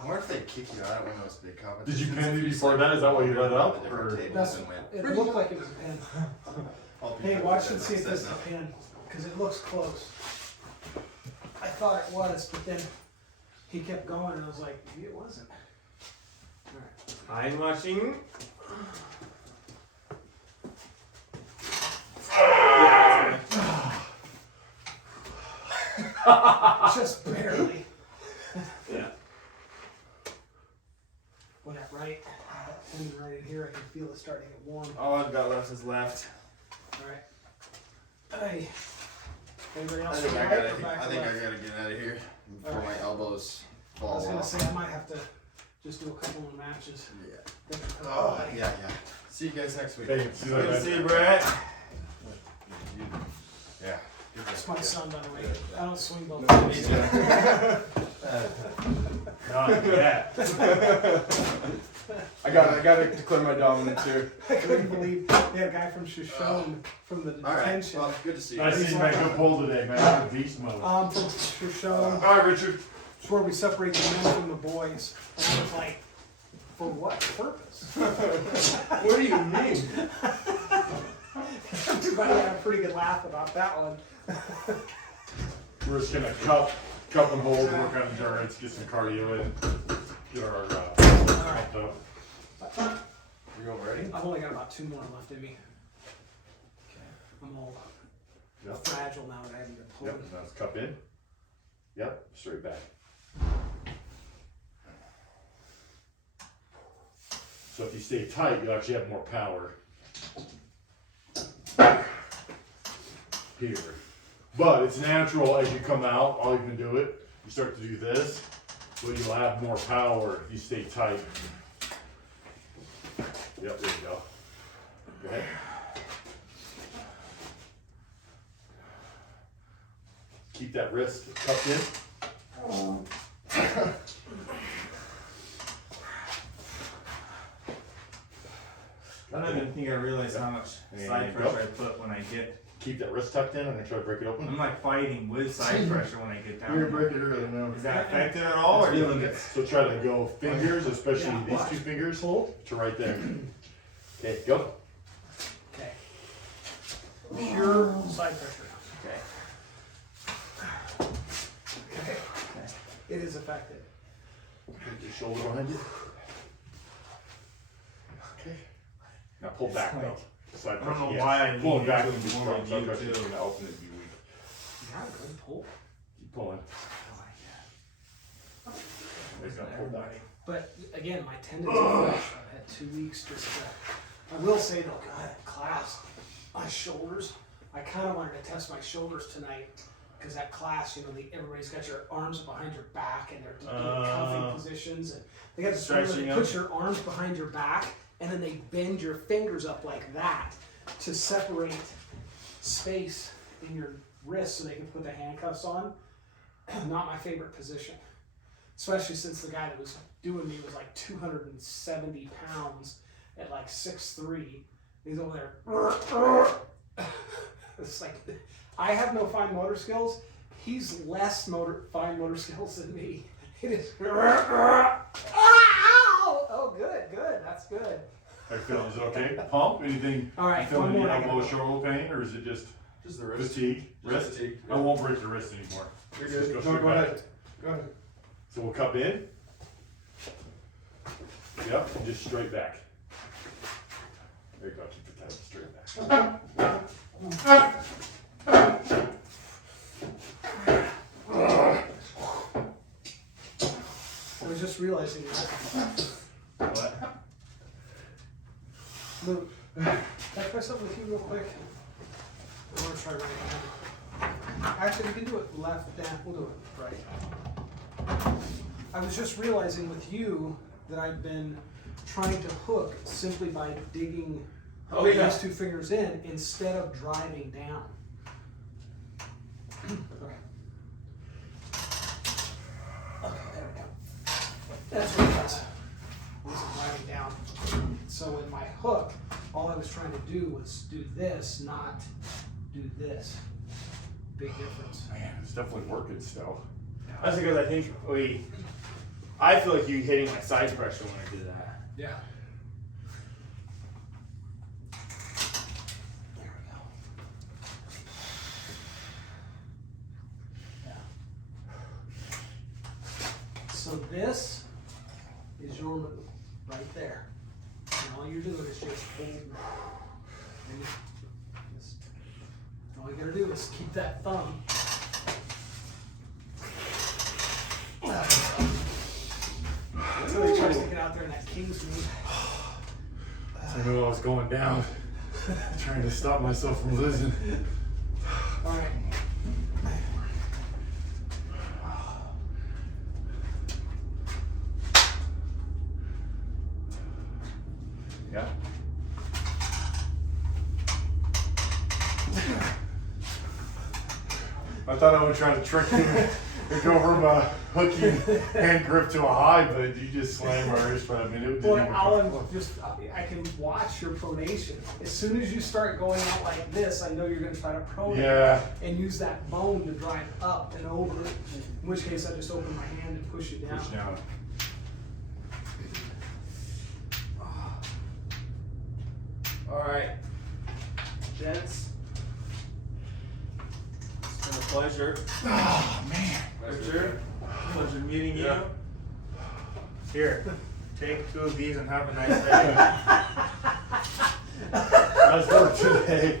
I wonder if they kick you out at one of those big competitions. Did you pin me before that? Is that why you let All up? the different Or? tables That's, and went, it looked like it was a pin. I'll be Hey, back watch with and that see if this is set a pin, because it looks close. I thought it was, but then he kept going, and I was like, maybe it wasn't. Alright. I'm watching. Just barely. Yeah. When that right, that pin right in here, I can feel it starting to get warm. All I've got left is left. Alright. Hey. Anybody I else? think I right gotta, or back I to think I left? gotta get out of here before my elbows I fall was gonna off. say I might have to just do a couple more matches. Yeah. Oh, yeah. See you guys next week. Hey, see you Good to later. see you, Brett. Yeah. That's my son, by the way. I don't swing both No, ways. me Not yet. I gotta declare my dominance here. I couldn't believe they had a guy from Shoshone from the All right. detention. Well, good to see you. I see you make a pull today, man. I'm in beast mode. From Shoshone. All right, Richard. It's where we separate the men from the boys. And I was like, for what purpose? What do you mean? Everybody had a pretty good laugh about that one. We're just gonna cup and hold, work on endurance, get some cardio in, get our pumped up. You all ready? I've only got about 2 more left in me. I'm all Yep. fragile now that I haven't been pulling. Yep. Now it's cup in. Yep. Straight back. So if you stay tight, you actually have more power here. But it's natural as you come out, all you can do it, you start to do this, but you'll have more power if you stay tight. Yep, there you go. Go ahead. Keep that wrist tucked in. I don't even think I realized how much side And pressure I put when I get. Keep that wrist tucked in. I'm gonna try to break it open. I'm like fighting with side pressure when I get down. You're gonna there. break it early now. Is that effective at all, or do you think it's? So try to go fingers, especially Yeah, these watch. 2 fingers, Hold. to right there. Okay, go. Okay. Pure side pressure. Okay. Okay. It is effective. Put your shoulder behind you. Okay. Now pull back though. Side I don't pressure. know yes. why I Pulling need back you would be more strong. than Side you pressure is too. gonna ultimately be weak. Yeah, good pull. Keep pulling. He's gonna pull back. But again, my tendons are fresh. I've had 2 weeks just to, I will say though, God, that class, my shoulders, I kind of wanted to test my shoulders tonight. Because that class, you know, everybody's got your arms behind your back and they're doing cuffing positions. And they got this one where Stretching they them. put your arms behind your back and then they bend your fingers up like that to separate space in your wrist so they can put the handcuffs on. Not my favorite position. Especially since the guy that was doing me was like 270 pounds at like 6'3". He's over there. It's like, I have no fine motor skills. He's less fine motor skills than me. It is. Oh, good. That's good. How you feeling? Is it okay? Pump? Anything? All right, You feeling one any more, I elbow, gotta go. shoulder pain, or is it just Just the wrist. fatigue? Just Wrist? fatigue. I won't break your wrist anymore. You're Just good. go No, straight go back. ahead. Go ahead. So we'll cup in. Yep, and just straight back. There you go. Keep it tight. Straight back. realizing that. What? Luke, can I try something with you real quick? I want to try right hand. Actually, we can do it left, down. We'll do it right. I was just realizing with you that I've been trying to hook simply by digging these two fingers in instead of driving down. Okay. Okay, there we go. That's what it was. I wasn't driving down. So in my hook, all I was trying to do was do this, not do this. Big difference. Man, it's definitely working still. That's because I think I feel like you hitting my side pressure when I do that. Yeah. There we go. Yeah. So this is your move, right there. And all you're doing is just hold. And just, all you gotta do is keep that thumb. Somebody tries to get out there in that king's move. I knew I was going down, trying to stop myself from losing. All right. Yeah. I thought I was trying to trick him and go from a hooky hand grip to a high, but you just slammed my wrist. But I mean, it didn't Boy, even Alan, come just I can watch your pronation. As soon as you start going out like this, I know you're going to try to pronate Yeah. and use that bone to drive up and over. In which case, I just open my hand and push it down. Push down. All right, gents. It's been a pleasure. Oh man. Richard, pleasure meeting you. Yeah. Here, take 2 of these and have a nice day. Nice work today.